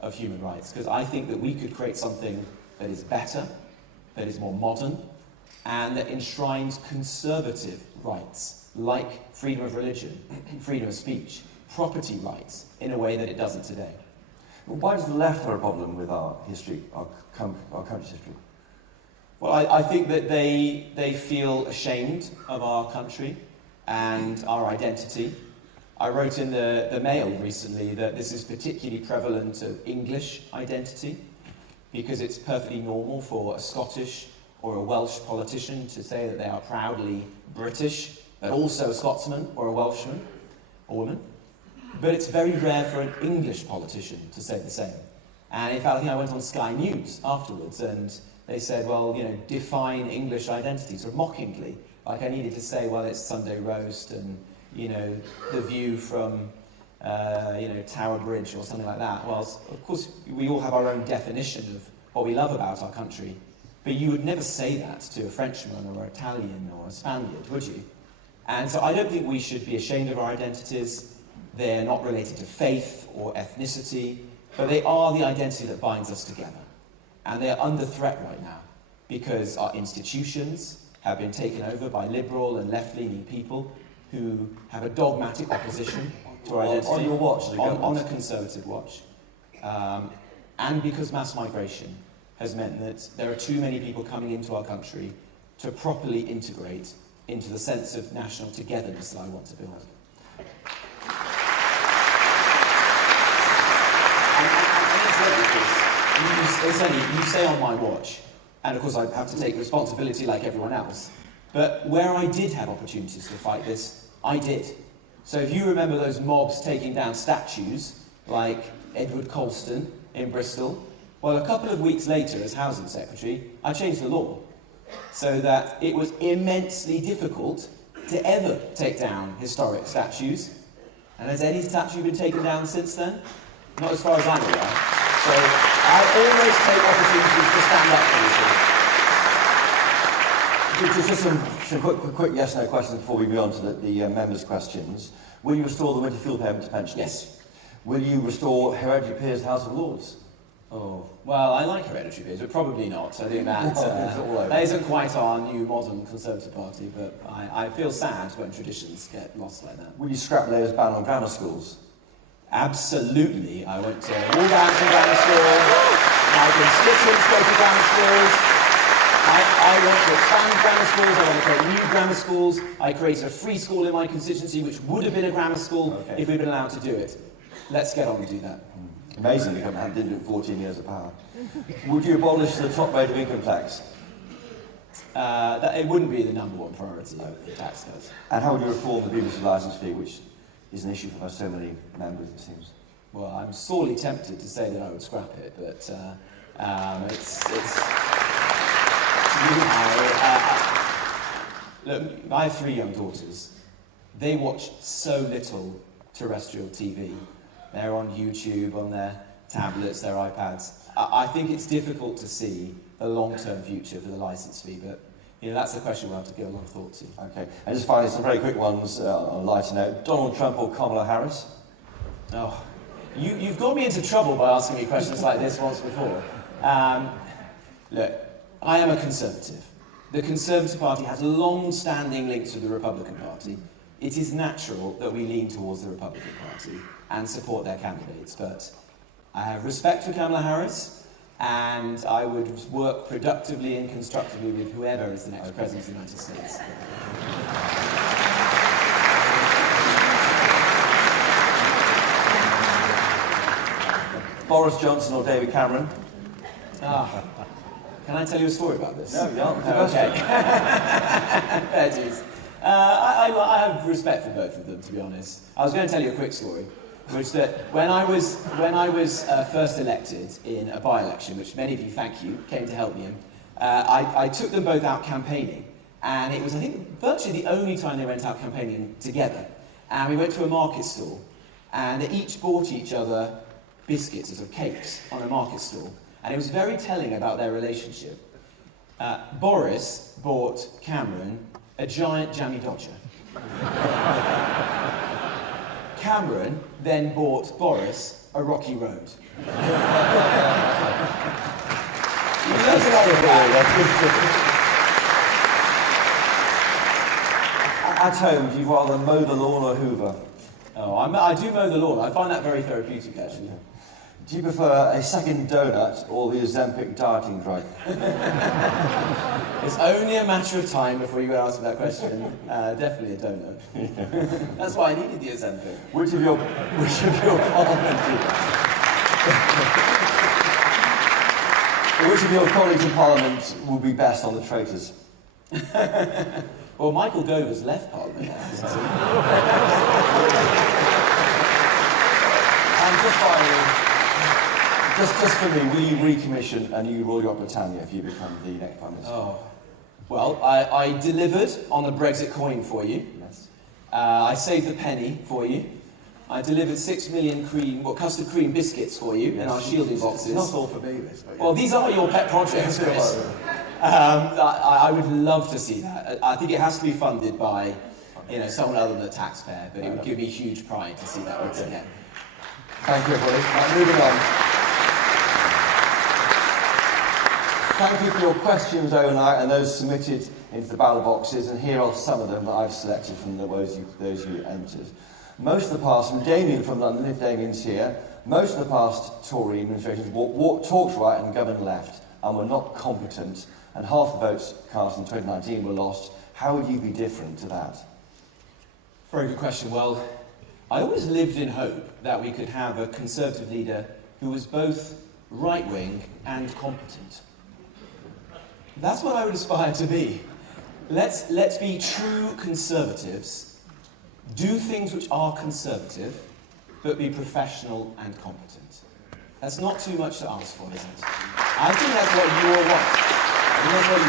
of Human Rights, because I think that we could create something that is better, that is more modern, and that enshrines conservative rights, like freedom of religion, freedom of speech, property rights, in a way that it doesn't today. Well, why does the left have a problem with our history, our country's history? Well, I think that they feel ashamed of our country and our identity. I wrote in the Mail recently that this is particularly prevalent of English identity, because it's perfectly normal for a Scottish or a Welsh politician to say that they are proudly British, but also a Scotsman or a Welshman or woman. But it's very rare for an English politician to say the same. And in fact, I think I went on Sky News afterwards and they said, well, you know, define English identity, sort of mockingly. Like I needed to say, well, it's Sunday roast and, you know, the view from, you know, Tower Bridge or something like that. Well, of course, we all have our own definition of what we love about our country, but you would never say that to a Frenchman or an Italian or a Spaniard, would you? And so I don't think we should be ashamed of our identities. They're not related to faith or ethnicity, but they are the identity that binds us together. And they are under threat right now because our institutions have been taken over by liberal and left-leaning people who have a dogmatic opposition to our identity. On your watch? On a conservative watch. And because mass migration has meant that there are too many people coming into our country to properly integrate into the sense of national togetherness that I want to build. You say on my watch, and of course I have to take responsibility like everyone else, but where I did have opportunities to fight this, I did. So if you remember those mobs taking down statues, like Edward Colston in Bristol, well, a couple of weeks later, as Housing Secretary, I changed the law so that it was immensely difficult to ever take down historic statues. And has any statue been taken down since then? Not as far as I'm aware. So I always take opportunities to stand up for these things. Just some quick yes/no questions before we move on to the members' questions. Will you restore the winter fuel payment to pensioners? Yes. Will you restore hereditary peers to the House of Lords? Oh, well, I like hereditary peers, but probably not. I think that isn't quite our new modern Conservative Party, but I feel sad when traditions get lost like that. Will you scrap Labour's ban on grammar schools? Absolutely. I went to Wolverhampton Grammar School. My constituents go to grammar schools. I want to expand grammar schools. I want to create new grammar schools. I created a free school in my constituency, which would have been a grammar school if we'd been allowed to do it. Let's get on and do that. Amazing, because I didn't do it 14 years of power. Would you abolish the top rate of income tax? It wouldn't be the #1 priority of the tax cuts. And how would you reform the BBC licence fee, which is an issue for so many members, it seems? Well, I'm sorely tempted to say that I would scrap it, but look, I have 3 young daughters. They watch so little terrestrial TV. They're on YouTube, on their tablets, their iPads. I think it's difficult to see the long-term future for the licence fee, but you know, that's a question we'll have to give a lot of thought to. Okay, and just finally, some very quick ones on a lighter note. Donald Trump or Kamala Harris? Oh, you've got me into trouble by asking me questions like this once before. Look, I am a Conservative. The Conservative Party has long-standing links with the Republican Party. It is natural that we lean towards the Republican Party and support their candidates, but I have respect for Kamala Harris, and I would work productively and constructively with whoever is the next President of the United States. Boris Johnson or David Cameron? Can I tell you a story about this? No, you don't. Okay. Fair dues. I have respect for both of them, to be honest. I was going to tell you a quick story, which that when I was first elected in a by-election, which many of you, thank you, came to help me in, I took them both out campaigning, and it was, I think, virtually the only time they went out campaigning together. and we went to a market stall, and they each bought each other biscuits, sort of cakes, on a market stall, and it was very telling about their relationship. Boris bought Cameron a giant jammy dodger. Cameron then bought Boris a rocky road. At home, do you rather mow the lawn or hoover? Oh, I do mow the lawn. I find that very therapeutic, actually. Do you prefer a second donut or the Ozempic dieting drug? It's only a matter of time before you answer that question. Definitely a donut. That's why I needed the Ozempic. Which of your Which of your colleagues in Parliament will be best on the traitors? Well, Michael Gover's left Parliament. And just finally, just for me, will you recommission a new Royal Britannia if you become the next Prime Minister? Oh. Well, I delivered on the Brexit coin for you. Yes. I saved the penny for you. I delivered 6 million custard cream biscuits for you in our shielding boxes. It's not all for me, this. But yeah. Well, these are your pet projects, Chris. I would love to see that. I think it has to be funded by, someone other than the taxpayer, but it would give me huge pride to see that once again. Thank you, everybody. Right, moving on. Thank you for your questions overnight and those submitted into the ballot boxes, and here are some of them that I've selected from those you entered. Most of the past, from Damien from London, if Damien's here, most of the past Tory administrations talked right and governed left and were not competent, and half the votes cast in 2019 were lost. How would you be different to that? Very good question. Well, I always lived in hope that we could have a Conservative leader who was both right-wing and competent. That's what I would aspire to be. Let's be true Conservatives, do things which are conservative, but be professional and competent. That's not too much to ask for, is it? I think that's what you all want. I think that's what you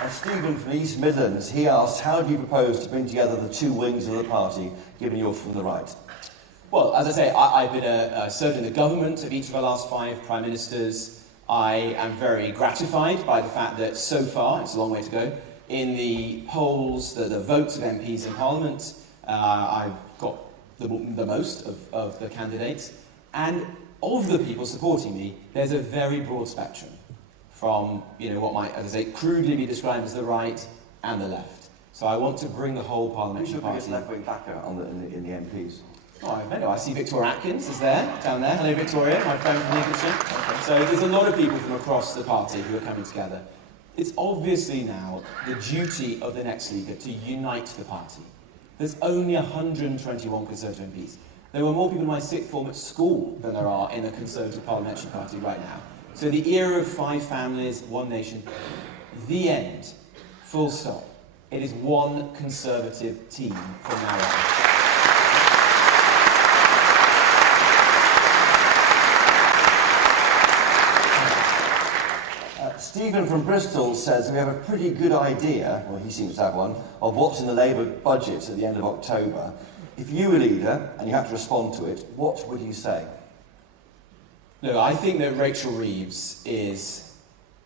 want. Stephen from the East Midlands, he asked, how do you propose to bring together the two wings of the party, given you're from the right? Well, as I say, I've been served in the government of each of our last 5 Prime Ministers. I am very gratified by the fact that so far, it's a long way to go, in the polls, the votes of MPs in Parliament, I've got the most of the candidates. And of the people supporting me, there's a very broad spectrum from, what might, as I say, crudely be described as the right and the left. So I want to bring the whole parliamentary party. Who's your biggest left-wing backer in the MPs? Oh, I see Victoria Atkins is there, down there. Hello, Victoria, my friend from Lincolnshire. So there's a lot of people from across the party who are coming together. It's obviously now the duty of the next leader to unite the party. There's only 121 Conservative MPs. There were more people in my sixth form at school than there are in the Conservative Parliamentary Party right now. So the era of 5 families, 1 nation, the end, full stop. It is one Conservative team from now on. Stephen from Bristol says we have a pretty good idea, well he seems to have one, of what's in the Labour budget at the end of October. If you were leader and you had to respond to it, what would you say? Look, I think that Rachel Reeves is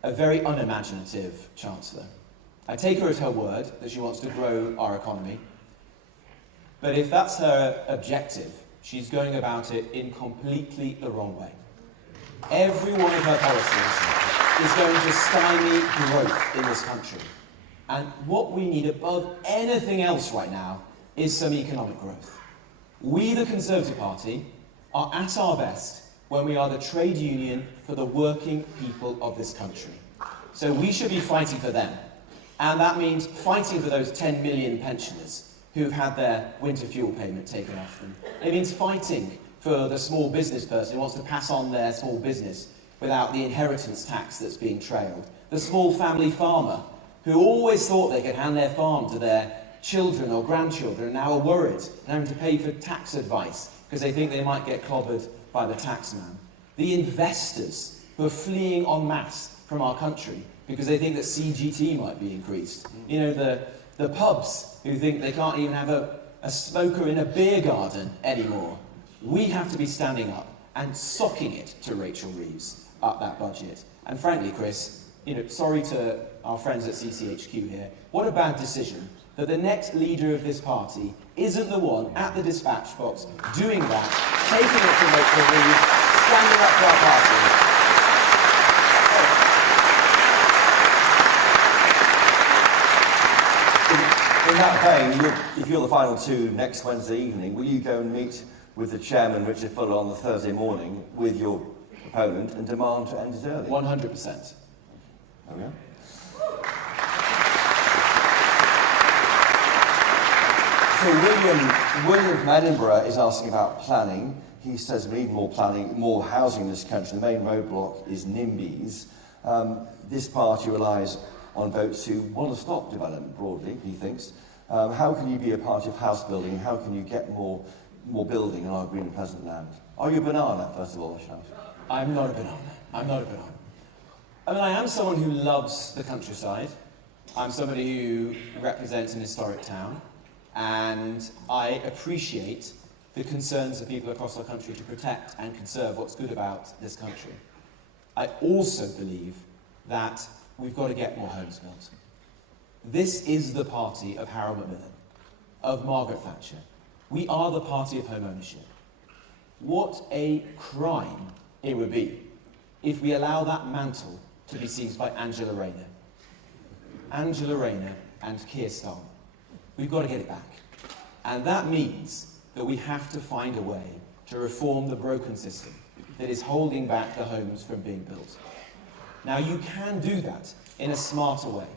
a very unimaginative Chancellor. I take her at her word that she wants to grow our economy. But if that's her objective, she's going about it in completely the wrong way. Every one of her policies is going to stymie growth in this country. And what we need above anything else right now is some economic growth. We, the Conservative Party, are at our best when we are the trade union for the working people of this country. So we should be fighting for them. And that means fighting for those 10 million pensioners who've had their winter fuel payment taken off them. It means fighting for the small business person who wants to pass on their small business without the inheritance tax that's being trailed. The small family farmer who always thought they could hand their farm to their children or grandchildren and now are worried and having to pay for tax advice because they think they might get clobbered by the taxman. The investors who are fleeing en masse from our country because they think that CGT might be increased. The pubs who think they can't even have a smoker in a beer garden anymore. We have to be standing up and socking it to Rachel Reeves up that budget. And frankly, Chris, sorry to our friends at CCHQ here, what a bad decision that the next leader of this party isn't the one at the dispatch box doing that, taking it to Rachel Reeves, standing up for our party. In that vein, if you're the final two next Wednesday evening, will you go and meet with the chairman, Richard Fuller, on the Thursday morning with your opponent and demand to end it early? 100%. Oh, yeah? So William from Edinburgh is asking about planning. He says we need more planning, more housing in this country. The main roadblock is NIMBYs. This party relies on votes who want to stop development broadly, he thinks. How can you be a party of house building? How can you get more building in our green and pleasant land? Are you a banana, first of all, I should ask? I'm not a banana. I'm not a banana. I mean, I am someone who loves the countryside. I'm somebody who represents an historic town. And I appreciate the concerns of people across our country to protect and conserve what's good about this country. I also believe that we've got to get more homes built. This is the party of Harold Macmillan, of Margaret Thatcher. We are the party of home ownership. What a crime it would be if we allow that mantle to be seized by Angela Rayner. Angela Rayner and Keir Starmer. We've got to get it back. And that means that we have to find a way to reform the broken system that is holding back the homes from being built. Now, you can do that in a smarter way.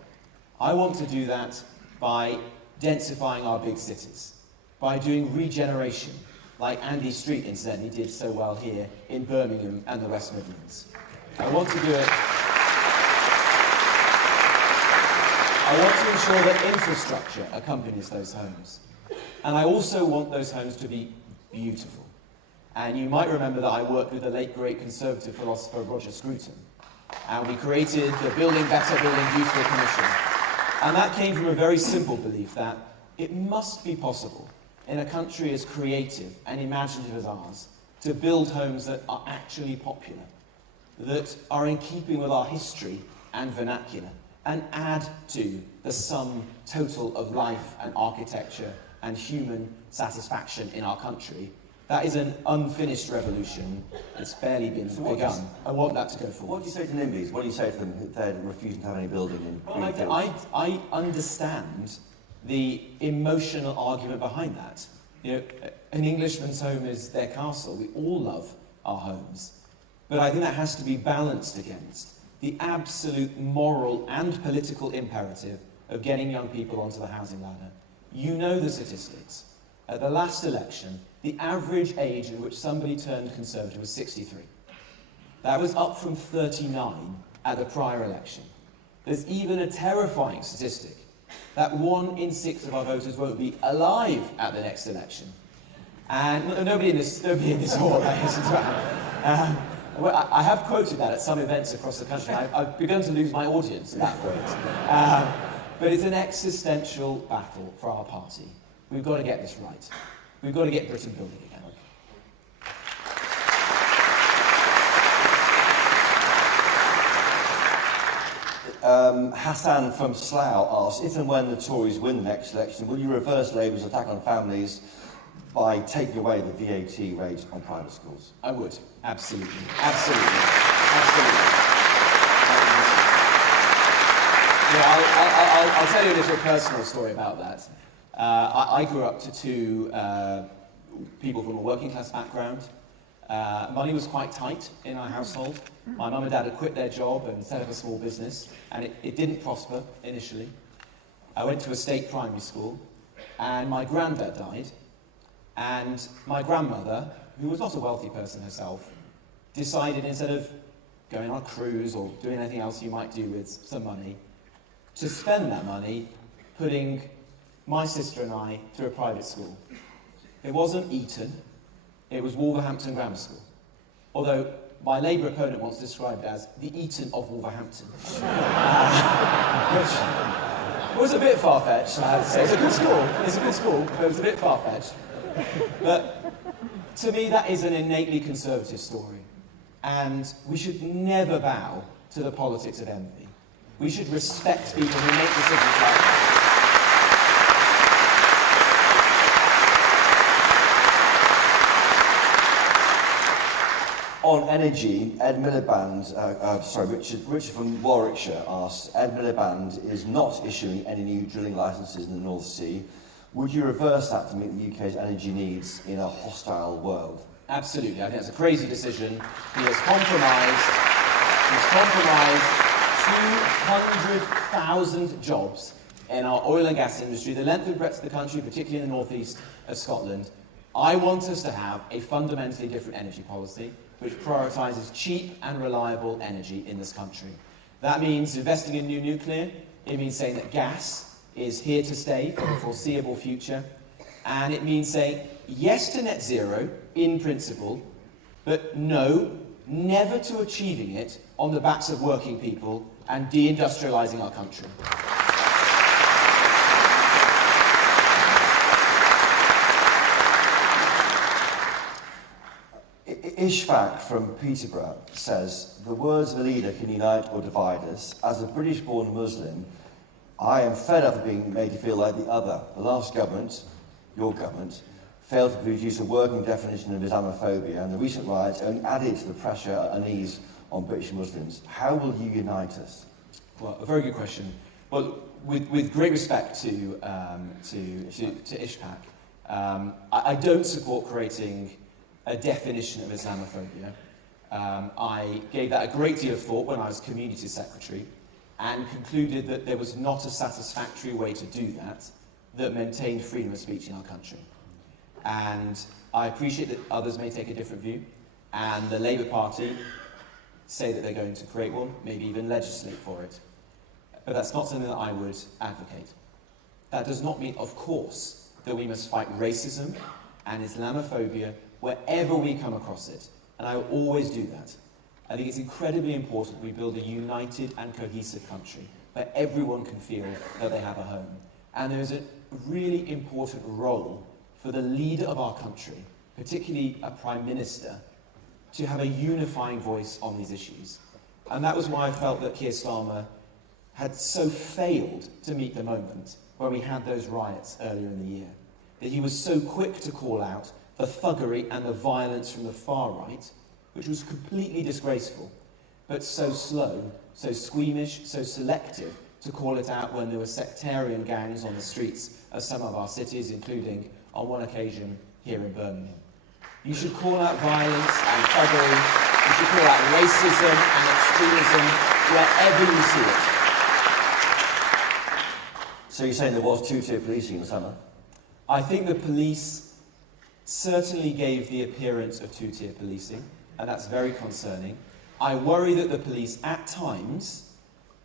I want to do that by densifying our big cities, by doing regeneration, like Andy Street, incidentally, did so well here in Birmingham and the West Midlands. I want to do it. I want to ensure that infrastructure accompanies those homes. And I also want those homes to be beautiful. And you might remember that I worked with the late great conservative philosopher Roger Scruton. And we created the Building Better, Building Beautiful Commission. And that came from a very simple belief that it must be possible in a country as creative and imaginative as ours to build homes that are actually popular, that are in keeping with our history and vernacular, and add to the sum total of life and architecture and human satisfaction in our country. That is an unfinished revolution. It's barely been begun. I want that to go forward. What do you say to NIMBYs? What do you say to them if they're refusing to have any building in green I understand the emotional argument behind that. An Englishman's home is their castle. We all love our homes. But I think that has to be balanced against the absolute moral and political imperative of getting young people onto the housing ladder. You know the statistics. At the last election, the average age at which somebody turned Conservative was 63. That was up from 39 at the prior election. There's even a terrifying statistic that 1 in 6 of our voters won't be alive at the next election. And nobody in this hall, I have quoted that at some events across the country. I've begun to lose my audience at that point. But it's an existential battle for our party. We've got to get this right. We've got to get Britain building again. Hassan from Slough asks, if and when the Tories win the next election, will you reverse Labour's attack on families by taking away the VAT rate on private schools? I would. Absolutely. Absolutely. Absolutely. I'll tell you a little personal story about that. I grew up to two people from a working class background. Money was quite tight in our household. My mum and dad had quit their job and set up a small business, and it didn't prosper initially. I went to a state primary school, and my granddad died, and my grandmother, who was not a wealthy person herself, decided instead of going on a cruise or doing anything else you might do with some money, to spend that money putting my sister and I through a private school. It wasn't Eton, it was Wolverhampton Grammar School. Although my Labour opponent once described it as the Eton of Wolverhampton. It was a bit far-fetched, I have to say. It's a good school. It's a good school, but it was a bit far-fetched. But to me, that is an innately conservative story. And we should never bow to the politics of envy. We should respect people who make decisions like that. On energy, Ed Miliband, Richard from Warwickshire asks, Ed Miliband is not issuing any new drilling licences in the North Sea. Would you reverse that to meet the UK's energy needs in a hostile world? Absolutely. I think that's a crazy decision. He has compromised 200,000 jobs in our oil and gas industry, the length and breadth of the country, particularly in the northeast of Scotland. I want us to have a fundamentally different energy policy which prioritises cheap and reliable energy in this country. That means investing in new nuclear. It means saying that gas is here to stay for the foreseeable future. And it means saying yes to net zero in principle, but no, never to achieving it on the backs of working people and deindustrialising our country. Ishfaq from Peterborough says, the words of a leader can unite or divide us. As a British-born Muslim, I am fed up of being made to feel like the other. The last government, your government, failed to produce a working definition of Islamophobia, and the recent riots only added to the pressure and unease on British Muslims. How will you unite us? Well, a very good question. Well, with great respect to Ishfaq, I don't support creating a definition of Islamophobia. I gave that a great deal of thought when I was community secretary and concluded that there was not a satisfactory way to do that maintained freedom of speech in our country. And I appreciate that others may take a different view, and the Labour Party say that they're going to create one, maybe even legislate for it. But that's not something that I would advocate. That does not mean, of course, that we must fight racism and Islamophobia wherever we come across it, and I will always do that. I think it's incredibly important we build a united and cohesive country where everyone can feel that they have a home. And there is a really important role for the leader of our country, particularly a Prime Minister, to have a unifying voice on these issues. And that was why I felt that Keir Starmer had so failed to meet the moment when we had those riots earlier in the year, that he was so quick to call out the thuggery and the violence from the far right, which was completely disgraceful, but so slow, so squeamish, so selective to call it out when there were sectarian gangs on the streets of some of our cities, including, on one occasion, here in Birmingham. You should call out violence and thuggery, you should call out racism and extremism wherever you see it. So you're saying there was two-tier policing in the summer? I think the police certainly gave the appearance of two-tier policing, and that's very concerning. I worry that the police, at times,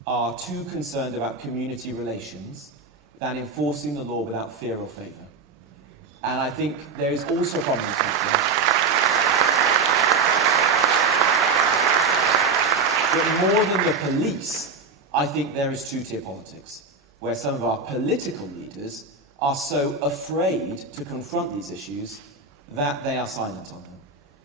are too concerned about community relations than enforcing the law without fear or favour. And I think there is also a problem in country. But more than the police, I think there is two-tier politics, where some of our political leaders are so afraid to confront these issues that they are silent on them.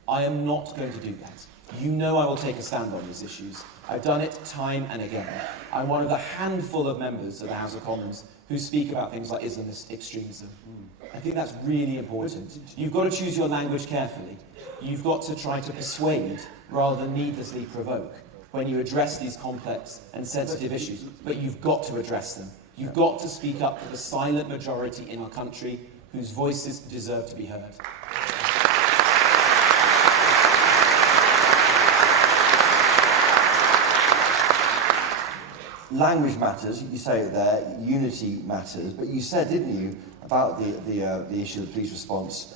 I am not going to do that. You know I will take a stand on these issues. I've done it time and again. I'm one of the handful of members of the House of Commons who speak about things like Islamist extremism. I think that's really important. You've got to choose your language carefully. You've got to try to persuade rather than needlessly provoke when you address these complex and sensitive issues. But you've got to address them. You've got to speak up for the silent majority in our country whose voices deserve to be heard. Language matters, you say it there, unity matters, but you said, didn't you, about the issue of the police response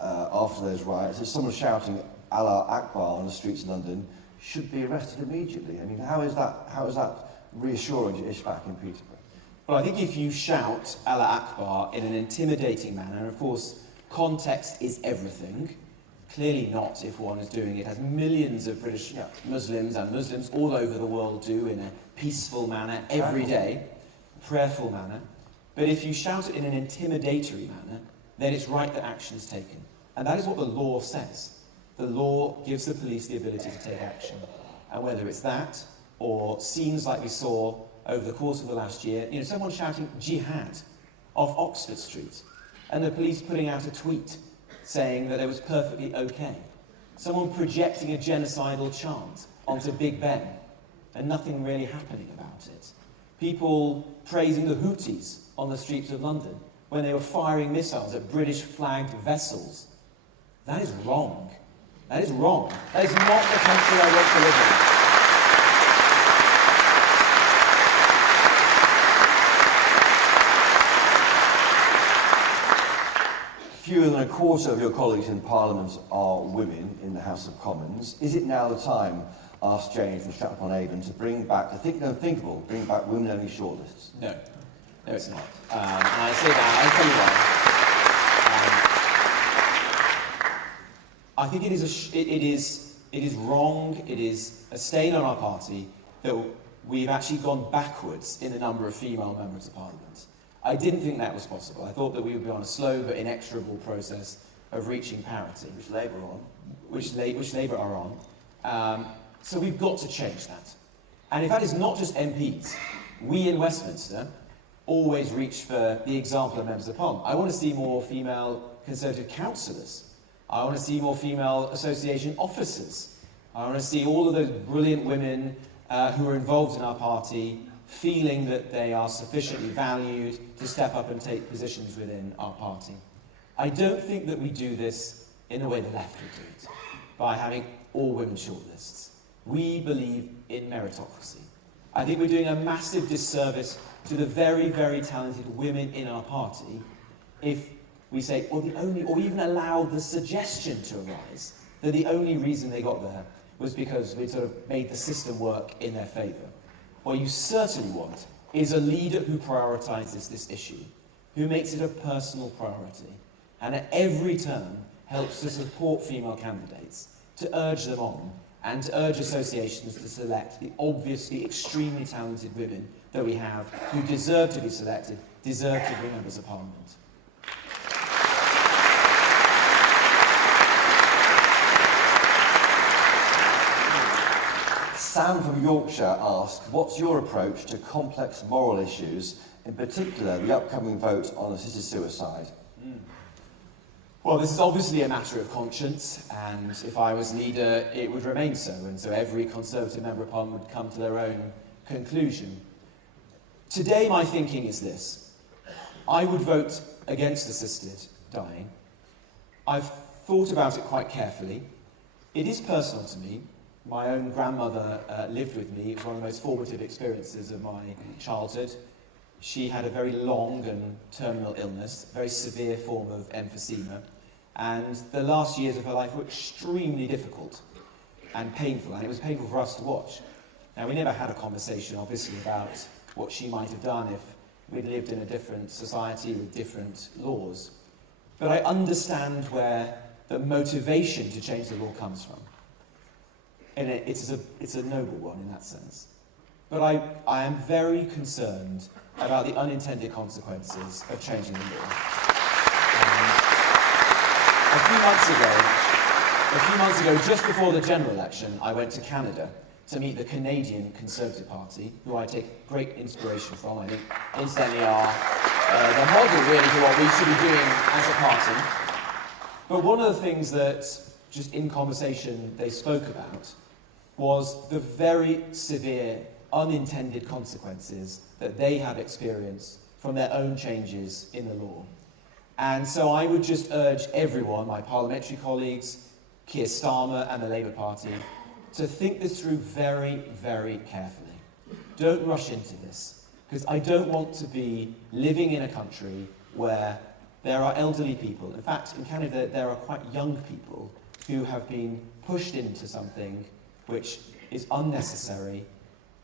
after those riots, that someone shouting Allah Akbar on the streets of London should be arrested immediately. I mean, how is that reassuring to Ishfaq in Peterborough? Well, I think if you shout Allah Akbar in an intimidating manner, and of course, context is everything, clearly not if one is doing it, as millions of British Muslims and Muslims all over the world do in a peaceful manner every day. prayerful manner, but if you shout it in an intimidatory manner, then it's right that action is taken. And that is what the law says. The law gives the police the ability to take action. And whether it's that, or scenes like we saw over the course of the last year, someone shouting jihad off Oxford Street, and the police putting out a tweet saying that it was perfectly okay. Someone projecting a genocidal chant onto Big Ben, and nothing really happening about it. People praising the Houthis on the streets of London when they were firing missiles at British-flagged vessels. That is wrong. That is wrong. That is not the country I want to live in. Fewer than a quarter of your colleagues in Parliament are women in the House of Commons. Is it now the time, asked Jane from Stratford-upon-Avon, to bring back, to think the unthinkable, bring back women-only shortlists? No. No, it's not. And I say that, I'll tell you why. I think it is wrong, it is a stain on our party that we've actually gone backwards in the number of female members of Parliament. I didn't think that was possible. I thought that we would be on a slow but inexorable process of reaching parity. Which Labour are on. Which Labour are on. So we've got to change that. And in fact, it's not just MPs. We in Westminster always reach for the example of members of Parliament. I want to see more female Conservative councillors. I want to see more female association officers. I want to see all of those brilliant women who are involved in our party feeling that they are sufficiently valued to step up and take positions within our party. I don't think that we do this in the way the left would do it, by having all women shortlists. We believe in meritocracy. I think we're doing a massive disservice to the very, very talented women in our party if we say, or even allow the suggestion to arise that the only reason they got there was because we sort of made the system work in their favour. What you certainly want is a leader who prioritises this issue, who makes it a personal priority, and at every turn helps to support female candidates, to urge them on, and to urge associations to select the obviously extremely talented women that we have who deserve to be selected, deserve to be members of Parliament. Sam from Yorkshire asked, what's your approach to complex moral issues, in particular the upcoming vote on assisted suicide? Well, this is obviously a matter of conscience, and if I was leader, it would remain so, and so every Conservative member of Parliament would come to their own conclusion. Today, my thinking is this. I would vote against assisted dying. I've thought about it quite carefully. It is personal to me. My own grandmother lived with me. It was one of the most formative experiences of my childhood. She had a very long and terminal illness, a very severe form of emphysema, and the last years of her life were extremely difficult and painful, and it was painful for us to watch. Now, we never had a conversation, obviously, about what she might have done if we'd lived in a different society with different laws. But I understand where the motivation to change the law comes from. And it's a noble one in that sense. But I am very concerned about the unintended consequences of changing the law. A few months ago, just before the general election, I went to Canada to meet the Canadian Conservative Party, who I take great inspiration from. I think, incidentally, are the model, really, for what we should be doing as a party. But one of the things that, just in conversation, they spoke about was the very severe unintended consequences that they have experienced from their own changes in the law. And so I would just urge everyone, my parliamentary colleagues, Keir Starmer and the Labour Party, to think this through very, very carefully. Don't rush into this, because I don't want to be living in a country where there are elderly people. In fact, in Canada, there are quite young people who have been pushed into something which is unnecessary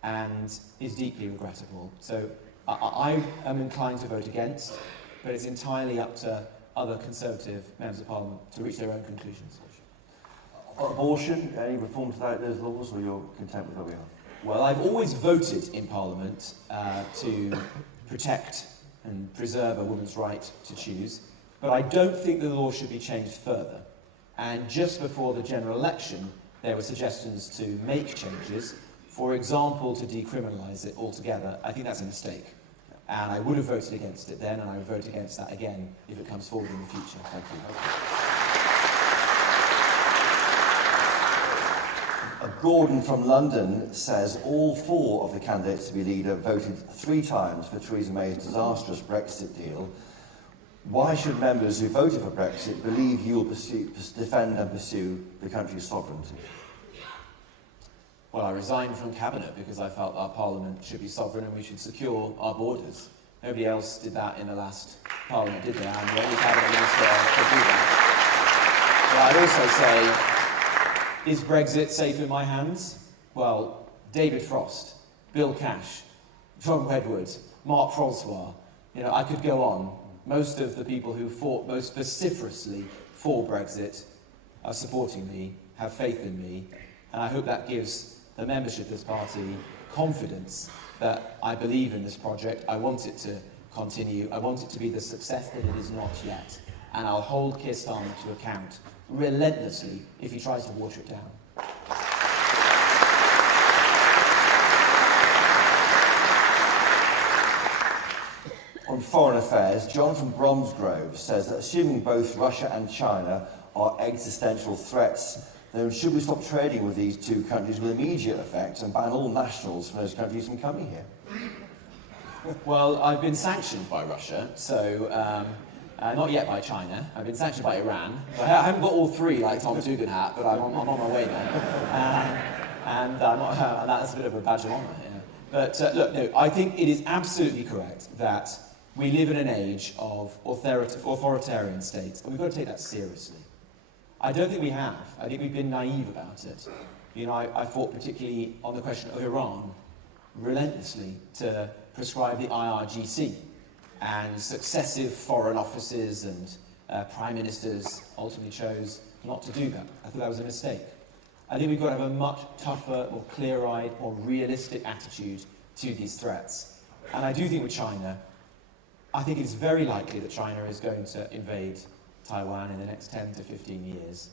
and is deeply regrettable. So I am inclined to vote against, but it's entirely up to other Conservative members of Parliament to reach their own conclusions. On abortion, any reform to those laws, or you're content with where we are? Well, I've always voted in Parliament to protect and preserve a woman's right to choose, but I don't think the law should be changed further. And just before the general election, there were suggestions to make changes, for example, to decriminalise it altogether. I think that's a mistake. And I would have voted against it then, and I would vote against that again if it comes forward in the future. Thank you. Gordon from London says all 4 of the candidates to be leader voted 3 times for Theresa May's disastrous Brexit deal. Why should members who voted for Brexit believe you will defend and pursue the country's sovereignty? Well, I resigned from Cabinet because I felt our Parliament should be sovereign and we should secure our borders. Nobody else did that in the last Parliament, did they? I'm the only Cabinet Minister to do that. But I'd also say, is Brexit safe in my hands? Well, David Frost, Bill Cash, John Wedgwood, Mark Francois, I could go on. Most of the people who fought most vociferously for Brexit are supporting me, have faith in me, and I hope that gives the membership of this party confidence that I believe in this project. I want it to continue. I want it to be the success that it is not yet. And I'll hold Keir Starmer to account relentlessly if he tries to water it down. On foreign affairs, John from Bromsgrove says that assuming both Russia and China are existential threats, then should we stop trading with these 2 countries with immediate effect and ban all nationals from those countries from coming here? Well, I've been sanctioned by Russia, so not yet by China. I've been sanctioned by Iran. I haven't got all 3 like Tom Tugendhat, but I'm on my way now. And that's a bit of a badge of honour. But look, no, I think it is absolutely correct that we live in an age of authoritarian states, and we've got to take that seriously. I don't think we have. I think we've been naive about it. I fought particularly on the question of Iran relentlessly to prescribe the IRGC, and successive foreign officers and prime ministers ultimately chose not to do that. I thought that was a mistake. I think we've got to have a much tougher, more clear-eyed, more realistic attitude to these threats. And I do think with China, I think it's very likely that China is going to invade Taiwan in the next 10 to 15 years.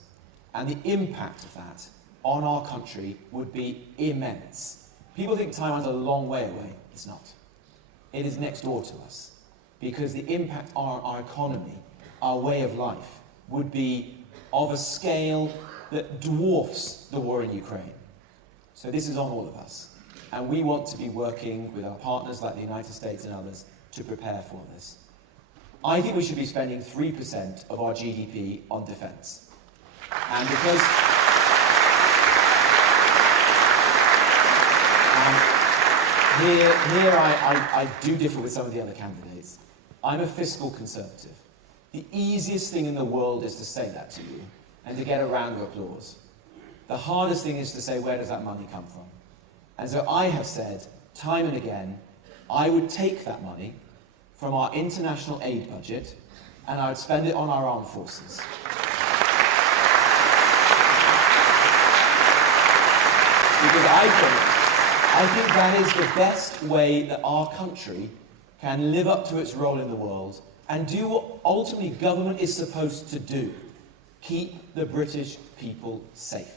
And the impact of that on our country would be immense. People think Taiwan's a long way away. It's not. It is next door to us. Because the impact on our economy, our way of life, would be of a scale that dwarfs the war in Ukraine. So this is on all of us. And we want to be working with our partners like the United States and others to prepare for this. I think we should be spending 3% of our GDP on defence. And because here I do differ with some of the other candidates. I'm a fiscal conservative. The easiest thing in the world is to say that to you and to get a round of applause. The hardest thing is to say, where does that money come from? And so I have said, time and again, I would take that money from our international aid budget and I would spend it on our armed forces. Because I think that is the best way that our country can live up to its role in the world and do what ultimately government is supposed to do. Keep the British people safe.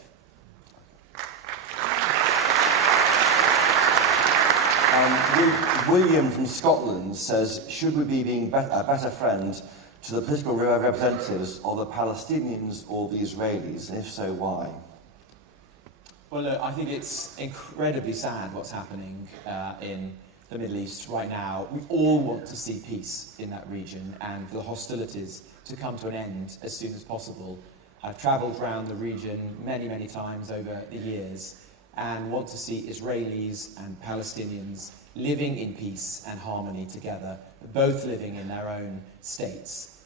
William from Scotland says, should we be being a better friend to the political representatives of the Palestinians or the Israelis, and if so, why? Well, look, I think it's incredibly sad what's happening in the Middle East right now. We all want to see peace in that region and for the hostilities to come to an end as soon as possible. I've travelled around the region many, many times over the years and want to see Israelis and Palestinians living in peace and harmony together, both living in their own states.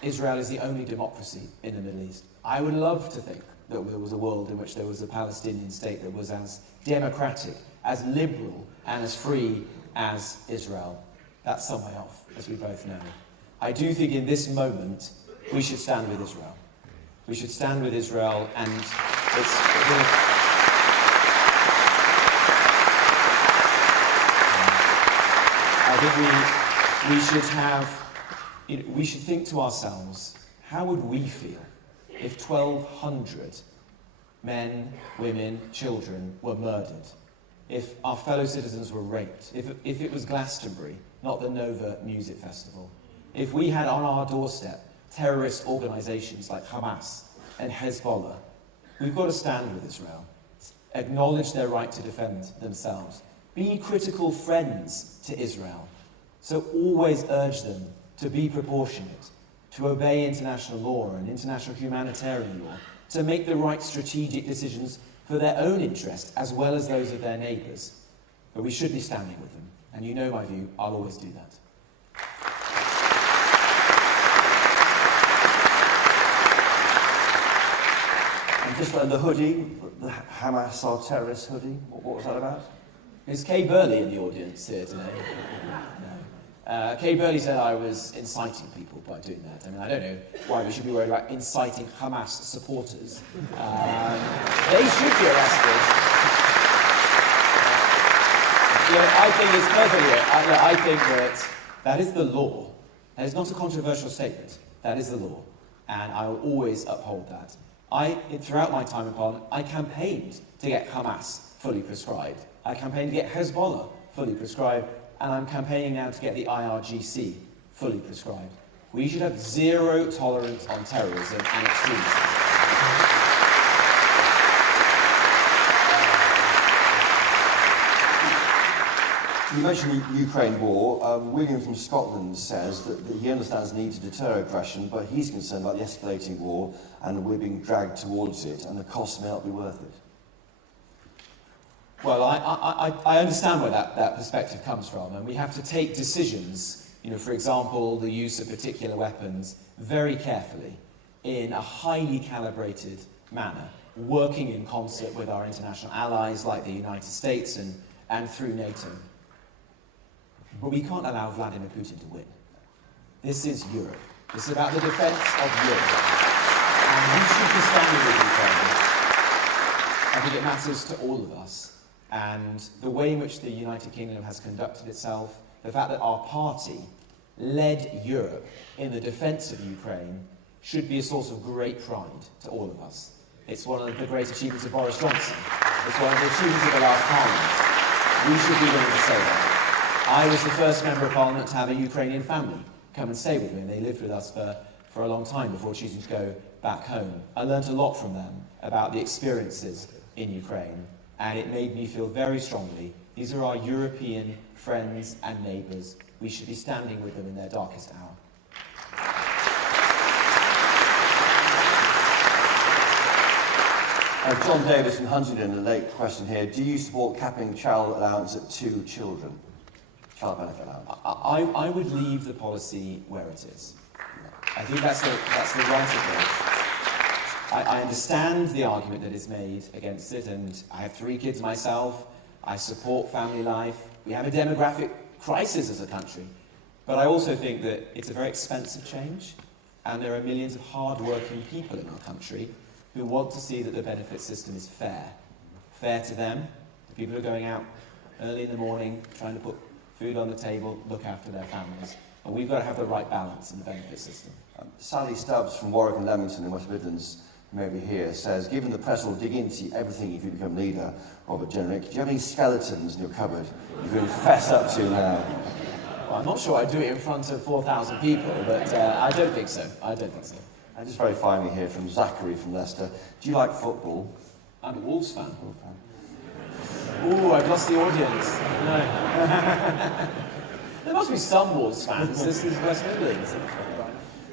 Israel is the only democracy in the Middle East. I would love to think that there was a world in which there was a Palestinian state that was as democratic, as liberal, and as free as Israel. That's some way off, as we both know. I do think in this moment, we should stand with Israel. We should stand with Israel, and I think we should have, we should think to ourselves, how would we feel if 1,200 men, women, children were murdered? If our fellow citizens were raped? If it was Glastonbury, not the Nova Music Festival? If we had on our doorstep terrorist organisations like Hamas and Hezbollah? We've got to stand with Israel, acknowledge their right to defend themselves, be critical friends to Israel. So always urge them to be proportionate, to obey international law and international humanitarian law, to make the right strategic decisions for their own interest as well as those of their neighbours. But we should be standing with them, and you know my view, I'll always do that. And just on the hoodie, the Hamas or terrorist hoodie, what was that about? Is Kay Burley in the audience here today? No. Kay Burley said I was inciting people by doing that. I mean, I don't know why we should be worried about inciting Hamas supporters. They should be arrested. I think it's perfectly. I think that is the law. That is not a controversial statement. That is the law. And I will always uphold that. Throughout my time in Parliament, I campaigned to get Hamas fully prescribed. I campaigned to get Hezbollah fully prescribed, and I'm campaigning now to get the IRGC fully prescribed. We should have zero tolerance on terrorism and extremism. You mentioned the Ukraine war. William from Scotland says that he understands the need to deter aggression, but he's concerned about the escalating war and we're being dragged towards it, and the cost may not be worth it. Well, I understand where that perspective comes from, and we have to take decisions, for example, the use of particular weapons, very carefully, in a highly calibrated manner, working in concert with our international allies like the United States and through NATO. But we can't allow Vladimir Putin to win. This is Europe. This is about the defence of Europe. And we should be standing with Ukraine. I think it matters to all of us. And the way in which the United Kingdom has conducted itself, the fact that our party led Europe in the defence of Ukraine, should be a source of great pride to all of us. It's one of the great achievements of Boris Johnson. It's one of the achievements of the last Parliament. We should be willing to say that. I was the first member of Parliament to have a Ukrainian family come and stay with me, and they lived with us for a long time before choosing to go back home. I learnt a lot from them about the experiences in Ukraine, and it made me feel very strongly these are our European friends and neighbours. We should be standing with them in their darkest hour. John Davis from Huntingdon, a late question here. Do you support capping child allowance at 2 children? Child benefit allowance. I would leave the policy where it is. I think that's the right approach. I understand the argument that is made against it, and I have 3 kids myself. I support family life. We have a demographic crisis as a country. But I also think that it's a very expensive change, and there are millions of hard-working people in our country who want to see that the benefit system is fair. Fair to them, the people who are going out early in the morning, trying to put food on the table, look after their families. And we've got to have the right balance in the benefit system. Sally Stubbs from Warwick and Leamington in West Midlands, maybe here, says, given the press will dig into everything if you become leader, Robert Jenrick, do you have any skeletons in your cupboard you can fess up to now? Well, I'm not sure I'd do it in front of 4,000 people, but I don't think so. And just very finally here from Zachary from Leicester, do you like football? I'm a Wolves fan. Ooh, I've lost the audience. No. There must be some Wolves fans. This is West Midlands.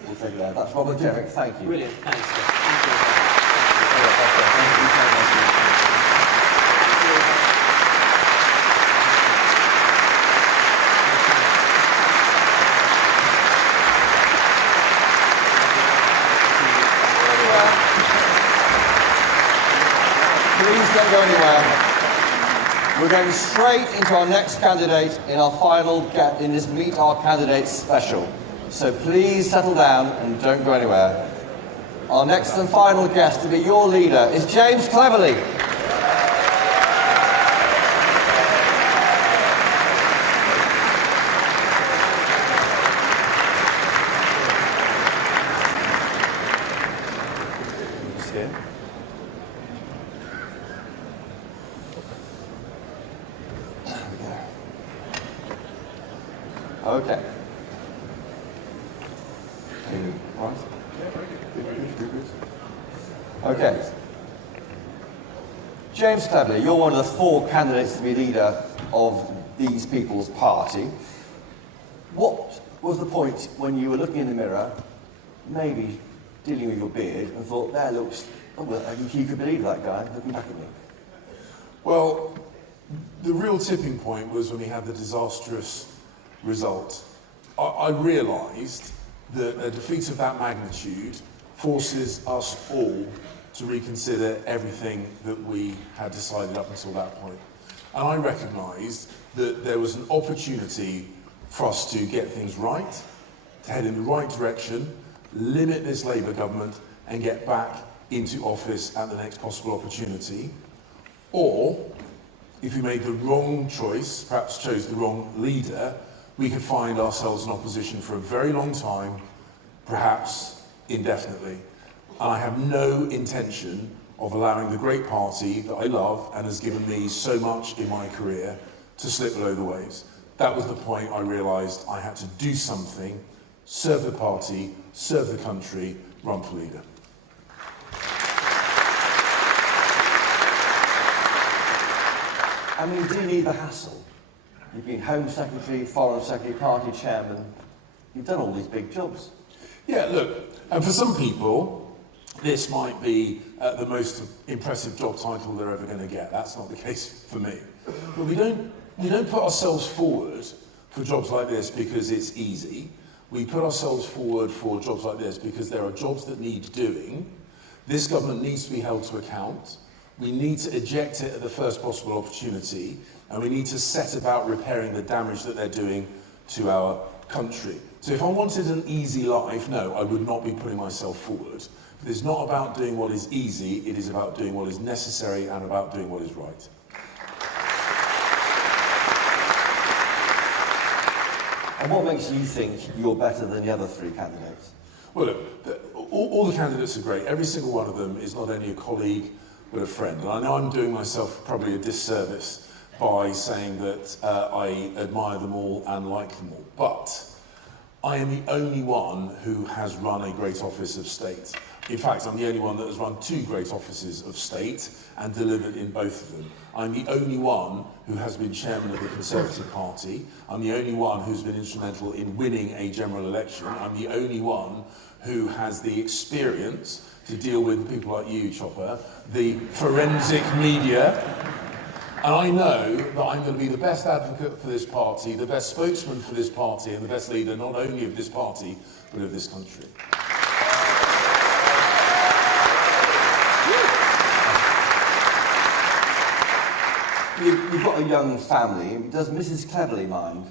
We'll take that. That's Robert Jenrick. Thank you. Brilliant. Thanks. Please don't go anywhere. We're going straight into our next candidate in our final in this Meet Our Candidates special. So please settle down and don't go anywhere. Our next and final guest to be your leader is James Cleverly. here. There we go. Okay. All right. Okay. James Cleverly, you're one of the 4 candidates to be leader of these people's party. What was the point when you were looking in the mirror, maybe dealing with your beard, and thought, that looks, oh, well, you could believe that guy looking back at me? Well, the real tipping point was when we had the disastrous result. I realised that a defeat of that magnitude forces us all to reconsider everything that we had decided up until that point. And I recognised that there was an opportunity for us to get things right, to head in the right direction, limit this Labour government and get back into office at the next possible opportunity. Or, if we made the wrong choice, perhaps chose the wrong leader, we could find ourselves in opposition for a very long time, perhaps indefinitely. And I have no intention of allowing the great party that I love and has given me so much in my career to slip below the waves. That was the point I realised I had to do something, serve the party, serve the country, run for leader. I mean, do you need the hassle? You've been Home Secretary, Foreign Secretary, Party Chairman. You've done all these big jobs. Yeah, look, and for some people, this might be the most impressive job title they're ever going to get. That's not the case for me. But we don't put ourselves forward for jobs like this because it's easy. We put ourselves forward for jobs like this because there are jobs that need doing. This government needs to be held to account. We need to eject it at the first possible opportunity, and we need to set about repairing the damage that they're doing to our country. So if I wanted an easy life, no, I would not be putting myself forward. But it's not about doing what is easy, it is about doing what is necessary and about doing what is right. And what makes you think you're better than the other 3 candidates? Well, look, all the candidates are great. Every single one of them is not only a colleague, but a friend. And I know I'm doing myself probably a disservice by saying that I admire them all and like them all. But I am the only one who has run a great office of state. In fact, I'm the only one that has run 2 great offices of state and delivered in both of them. I'm the only one who has been chairman of the Conservative Party. I'm the only one who's been instrumental in winning a general election. I'm the only one who has the experience to deal with people like you, Chopper, the forensic media. And I know that I'm going to be the best advocate for this party, the best spokesman for this party, and the best leader not only of this party, but of this country. You've got a young family. Does Mrs. Cleverly mind?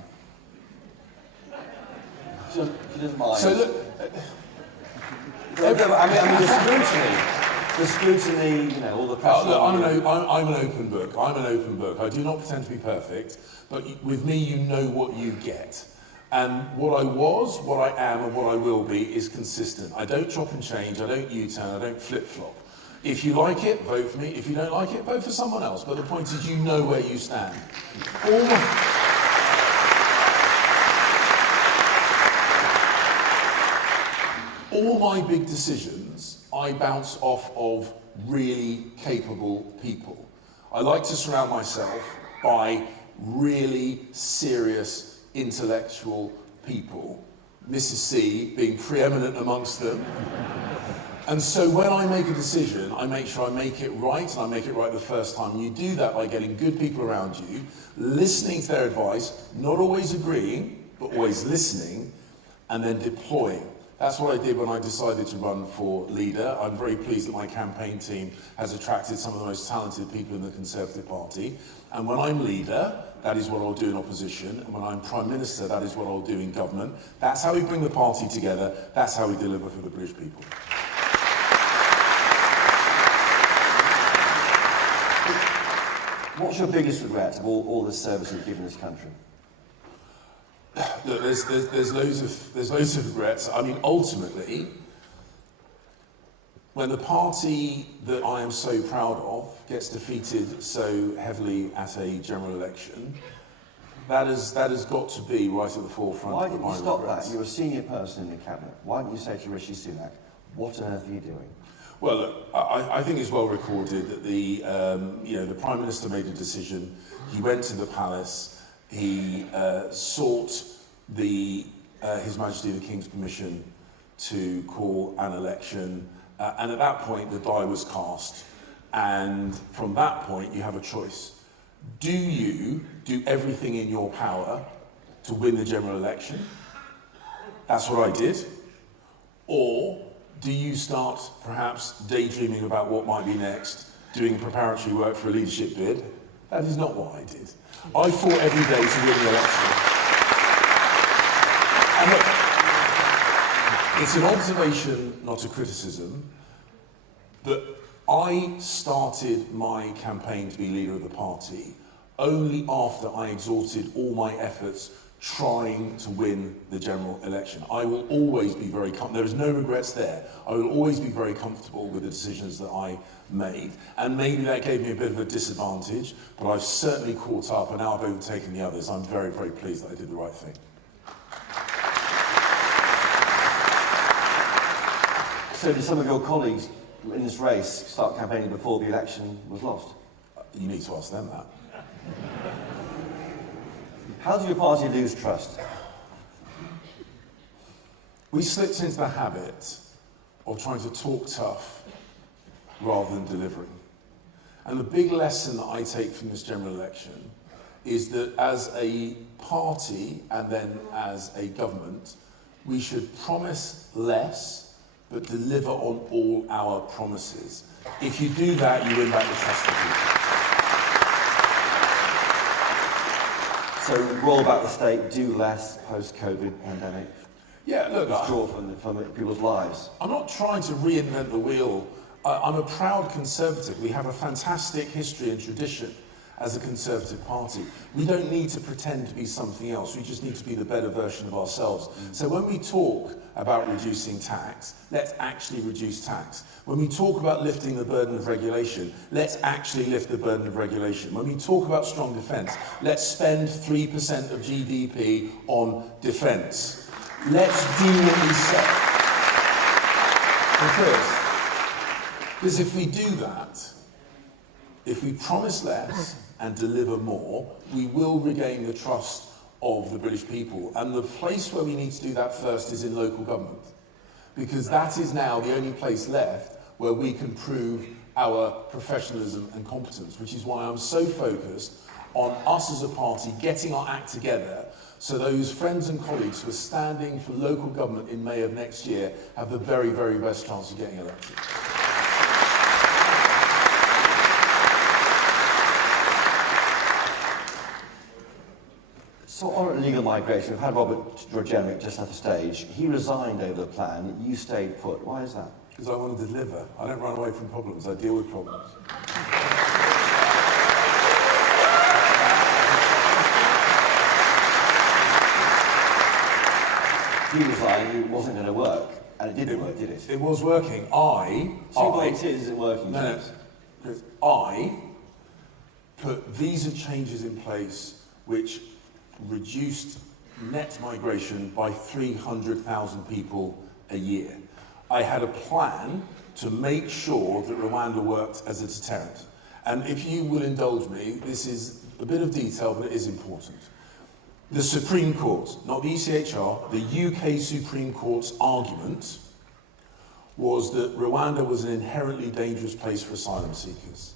She doesn't mind. So look, the scrutiny, you know, all the pressure. Look, I'm an open book. I'm an open book. I do not pretend to be perfect, but with me, you know what you get. And what I was, what I am, and what I will be is consistent. I don't chop and change. I don't U-turn. I don't flip-flop. If you like it, vote for me. If you don't like it, vote for someone else. But the point is, you know where you stand. All my big decisions, I bounce off of really capable people. I like to surround myself by really serious intellectual people. Mrs. C being preeminent amongst them. And so when I make a decision, I make sure I make it right, and I make it right the first time. You do that by getting good people around you, listening to their advice, not always agreeing, but always listening, and then deploying. That's what I did when I decided to run for leader. I'm very pleased that my campaign team has attracted some of the most talented people in the Conservative Party. And when I'm leader, that is what I'll do in opposition. And when I'm Prime Minister, that is what I'll do in government. That's how we bring the party together. That's how we deliver for the British people. What's your biggest regret of all the service you've given this country? Look, there's loads of regrets. I mean, ultimately, when the party that I am so proud of gets defeated so heavily at a general election, that has got to be right at the forefront Why of didn't my you stop regrets. that? You're a senior person in the cabinet. Why didn't you say to Rishi Sunak, what on earth are you doing? Well, look, I think it's well recorded that the Prime Minister made a decision. He went to the palace. He sought His Majesty the King's permission to call an election, and at that point the die was cast. And from that point, you have a choice. Do you do everything in your power to win the general election? That's what I did. Or do you start perhaps daydreaming about what might be next, doing preparatory work for a leadership bid? That is not what I did. I fought every day to win the election. And look, it's an observation, not a criticism, that I started my campaign to be leader of the party only after I exhausted all my efforts trying to win the general election. I will always be very comfortable. There is no regrets there. I will always be very comfortable with the decisions that I made. And maybe that gave me a bit of a disadvantage, but I've certainly caught up and now I've overtaken the others. I'm very, very pleased that I did the right thing. So did some of your colleagues in this race start campaigning before the election was lost? You need to ask them that. How did your party lose trust? We slipped into the habit of trying to talk tough rather than delivering. And the big lesson that I take from this general election is that as a party and then as a government, we should promise less but deliver on all our promises. If you do that, you win back the trust of people. So roll back the state, do less post-COVID pandemic. Yeah, look, withdraw from people's lives. I'm not trying to reinvent the wheel. I'm a proud Conservative. We have a fantastic history and tradition as a Conservative party. We don't need to pretend to be something else. We just need to be the better version of ourselves. So when we talk about reducing tax, let's actually reduce tax. When we talk about lifting the burden of regulation, let's actually lift the burden of regulation. When we talk about strong defence, let's spend 3% of GDP on defence. Let's do what we say. Because if we do that, if we promise less and deliver more, we will regain the trust of the British people. And the place where we need to do that first is in local government. Because that is now the only place left where we can prove our professionalism and competence, which is why I'm so focused on us as a party getting our act together so those friends and colleagues who are standing for local government in May of next year have the very, very best chance of getting elected. So on illegal migration, we've had Robert Georgianic just at the stage. He resigned over the plan, you stayed put. Why is that? Because I want to deliver. I don't run away from problems, I deal with problems. He resigned, it wasn't going to work, and it didn't work, did it? It was working. It isn't working. No, I put visa changes in place which reduced net migration by 300,000 people a year. I had a plan to make sure that Rwanda worked as a deterrent. And if you will indulge me, this is a bit of detail, but it is important. The Supreme Court, not the ECHR, the UK Supreme Court's argument was that Rwanda was an inherently dangerous place for asylum seekers.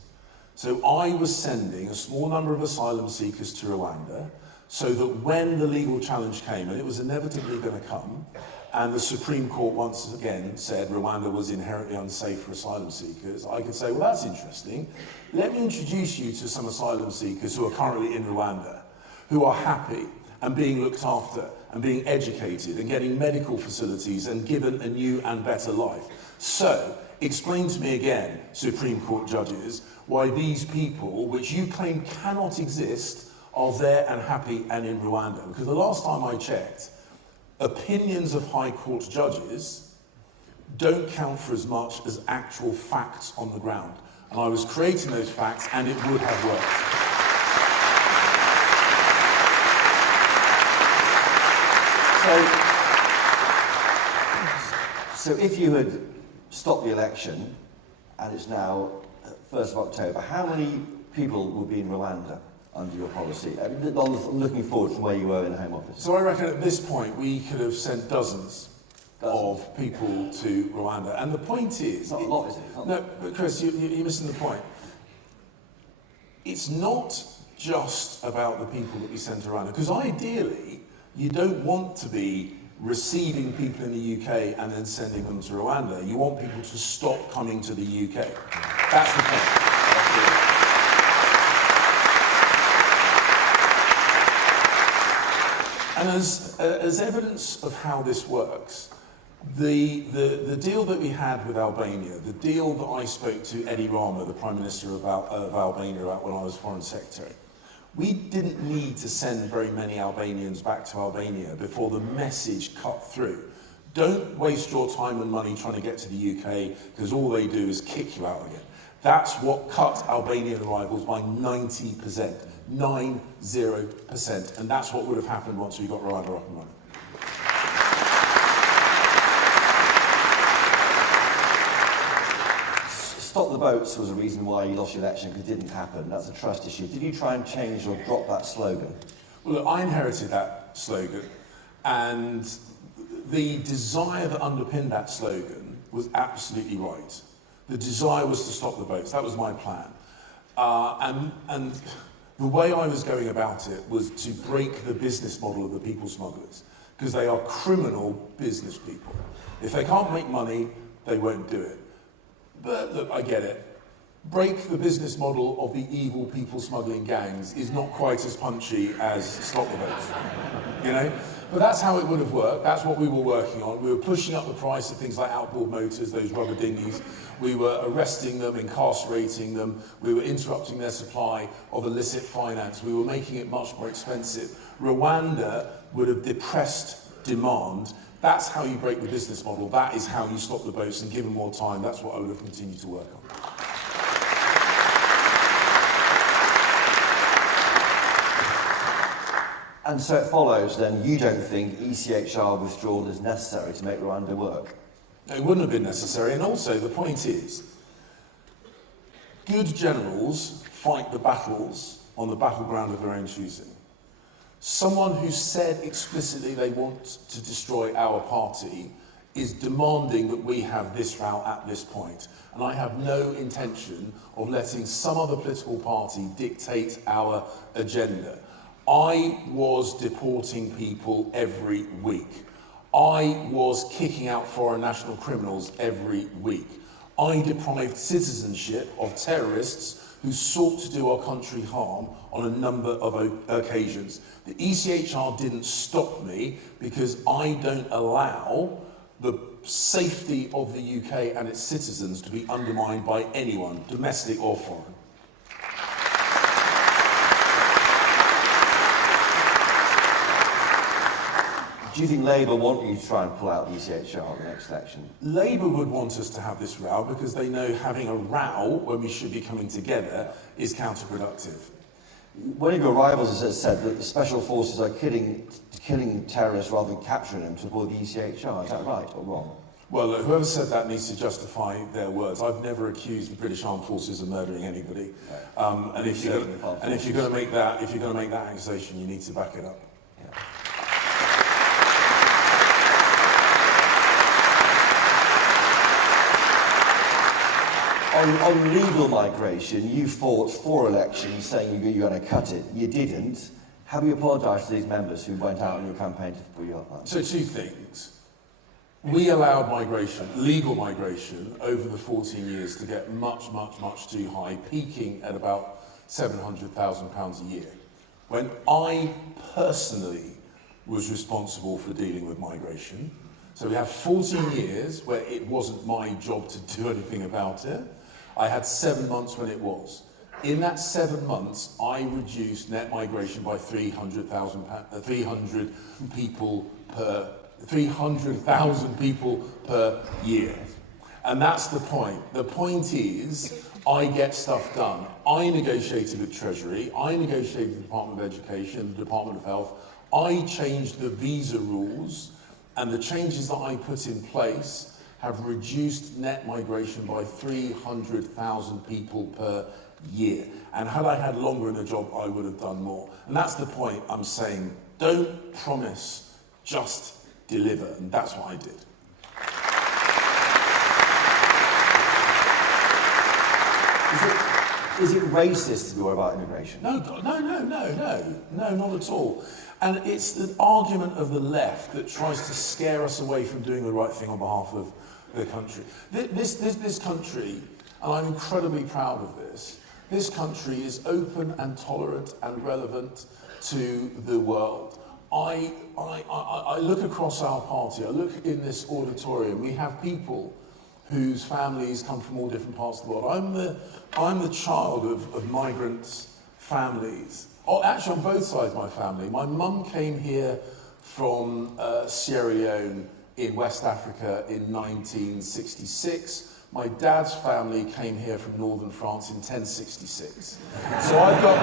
So I was sending a small number of asylum seekers to Rwanda so that when the legal challenge came, and it was inevitably going to come, and the Supreme Court once again said Rwanda was inherently unsafe for asylum seekers, I could say, well, that's interesting. Let me introduce you to some asylum seekers who are currently in Rwanda, who are happy and being looked after and being educated and getting medical facilities and given a new and better life. So, explain to me again, Supreme Court judges, why these people, which you claim cannot exist, are there and happy and in Rwanda. Because the last time I checked, opinions of High Court judges don't count for as much as actual facts on the ground. And I was creating those facts, and it would have worked. So if you had stopped the election, and it's now 1st of October, how many people would be in Rwanda under your policy? I mean, looking forward from where you were in the Home Office. So I reckon at this point we could have sent dozens of people to Rwanda. And the point is... It's not a lot, is it? No, but Chris, you're missing the point. It's not just about the people that we sent to Rwanda, because ideally you don't want to be receiving people in the UK and then sending them to Rwanda. You want people to stop coming to the UK. That's the point. And as evidence of how this works, the deal that we had with Albania, the deal that I spoke to Edi Rama, the Prime Minister of Albania, about when I was Foreign Secretary, we didn't need to send very many Albanians back to Albania before the message cut through. Don't waste your time and money trying to get to the UK, because all they do is kick you out again. That's what cut Albanian arrivals by 90%. 90%. And that's what would have happened once we got Rwanda up and running. Stop the boats was a reason why you lost your election, because it didn't happen. That's a trust issue. Did you try and change or drop that slogan? Well, look, I inherited that slogan, and the desire that underpinned that slogan was absolutely right. The desire was to stop the boats. That was my plan. And the way I was going about it was to break the business model of the people smugglers, because they are criminal business people. If they can't make money, they won't do it. But look, I get it. Break the business model of the evil people smuggling gangs is not quite as punchy as stop the boats, you know? But that's how it would have worked. That's what we were working on. We were pushing up the price of things like outboard motors, those rubber dinghies. We were arresting them, incarcerating them. We were interrupting their supply of illicit finance. We were making it much more expensive. Rwanda would have depressed demand. That's how you break the business model. That is how you stop the boats and give them more time. That's what I would have continued to work on. And so it follows, then, you don't think ECHR withdrawal is necessary to make Rwanda work? It wouldn't have been necessary. And also, the point is, good generals fight the battles on the battleground of their own choosing. Someone who said explicitly they want to destroy our party is demanding that we have this route at this point. And I have no intention of letting some other political party dictate our agenda. I was deporting people every week. I was kicking out foreign national criminals every week. I deprived citizenship of terrorists who sought to do our country harm on a number of occasions. The ECHR didn't stop me because I don't allow the safety of the UK and its citizens to be undermined by anyone, domestic or foreign. Do you think Labour want you to try and pull out the ECHR in the next election? Labour would want us to have this row because they know having a row when we should be coming together is counterproductive. One of your rivals has said that the special forces are killing terrorists rather than capturing them to avoid the ECHR. Is that right or wrong? Well, whoever said that needs to justify their words. I've never accused the British Armed Forces of murdering anybody. And if you're going to make that accusation, you need to back it up. On legal migration, you fought for elections saying you were going to cut it. You didn't. Have you apologised to these members who went out on your campaign for your part? So two things. We allowed migration, legal migration, over the 14 years to get much, much, much too high, peaking at about £700,000 a year. When I personally was responsible for dealing with migration, so we have 14 years where it wasn't my job to do anything about it. I had 7 months when it was. In that 7 months, I reduced net migration by 300 people per 300,000 people per year. And that's the point. The point is, I get stuff done. I negotiated with Treasury, I negotiated with the Department of Education, the Department of Health, I changed the visa rules, and the changes that I put in place have reduced net migration by 300,000 people per year. And had I had longer in the job, I would have done more. And that's the point I'm saying. Don't promise, just deliver. And that's what I did. Is it racist to be worried about immigration? No, not at all. And it's the argument of the left that tries to scare us away from doing the right thing on behalf of the country. This country, and I'm incredibly proud of this country is open and tolerant and relevant to the world. I look across our party, I look in this auditorium, we have people whose families come from all different parts of the world. I'm the child of migrant families. Oh, actually, on both sides of my family. My mum came here from Sierra Leone in West Africa in 1966. My dad's family came here from northern France in 1066. So I've got...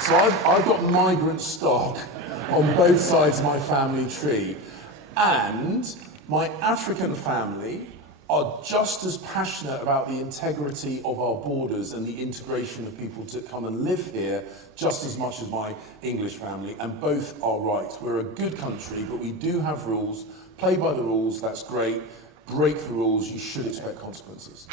So I've got migrant stock on both sides of my family tree. And my African family are just as passionate about the integrity of our borders and the integration of people to come and live here just as much as my English family, and both are right. We're a good country, but we do have rules. Play by the rules, that's great. Break the rules, you should expect consequences.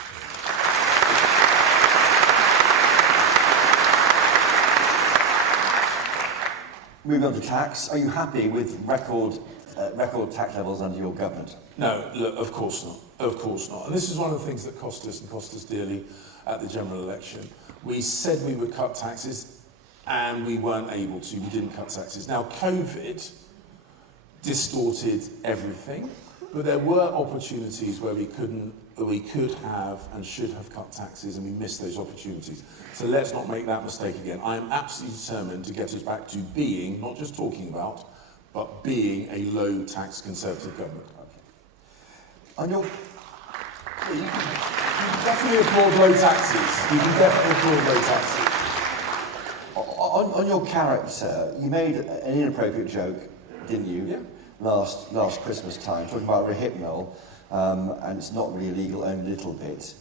Moving on to tax, are you happy with record tax levels under your government? No, look, of course not. Of course not. And this is one of the things that cost us dearly at the general election. We said we would cut taxes, and we weren't able to. We didn't cut taxes. Now, COVID distorted everything, but there were opportunities where we could have and should have cut taxes, and we missed those opportunities. So let's not make that mistake again. I am absolutely determined to get us back to being, not just talking about, but being a low-tax Conservative government. On your... You can definitely afford low taxes. You can definitely afford low taxes. On your character, you made an inappropriate joke, didn't you? Yeah. Last Christmas time, talking about Rohypnol, and it's not really illegal, only a little bit.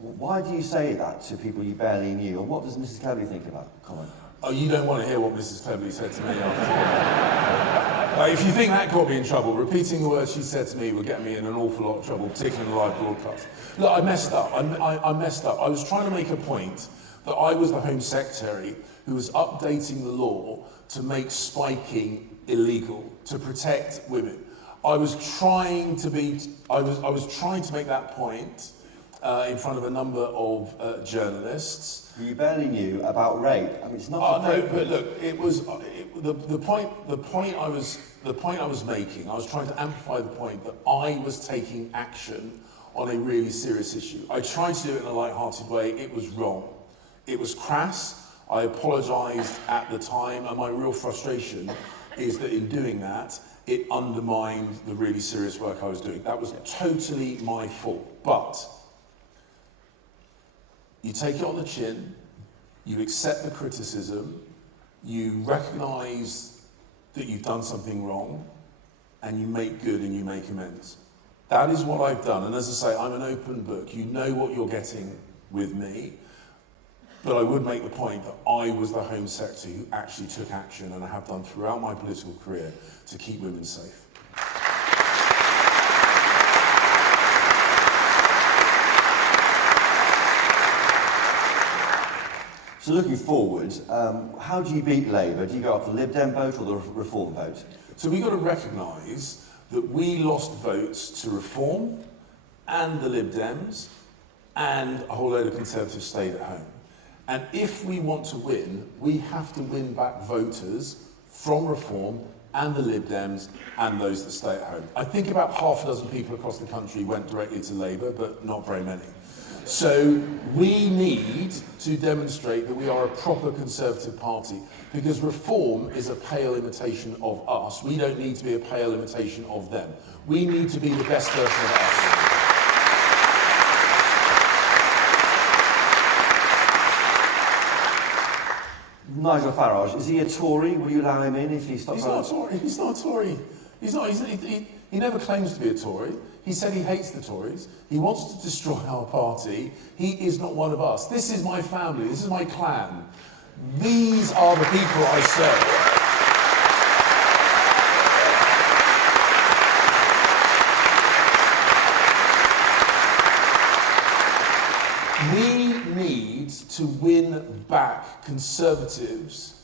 Why do you say that to people you barely knew, and what does Mrs. Cleverly think about the comment? Oh, you don't want to hear what Mrs. Cleverly said to me after. If you think that got me in trouble, repeating the words she said to me would get me in an awful lot of trouble, particularly in a live broadcast. Look, I messed up. I messed up. I was trying to make a point that I was the Home Secretary who was updating the law to make spiking illegal, to protect women. I was trying to make that point in front of a number of journalists. You barely knew about rape. I mean, it's not. No, but look, it was the point I was making. I was trying to amplify the point that I was taking action on a really serious issue. I tried to do it in a light-hearted way. It was wrong. It was crass. I apologised at the time, and my real frustration is that in doing that, it undermined the really serious work I was doing. That was totally my fault. But you take it on the chin, you accept the criticism, you recognise that you've done something wrong, and you make good and you make amends. That is what I've done. And as I say, I'm an open book. You know what you're getting with me. But I would make the point that I was the Home Secretary who actually took action, and I have done throughout my political career, to keep women safe. So looking forward, how do you beat Labour? Do you go after the Lib Dem vote or the Reform vote? So we've got to recognise that we lost votes to Reform and the Lib Dems, and a whole load of Conservatives stayed at home. And if we want to win, we have to win back voters from Reform and the Lib Dems and those that stay at home. I think about half a dozen people across the country went directly to Labour, but not very many. So we need to demonstrate that we are a proper Conservative party, because Reform is a pale imitation of us. We don't need to be a pale imitation of them. We need to be the best version of us. Nigel Farage, is he a Tory? Will you allow him in if he stops? He's not a Tory. He's not a Tory. He's not. He never claims to be a Tory. He said he hates the Tories. He wants to destroy our party. He is not one of us. This is my family. This is my clan. These are the people I serve. We need to win back Conservatives,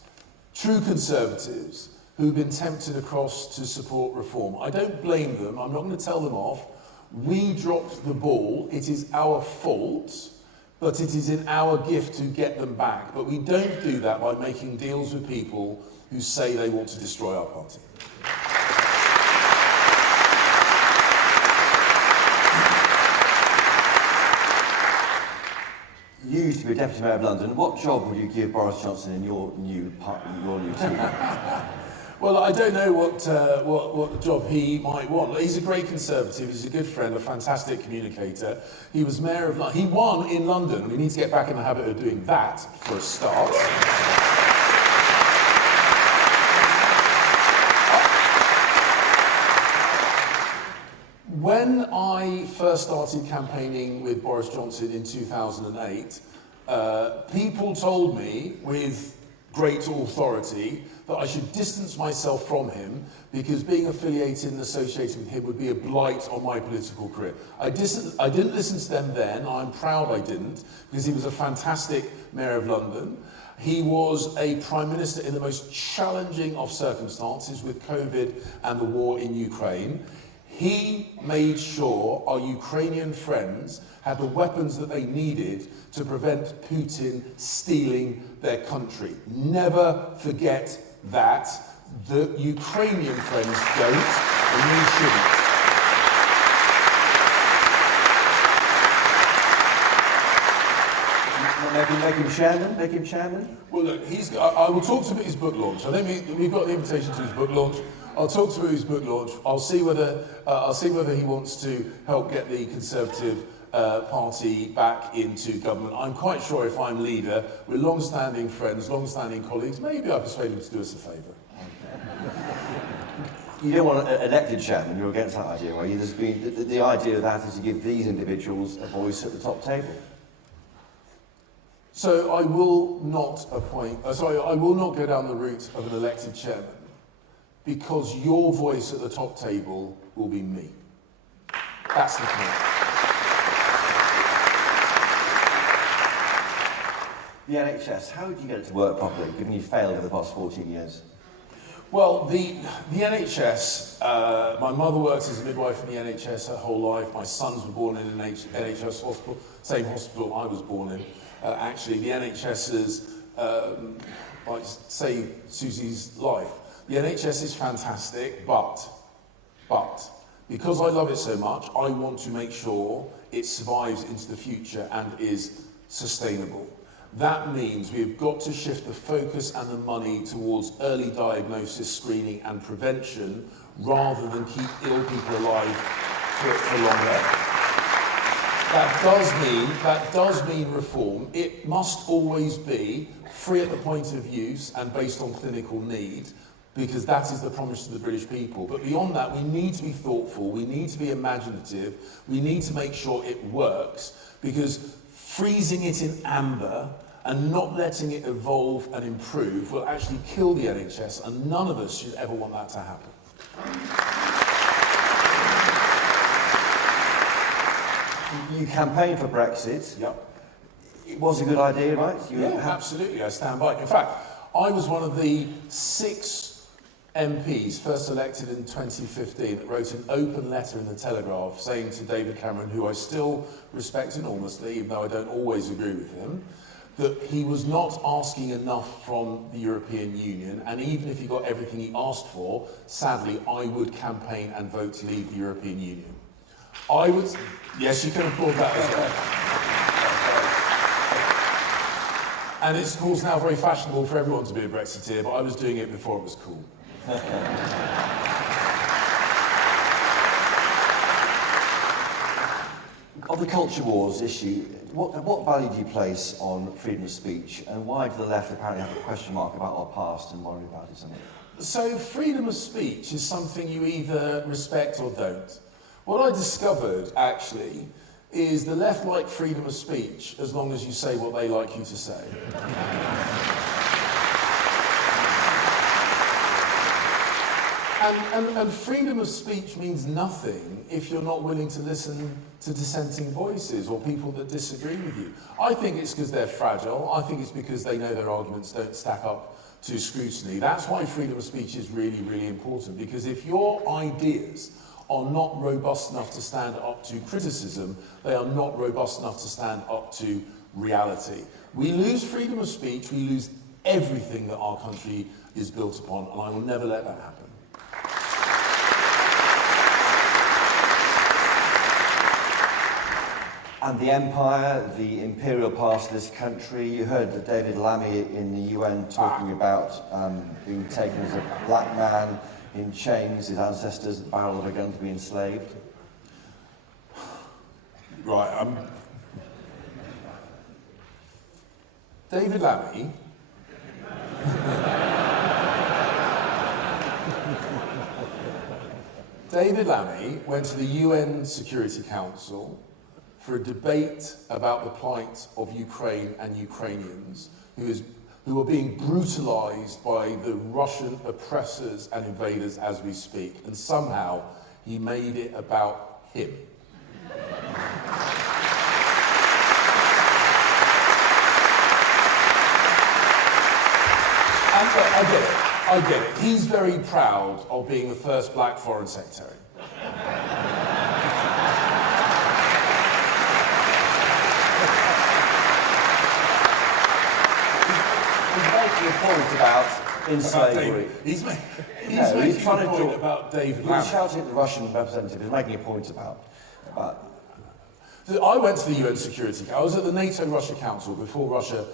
true Conservatives, who've been tempted across to support Reform. I don't blame them. I'm not going to tell them off. We dropped the ball. It is our fault, but it is in our gift to get them back. But we don't do that by making deals with people who say they want to destroy our party. You used to be a Deputy Mayor of London. What job would you give Boris Johnson in your new team? Well, I don't know what job he might want. He's a great Conservative. He's a good friend, a fantastic communicator. He was Mayor of London. He won in London. We need to get back in the habit of doing that for a start. When I first started campaigning with Boris Johnson in 2008, people told me with great authority that I should distance myself from him because being affiliated and associated with him would be a blight on my political career. I didn't listen to them then. I'm proud I didn't, because he was a fantastic Mayor of London. He was a Prime Minister in the most challenging of circumstances with COVID and the war in Ukraine. He made sure our Ukrainian friends had the weapons that they needed to prevent Putin stealing their country. Never forget that. The Ukrainian friends don't, and we shouldn't. Make him chairman? Make him chairman? Well, look, I will talk to him at his book launch. I think we've got the invitation to his book launch. I'll talk to him at his book launch. I'll see whether he wants to help get the Conservative Party back into government. I'm quite sure if I'm leader, we're long-standing friends, long-standing colleagues, maybe I'll persuade him to do us a favour. You don't want an elected chairman, you're against that idea, are you? There's been, the idea of that is to give these individuals a voice at the top table. So I will not I will not go down the route of an elected chairman, because your voice at the top table will be me. That's the point. The NHS, how did you get it to work properly, given you failed over the past 14 years? Well, the NHS, my mother worked as a midwife in the NHS her whole life. My sons were born in an NHS hospital, same hospital I was born in. Actually, the NHS has like saved Susie's life. The NHS is fantastic, but because I love it so much, I want to make sure it survives into the future and is sustainable. That means we've got to shift the focus and the money towards early diagnosis, screening and prevention, rather than keep ill people alive for longer. That does mean reform. It must always be free at the point of use and based on clinical need, because that is the promise to the British people. But beyond that, we need to be thoughtful, we need to be imaginative, we need to make sure it works, because freezing it in amber and not letting it evolve and improve will actually kill the NHS, and none of us should ever want that to happen. You campaigned for Brexit. Yep. It was a good idea, right? Absolutely, I stand by it. In fact, I was one of the 6 MPs first elected in 2015 that wrote an open letter in the Telegraph saying to David Cameron, who I still respect enormously, even though I don't always agree with him, that he was not asking enough from the European Union, and even if he got everything he asked for, sadly, I would campaign and vote to leave the European Union. Yes, you can applaud that as well. And it's, of course, now very fashionable for everyone to be a Brexiteer, but I was doing it before it was cool. Of the culture wars issue, what value do you place on freedom of speech, and why do the left apparently have a question mark about our past and worry about it so much? So freedom of speech is something you either respect or don't. What I discovered, actually, is the left like freedom of speech as long as you say what they like you to say. And freedom of speech means nothing if you're not willing to listen to dissenting voices or people that disagree with you. I think it's because they're fragile. I think it's because they know their arguments don't stack up to scrutiny. That's why freedom of speech is really, really important, because if your ideas are not robust enough to stand up to criticism, they are not robust enough to stand up to reality. We lose freedom of speech, we lose everything that our country is built upon, and I will never let that happen. And the empire, the imperial past of this country, you heard David Lammy in the UN talking about being taken as a black man in chains, his ancestors, the barrel of a gun to be enslaved. Right, David Lammy David Lammy went to the UN Security Council for a debate about the plight of Ukraine and Ukrainians who are being brutalized by the Russian oppressors and invaders as we speak. And somehow he made it about him. And look, I get it. He's very proud of being the first black foreign secretary. He's making a point about slavery. He's trying to talk about David Lammy. He's shouting at the Russian representative. He's making a point about. So I went to the UN Security Council. I was at the NATO-Russia Council before Russia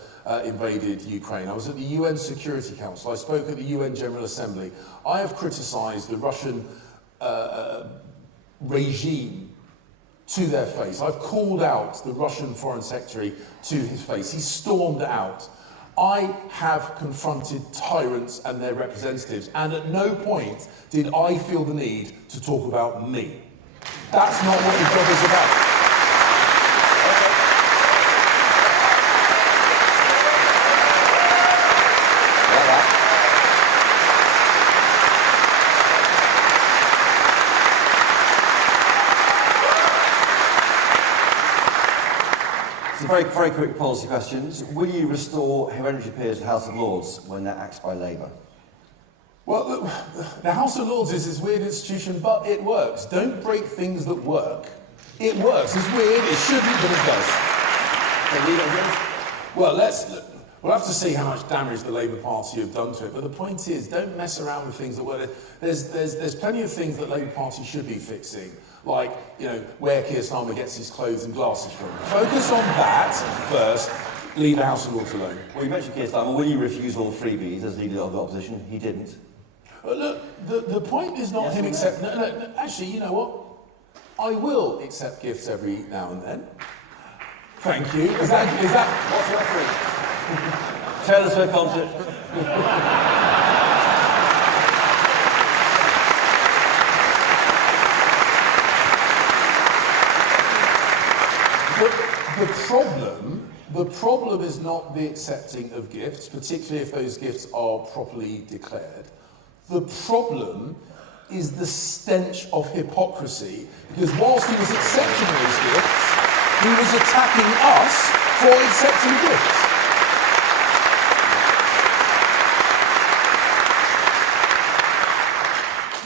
invaded Ukraine. I was at the UN Security Council. I spoke at the UN General Assembly. I have criticised the Russian regime to their face. I've called out the Russian Foreign Secretary to his face. He stormed out. I have confronted tyrants and their representatives, and at no point did I feel the need to talk about me. That's not what the job is about. Very, very quick policy questions. Will you restore hereditary peers to the House of Lords when they're axed by Labour? Well, the House of Lords is this weird institution, but it works. Don't break things that work. It works. It's weird. It shouldn't, but it does. Well, we'll have to see how much damage the Labour Party have done to it. But the point is, don't mess around with things that work. There's plenty of things that Labour Party should be fixing. Like, where Keir Starmer gets his clothes and glasses from. Focus on that first, leave the House of Lords alone. Well, you mentioned Keir Starmer. Will you refuse all freebies as leader of the opposition? He didn't. Look, the point is not him accept... No, actually, you know what? I will accept gifts every now and then. Tthank you. Is that... What's your offering? Taylor Swift concert. The problem is not the accepting of gifts, particularly if those gifts are properly declared. The problem is the stench of hypocrisy, because whilst he was accepting those gifts, he was attacking us for accepting gifts.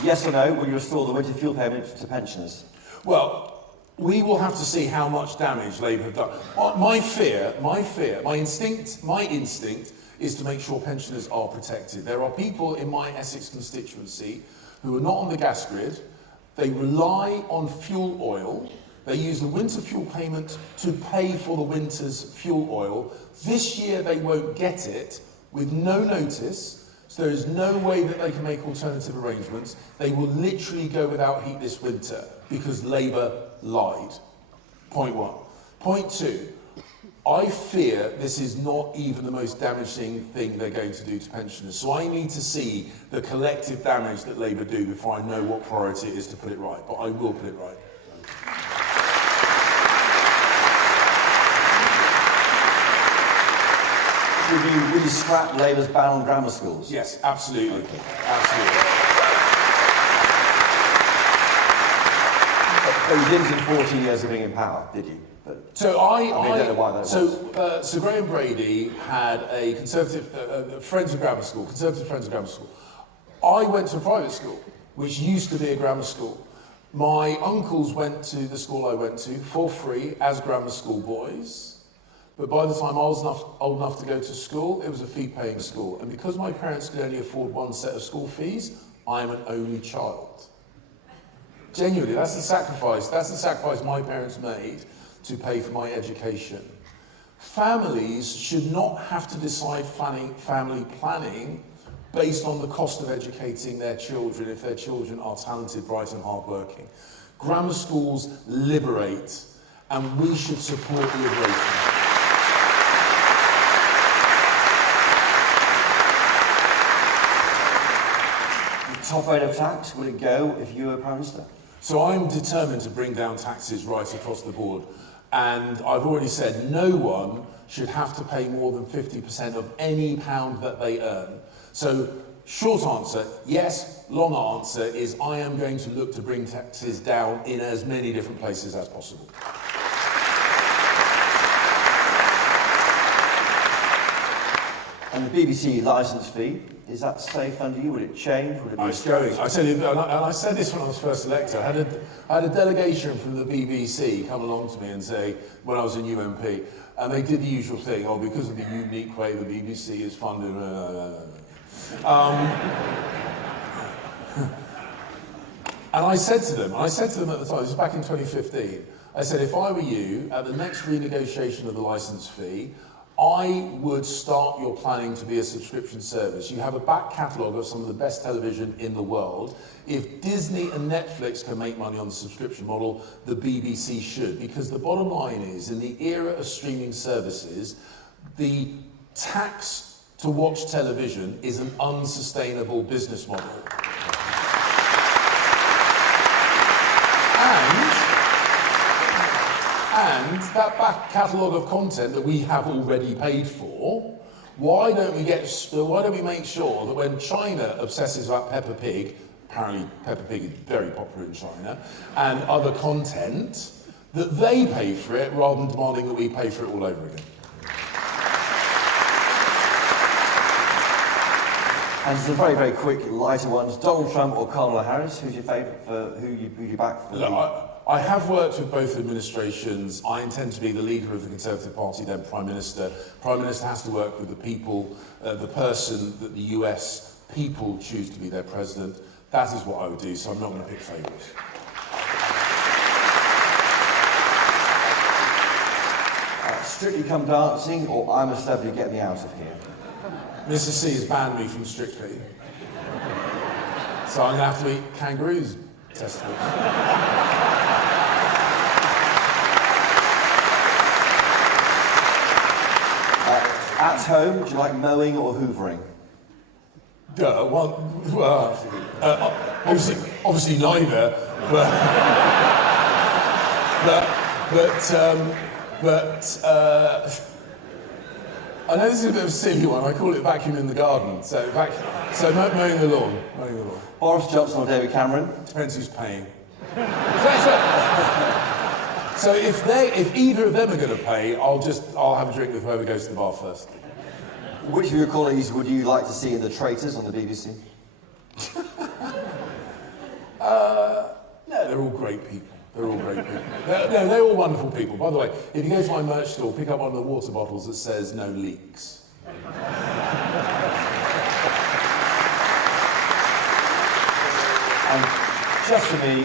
Yes or no, will you restore the winter fuel payment to pensioners? Well, we will have to see how much damage Labour have done. My instinct is to make sure pensioners are protected. There are people in my Essex constituency who are not on the gas grid. They rely on fuel oil. They use the winter fuel payment to pay for the winter's fuel oil. This year they won't get it with no notice, so there is no way that they can make alternative arrangements. They will literally go without heat this winter because Labour lied. Point one. Point two, I fear this is not even the most damaging thing they're going to do to pensioners. So I need to see the collective damage that Labour do before I know what priority it is to put it right. But I will put it right. Will you scrap Labour's ban on grammar schools? Yes, absolutely. Absolutely. But you didn't in 14 years of being in power, did you? So I don't know why that was. So Graham Brady had a conservative friends of grammar school, conservative friends of grammar school. I went to a private school, which used to be a grammar school. My uncles went to the school I went to for free as grammar school boys. But by the time I was old enough to go to school, it was a fee-paying school. And because my parents could only afford one set of school fees, I am an only child. Genuinely, that's the sacrifice. That's the sacrifice my parents made to pay for my education. Families should not have to decide family planning based on the cost of educating their children if their children are talented, bright and hardworking. Grammar schools liberate, and we should support liberation. Top rate of tax, would it go if you were Prime Minister? So I'm determined to bring down taxes right across the board. And I've already said no one should have to pay more than 50% of any pound that they earn. So short answer, yes. Long answer is I am going to look to bring taxes down in as many different places as possible. And the BBC licence fee, is that safe under you? Would it change? Would it be It's going. I tell you, and I said this when I was first elected. I had a delegation from the BBC come along to me and say, when I was in UMP, and they did the usual thing, because of the unique way the BBC is funded. And I said to them at the time, this was back in 2015, I said, if I were you, at the next renegotiation of the licence fee, I would start your planning to be a subscription service. You have a back catalogue of some of the best television in the world. If Disney and Netflix can make money on the subscription model, the BBC should. Because the bottom line is, in the era of streaming services, the tax to watch television is an unsustainable business model. And that back catalogue of content that we have already paid for, why don't we make sure that when China obsesses about Peppa Pig, apparently Peppa Pig is very popular in China, and other content, that they pay for it rather than demanding that we pay for it all over again. And some very, very quick, lighter ones. Donald Trump or Kamala Harris? Who's your favourite for who you back for? Look, I have worked with both administrations. I intend to be the leader of the Conservative Party, then Prime Minister. Prime Minister has to work with the people, the person that the US people choose to be their president. That is what I would do, so I'm not going to pick favourites. Strictly Come Dancing or I'm a Celebrity, Get Me Out of Here? Mrs. C has banned me from Strictly. So I'm going to have to eat kangaroos' testicles. At home, do you like mowing or hoovering? Obviously neither, but I know this is a bit of a silly one. I call it vacuum in the garden. So mowing the lawn. Boris Johnson or David Cameron? Depends who's paying. So if either of them are going to pay, I'll have a drink with whoever goes to the bar first. Which of your colleagues would you like to see in The Traitors on the BBC? No, they're all great people. They're all wonderful people. By the way, if you go to my merch store, pick up one of the water bottles that says no leaks. And just for me,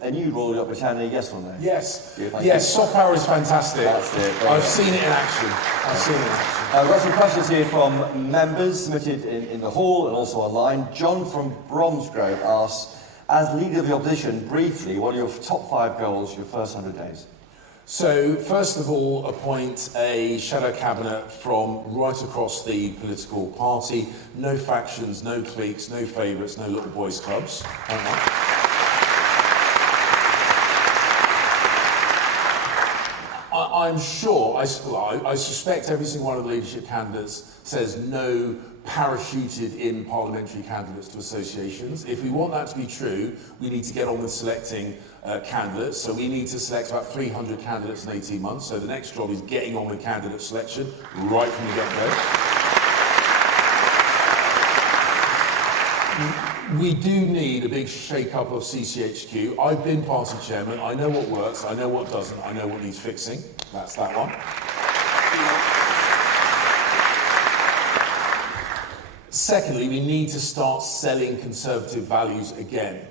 And you rolled up Britannia, yes or no? Yes. Yeah, thank Yes, you. soft power is fantastic. That's it. I've seen it in action. I've seen it in action. I've got some questions here from members submitted in the hall and also online. John from Bromsgrove asks, as leader of the opposition, briefly, what are your top 5 goals for your first 100 days? So, first of all, appoint a shadow cabinet from right across the political party. No factions, no cliques, no favourites, no little boys' clubs. I'm sure, I suspect every single one of the leadership candidates says no parachuted in parliamentary candidates to associations. If we want that to be true, we need to get on with selecting candidates. So we need to select about 300 candidates in 18 months. So the next job is getting on with candidate selection right from the get-go. We do need a big shake-up of CCHQ. I've been party chairman. I know what works, I know what doesn't, I know what needs fixing. That's that one. Secondly, we need to start selling Conservative values again.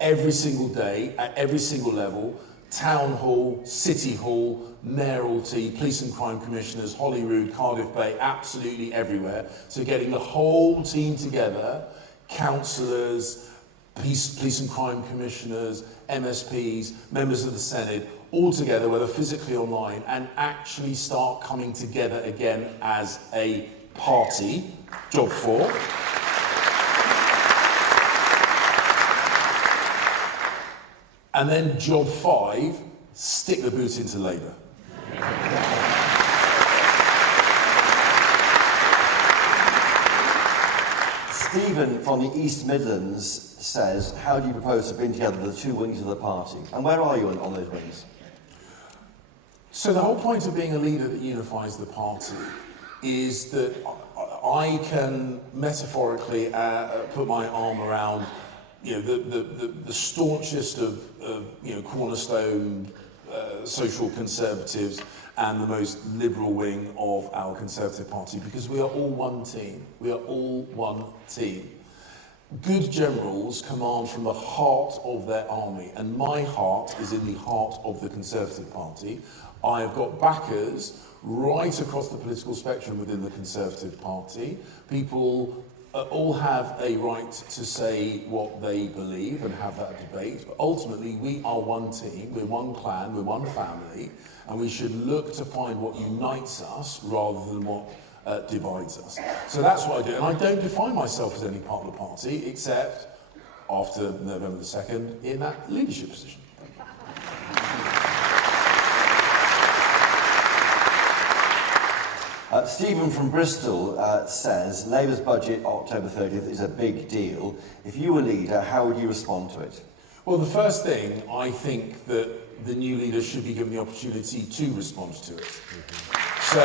Every single day, at every single level, Town Hall, City Hall, Mayoralty, Police and Crime Commissioners, Holyrood, Cardiff Bay, absolutely everywhere. So getting the whole team together, councillors, police and crime commissioners, MSPs, members of the Senate, all together, whether physically or online, and actually start coming together again as a party. Job 4. And then job 5, stick the boot into Labour. Stephen from the East Midlands says, how do you propose to bring together the 2 wings of the party? And where are you on those wings? So the whole point of being a leader that unifies the party is that I can metaphorically put my arm around, the staunchest of cornerstone social conservatives and the most liberal wing of our Conservative Party, because we are all one team. We are all one team. Good generals command from the heart of their army, and my heart is in the heart of the Conservative Party. I have got backers right across the political spectrum within the Conservative Party. People all have a right to say what they believe and have that debate, but ultimately we are one team, we're one clan, we're one family, and we should look to find what unites us rather than what divides us. So that's what I do, and I don't define myself as any part of the party, except after November the 2nd in that leadership position. Stephen from Bristol says, Labour's budget October 30th is a big deal. If you were leader, how would you respond to it? Well, the first thing, I think that the new leader should be given the opportunity to respond to it. So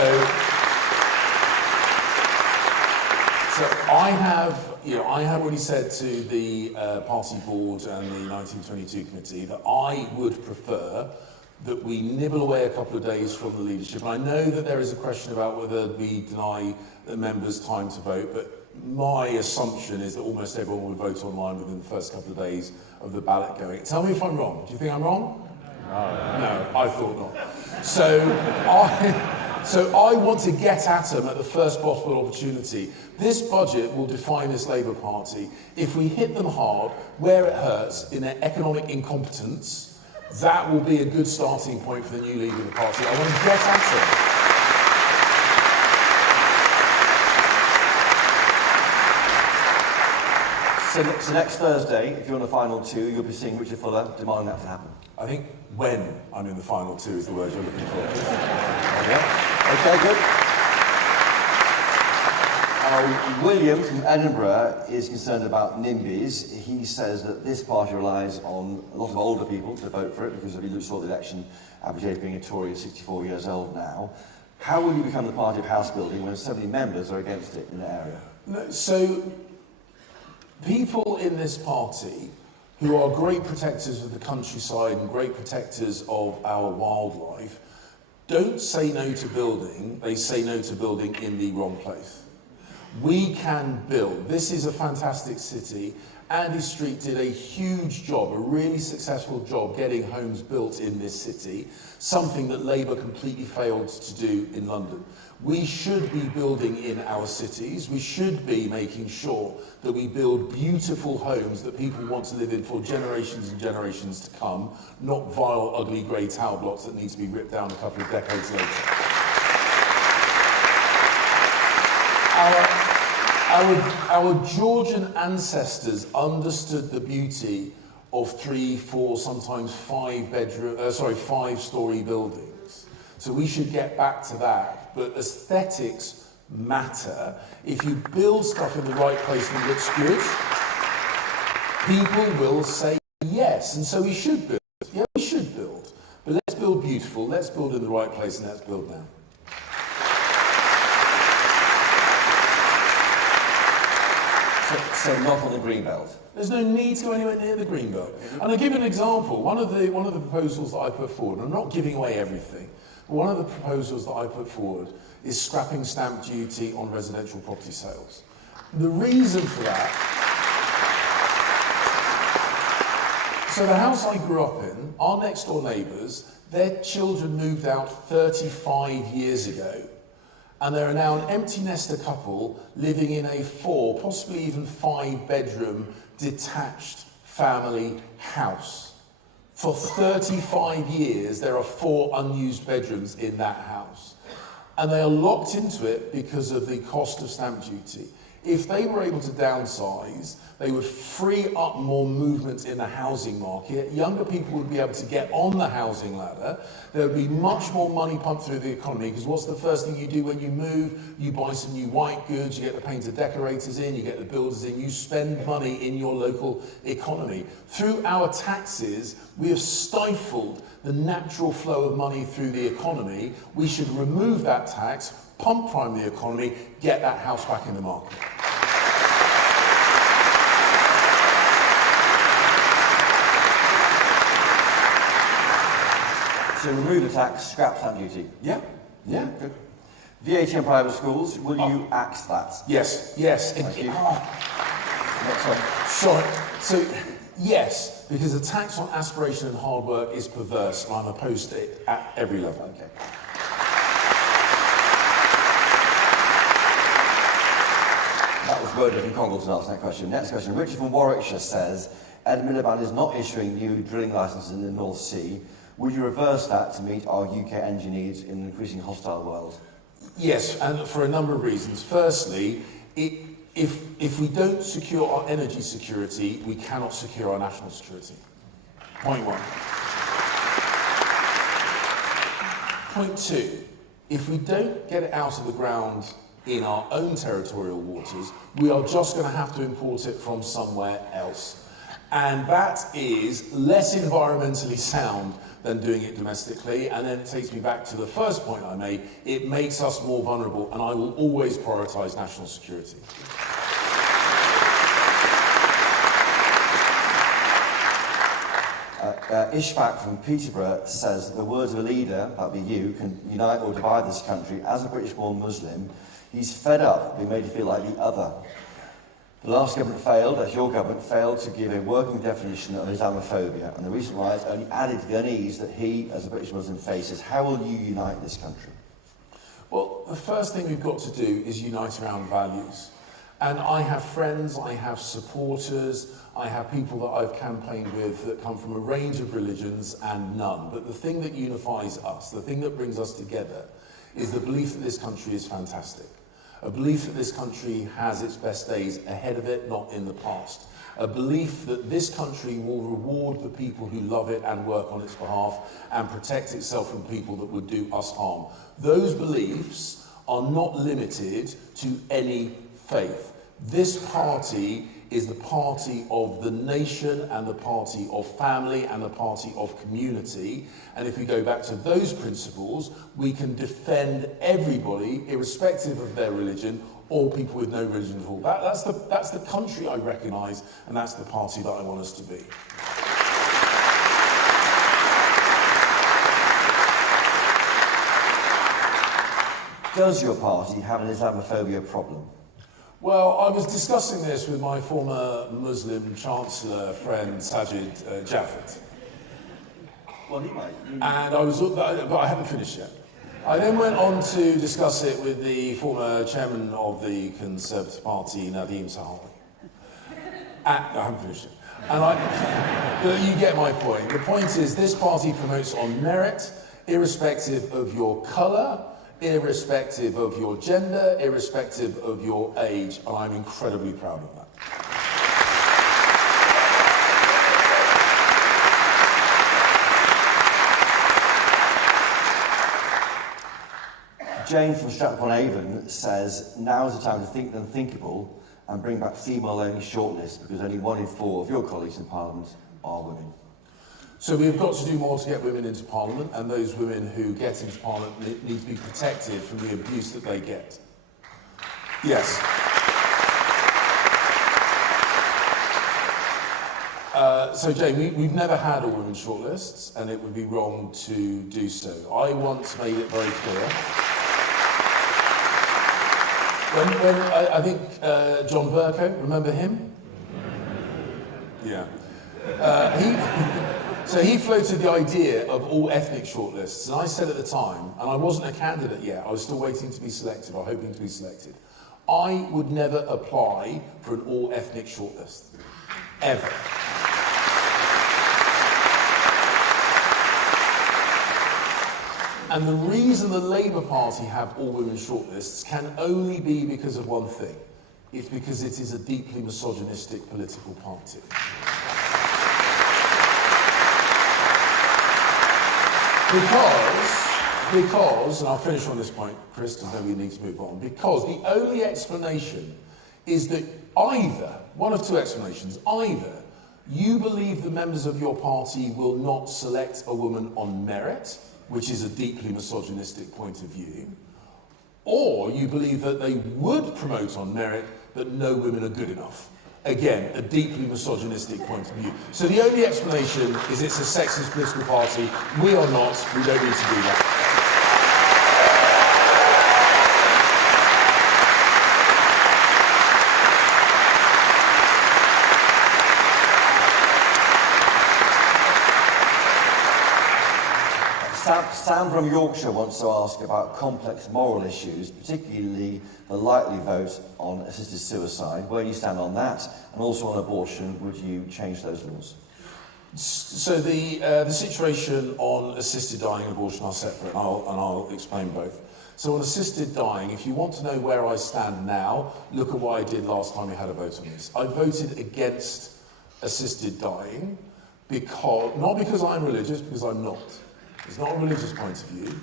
I have already said to the party board and the 1922 committee that I would prefer that we nibble away a couple of days from the leadership. And I know that there is a question about whether we deny the members time to vote, but my assumption is that almost everyone will vote online within the first couple of days of the ballot going. Tell me if I'm wrong. Do you think I'm wrong? No, I thought not. So I want to get at them at the first possible opportunity. This budget will define this Labour Party. If we hit them hard, where it hurts, in their economic incompetence, that will be a good starting point for the new leader of the party. I want to get at it. So next Thursday, if you're on the final 2, you'll be seeing Richard Fuller demanding that to happen. I think when I'm in the final 2 is the word you're looking for. Okay, good. William from Edinburgh is concerned about NIMBYs. He says that this party relies on a lot of older people to vote for it, because if you saw the election, average age being a Tory is 64 years old now. How will you become the party of house building when so many members are against it in the area? No, so people in this party who are great protectors of the countryside and great protectors of our wildlife don't say no to building, they say no to building in the wrong place. We can build. This is a fantastic city, Andy Street did a huge job, a really successful job getting homes built in this city, something that Labour completely failed to do in London. We should be building in our cities. We should be making sure that we build beautiful homes that people want to live in for generations and generations to come, not vile, ugly grey tower blocks that need to be ripped down a couple of decades later. Our Georgian ancestors understood the beauty of 3, 4, sometimes 5-story buildings. So we should get back to that. But aesthetics matter. If you build stuff in the right place that looks good, people will say yes. And so we should build. Yeah, we should build. But let's build beautiful, let's build in the right place, and let's build now. So not on the Greenbelt. There's no need to go anywhere near the Greenbelt. And I'll give you an example. One of the proposals that I put forward, and I'm not giving away everything, but one of the proposals that I put forward is scrapping stamp duty on residential property sales. The reason for that, so the house I grew up in, our next door neighbours, their children moved out 35 years ago. And there are now an empty nester couple living in a 4, possibly even 5-bedroom detached family house. For 35 years, there are 4 unused bedrooms in that house. And they are locked into it because of the cost of stamp duty. If they were able to downsize, they would free up more movement in the housing market. Younger people would be able to get on the housing ladder. There would be much more money pumped through the economy, because what's the first thing you do when you move? You buy some new white goods, you get the painter decorators in, you get the builders in, you spend money in your local economy. Through our taxes, we have stifled the natural flow of money through the economy. We should remove that tax, pump prime the economy, get that house back in the market. So remove the tax, scrap stamp duty. Yeah, yeah. Good. VAT on private schools, will you axe that? Yes. Thank you. Next one. Sorry. So, yes, because a tax on aspiration and hard work is perverse, and I'm opposed to it at every level. Okay. That was Roder from Congleton asking that question. Next question. Richard from Warwickshire says, Ed Miliband is not issuing new drilling licences in the North Sea. Would you reverse that to meet our UK energy needs in an increasingly hostile world? Yes, and for a number of reasons. Firstly, if we don't secure our energy security, we cannot secure our national security. Point 1. Point 2, if we don't get it out of the ground in our own territorial waters, we are just going to have to import it from somewhere else. And that is less environmentally sound than doing it domestically. And then it takes me back to the first point I made. It makes us more vulnerable, and I will always prioritise national security. Ishfaq from Peterborough says that the words of a leader, that would be you, can unite or divide this country. As a British-born Muslim, he's fed up being made to feel like the other. The last government failed, as your government failed, to give a working definition of Islamophobia, and the recent riots only added to the unease that he, as a British Muslim, faces. How will you unite this country? Well, the first thing we've got to do is unite around values. And I have friends, I have supporters, I have people that I've campaigned with that come from a range of religions and none. But the thing that unifies us, the thing that brings us together, is the belief that this country is fantastic. A belief that this country has its best days ahead of it, not in the past. A belief that this country will reward the people who love it and work on its behalf and protect itself from people that would do us harm. Those beliefs are not limited to any faith. This party is the party of the nation and the party of family and the party of community. And if we go back to those principles, we can defend everybody, irrespective of their religion, or people with no religion at all. That's the country I recognise, and that's the party that I want us to be. Does your party have an Islamophobia problem? Well, I was discussing this with my former Muslim Chancellor friend Sajid Jaffet. Well, he might. And but I haven't finished yet. I then went on to discuss it with the former chairman of the Conservative Party, Nadeem Sahawi. I haven't finished it. And you get my point. The point is, this party promotes on merit, irrespective of your colour, irrespective of your gender, irrespective of your age, and I'm incredibly proud of that. Jane from Stratford-on-Avon says, now is the time to think the unthinkable and bring back female-only shortlists, because only 1 in 4 of your colleagues in Parliament are women. So we've got to do more to get women into Parliament, and those women who get into Parliament need to be protected from the abuse that they get. Yes. So Jane, we've never had all women shortlists, and it would be wrong to do so. I once made it very clear. When I think John Bercow, remember him? Yeah. He floated the idea of all ethnic shortlists, and I said at the time, and I wasn't a candidate yet, I was still waiting to be selected, or hoping to be selected, I would never apply for an all ethnic shortlist. Ever. And the reason the Labour Party have all women shortlists can only be because of one thing. It's because it is a deeply misogynistic political party. Because, and I'll finish on this point, Chris, because then we need to move on, because the only explanation is that either, one of two explanations, either you believe the members of your party will not select a woman on merit, which is a deeply misogynistic point of view, or you believe that they would promote on merit that no women are good enough. Again, a deeply misogynistic point of view. So the only explanation is it's a sexist political party. We are not. We don't need to do that. Sam from Yorkshire wants to ask about complex moral issues, particularly the likely vote on assisted suicide. Where do you stand on that? And also on abortion, would you change those laws? So the situation on assisted dying and abortion are separate, and I'll explain both. So on assisted dying, if you want to know where I stand now, look at what I did last time we had a vote on this. I voted against assisted dying, not because I'm religious, because I'm not. It's not a religious point of view,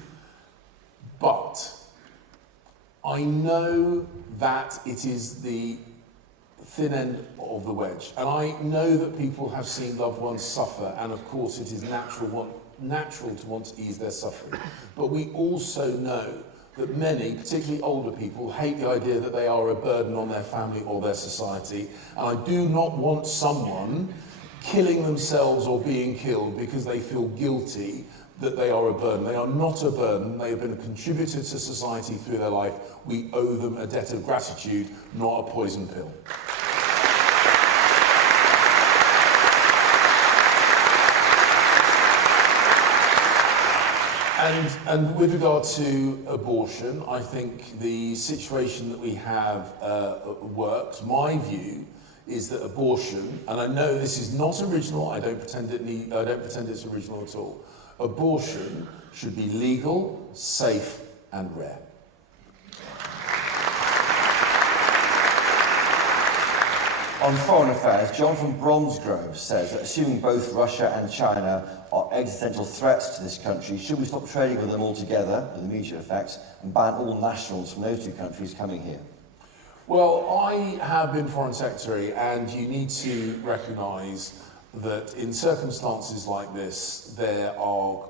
but I know that it is the thin end of the wedge, and I know that people have seen loved ones suffer, and of course it is natural to want to ease their suffering. But we also know that many, particularly older people, hate the idea that they are a burden on their family or their society, and I do not want someone killing themselves or being killed because they feel guilty that they are a burden. They are not a burden. They have been a contributor to society through their life. We owe them a debt of gratitude, not a poison pill. And with regard to abortion, I think the situation that we have works. My view is that abortion, and I know this is not original, I don't pretend it's original at all. Abortion should be legal, safe, and rare. On foreign affairs, John from Bromsgrove says that assuming both Russia and China are existential threats to this country, should we stop trading with them altogether, with immediate effects, and ban all nationals from those two countries coming here? Well, I have been Foreign Secretary, and you need to recognise that in circumstances like this, there are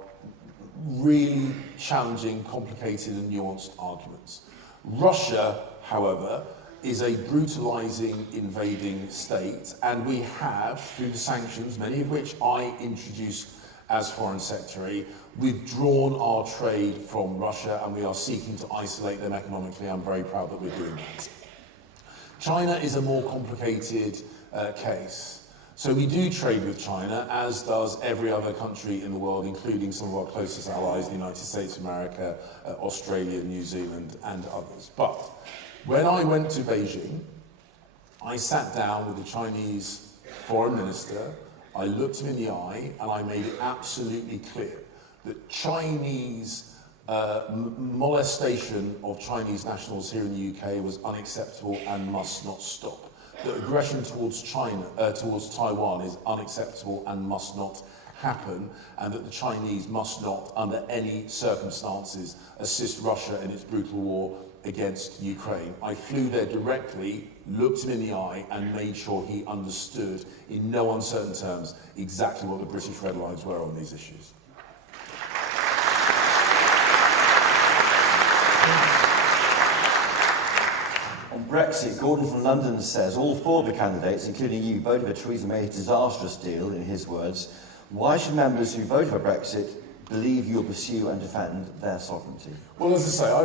really challenging, complicated and nuanced arguments. Russia, however, is a brutalising, invading state, and we have, through the sanctions, many of which I introduced as Foreign Secretary, withdrawn our trade from Russia, and we are seeking to isolate them economically. I'm very proud that we're doing that. China is a more complicated case. So we do trade with China, as does every other country in the world, including some of our closest allies, the United States of America, Australia, New Zealand, and others. But when I went to Beijing, I sat down with the Chinese foreign minister, I looked him in the eye, and I made it absolutely clear that Chinese molestation of Chinese nationals here in the UK was unacceptable and must not stop. That aggression towards Taiwan is unacceptable and must not happen, and that the Chinese must not, under any circumstances, assist Russia in its brutal war against Ukraine. I flew there directly, looked him in the eye, and made sure he understood in no uncertain terms exactly what the British red lines were on these issues. On Brexit, Gordon from London says, all four of the candidates, including you, voted for Theresa May's disastrous deal, in his words. Why should members who voted for Brexit believe you'll pursue and defend their sovereignty? Well, as I say, I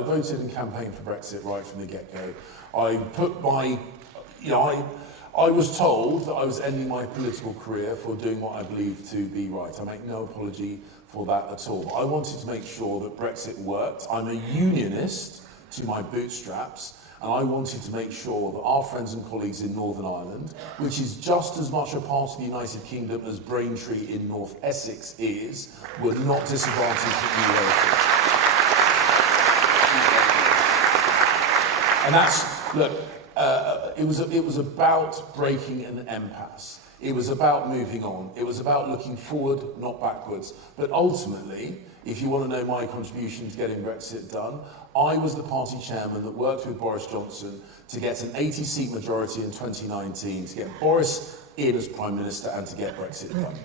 voted and campaigned for Brexit right from the get-go. I was told that I was ending my political career for doing what I believe to be right. I make no apology for that at all. I wanted to make sure that Brexit worked. I'm a unionist to my bootstraps, and I wanted to make sure that our friends and colleagues in Northern Ireland, which is just as much a part of the United Kingdom as Braintree in North Essex is, were not disadvantaged at new races. And that's, look, it was about breaking an impasse. It was about moving on. It was about looking forward, not backwards. But ultimately, if you want to know my contribution to getting Brexit done, I was the party chairman that worked with Boris Johnson to get an 80-seat majority in 2019, to get Boris in as Prime Minister and to get Brexit done.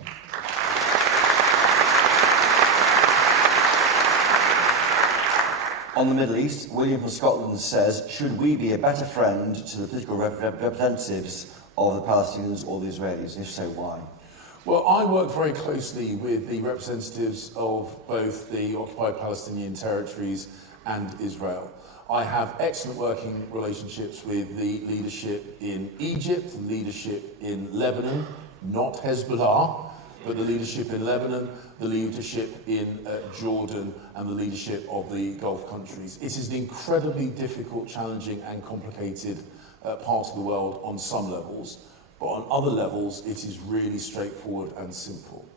On the Middle East, William from Scotland says, should we be a better friend to the political representatives of the Palestinians or the Israelis? If so, why? Well, I work very closely with the representatives of both the occupied Palestinian territories and Israel. I have excellent working relationships with the leadership in Egypt, the leadership in Lebanon, not Hezbollah, but the leadership in Lebanon, the leadership in Jordan, and the leadership of the Gulf countries. It is an incredibly difficult, challenging, and complicated part of the world on some levels, but on other levels, it is really straightforward and simple.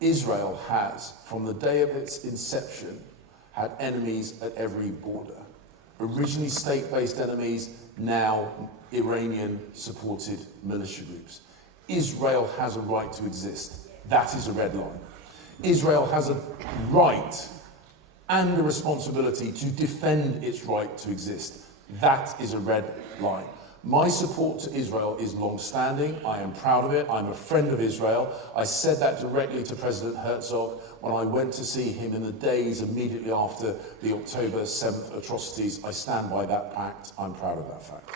Israel has, from the day of its inception, had enemies at every border. Originally state-based enemies, now Iranian-supported militia groups. Israel has a right to exist. That is a red line. Israel has a right and a responsibility to defend its right to exist. That is a red line. My support to Israel is long-standing. I am proud of it. I'm a friend of Israel. I said that directly to President Herzog when I went to see him in the days immediately after the October 7th atrocities. I stand by that pact. I'm proud of that fact.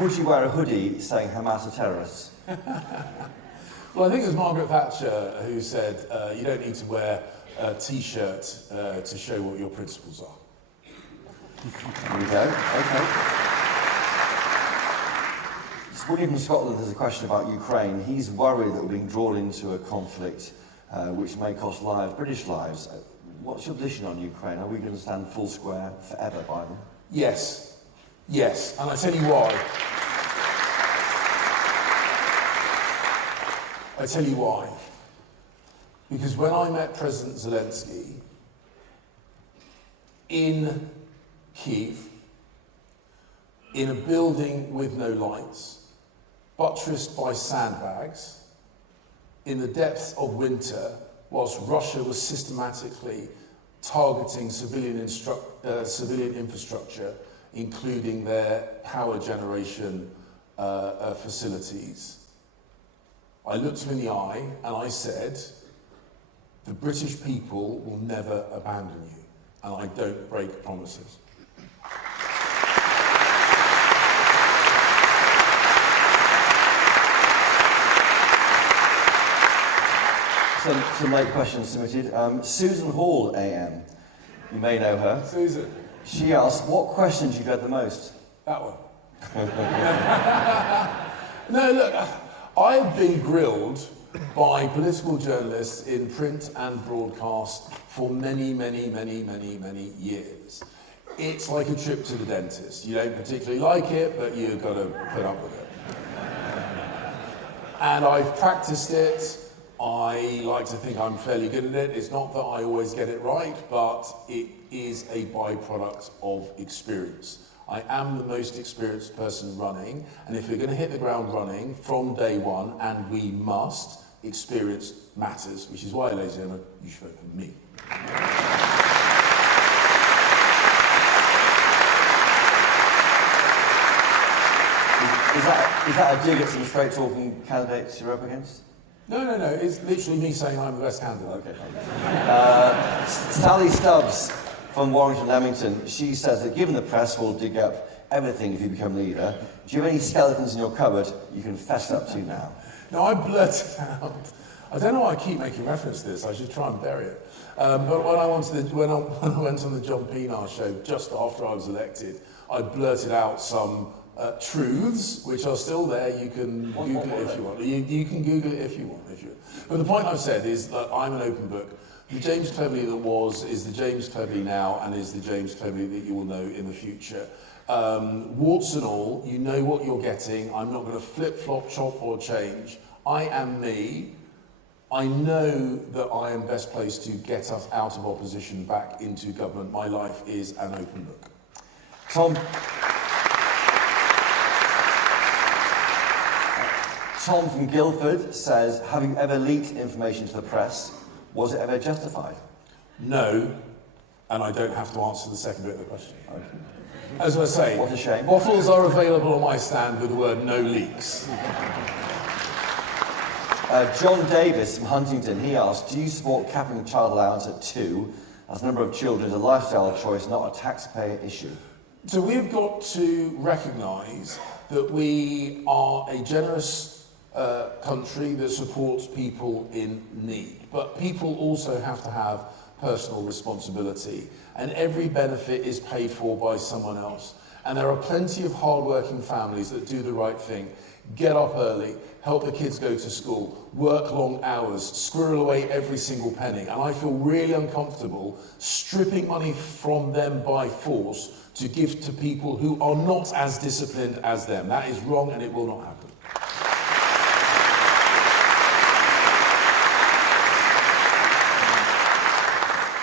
Would you wear a hoodie saying Hamas are terrorists? Well, I think it was Margaret Thatcher who said you don't need to wear a T-shirt to show what your principles are. There we go. Okay. William from Scotland has a question about Ukraine. He's worried that we're being drawn into a conflict which may cost lives, British lives. What's your position on Ukraine? Are we going to stand full square forever by them? Yes. Yes. And I tell you why. I tell you why. Because when I met President Zelensky in Kyiv, in a building with no lights, buttressed by sandbags, in the depths of winter, whilst Russia was systematically targeting civilian infrastructure, including their power generation facilities, I looked him in the eye and I said, the British people will never abandon you, and I don't break promises. some late questions submitted. Susan Hall, AM. You may know her. Susan. She asked, what questions you dread the most? That one. No, look, I've been grilled by political journalists in print and broadcast for many years. It's like a trip to the dentist. You don't particularly like it, but you've got to put up with it. And I've practiced it. I like to think I'm fairly good at it. It's not that I always get it right, but it is a byproduct of experience. I am the most experienced person running, and if we're going to hit the ground running from day one, and we must, experience matters, which is why, ladies and gentlemen, you should vote for me. Is that a dig at some straight-talking candidates you're up against? No. It's literally me saying I'm the best candidate. Okay. Sally Stubbs from Warrington Leamington, she says that given the press will dig up everything if you become leader, do you have any skeletons in your cupboard you can fess up to now? No, I blurted out. I don't know why I keep making reference to this. I should try and bury it. But when I went on the John Pienaar show just after I was elected, I blurted out some truths, which are still there. You can Google it if you want. You can Google it if you want. But the point I've said is that I'm an open book. The James Cleverley that was is the James Cleverley now and is the James Cleverley that you will know in the future. Warts and all, you know what you're getting. I'm not going to flip-flop, chop or change. I am me. I know that I am best placed to get us out of opposition back into government. My life is an open book. Tom from Guildford says, have you ever leaked information to the press? Was it ever justified? No, and I don't have to answer the second bit of the question. Okay. As I say, what a shame. Bottles are available on my stand with the word no leaks. John Davis from Huntington, he asked, do you support capping child allowance at 2 as the number of children is a lifestyle choice, not a taxpayer issue? So we've got to recognise that we are a generous country that supports people in need. But people also have to have personal responsibility, and every benefit is paid for by someone else. And there are plenty of hard-working families that do the right thing, get up early, help the kids go to school, work long hours, squirrel away every single penny. And I feel really uncomfortable stripping money from them by force to give to people who are not as disciplined as them. That is wrong, and it will not happen.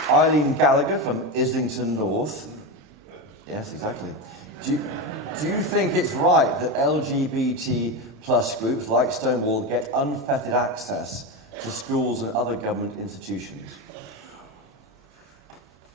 Eileen Gallagher from Islington North. Yes, exactly. Do you think it's right that LGBT plus groups like Stonewall get unfettered access to schools and other government institutions?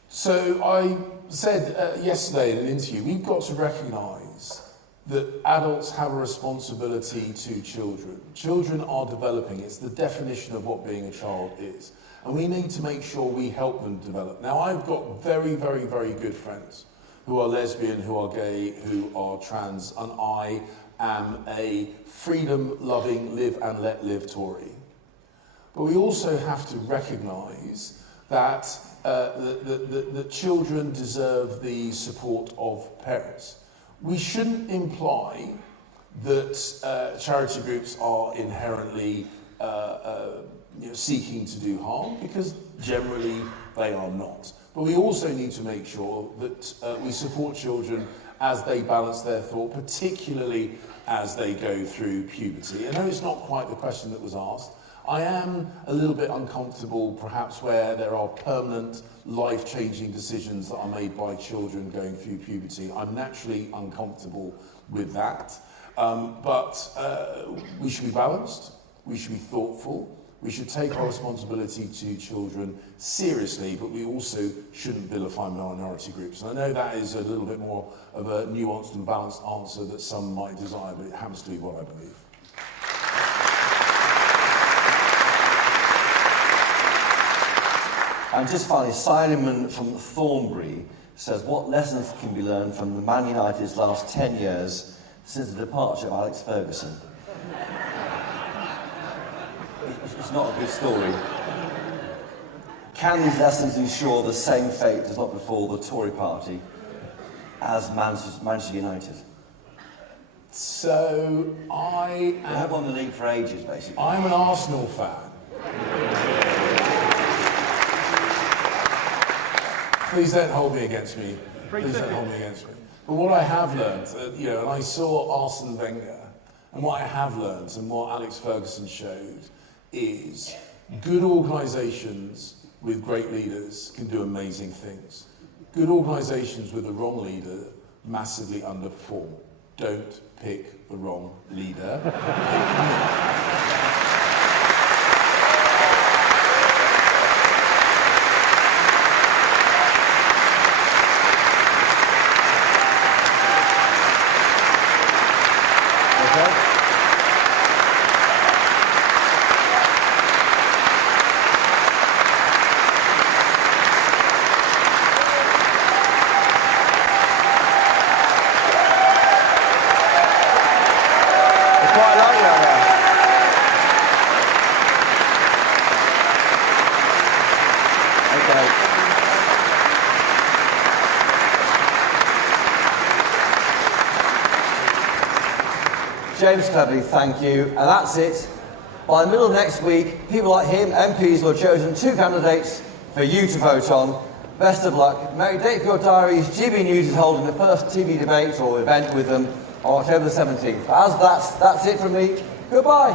So I said yesterday in an interview, we've got to recognise that adults have a responsibility to children. Children are developing. It's the definition of what being a child is. And we need to make sure we help them develop. Now, I've got very good friends who are lesbian, who are gay, who are trans, and I am a freedom-loving, live and let live Tory. But we also have to recognise that the children deserve the support of parents. We shouldn't imply that charity groups are inherently seeking to do harm, because generally they are not. But we also need to make sure that we support children as they balance their thought, particularly as they go through puberty. I know it's not quite the question that was asked. I am a little bit uncomfortable, perhaps, where there are permanent, life-changing decisions that are made by children going through puberty. I'm naturally uncomfortable with that. But we should be balanced, we should be thoughtful, we should take our responsibility to children seriously, but we also shouldn't vilify minority groups. And I know that is a little bit more of a nuanced and balanced answer that some might desire, but it happens to be what I believe. And just finally, Simon from Thornbury says, what lessons can be learned from the Man United's last 10 years since the departure of Alex Ferguson? It's not a good story. Can these lessons ensure the same fate does not befall the Tory party as Manchester United? So I They have won the league for ages, basically. I'm an Arsenal fan. Please don't hold me against me. Please don't hold me against me. But what I have learned, and I saw Arsene Wenger, and what I have learned, and what Alex Ferguson showed, is good organisations with great leaders can do amazing things. Good organisations with the wrong leader massively underperform. Don't pick the wrong leader. James Cleverly, thank you. And that's it. By the middle of next week, people like him, MPs, will have chosen 2 candidates for you to vote on. Best of luck. Make a date for your diaries. GB News is holding the first TV debate or event with them on October the 17th. As that's it from me. Goodbye.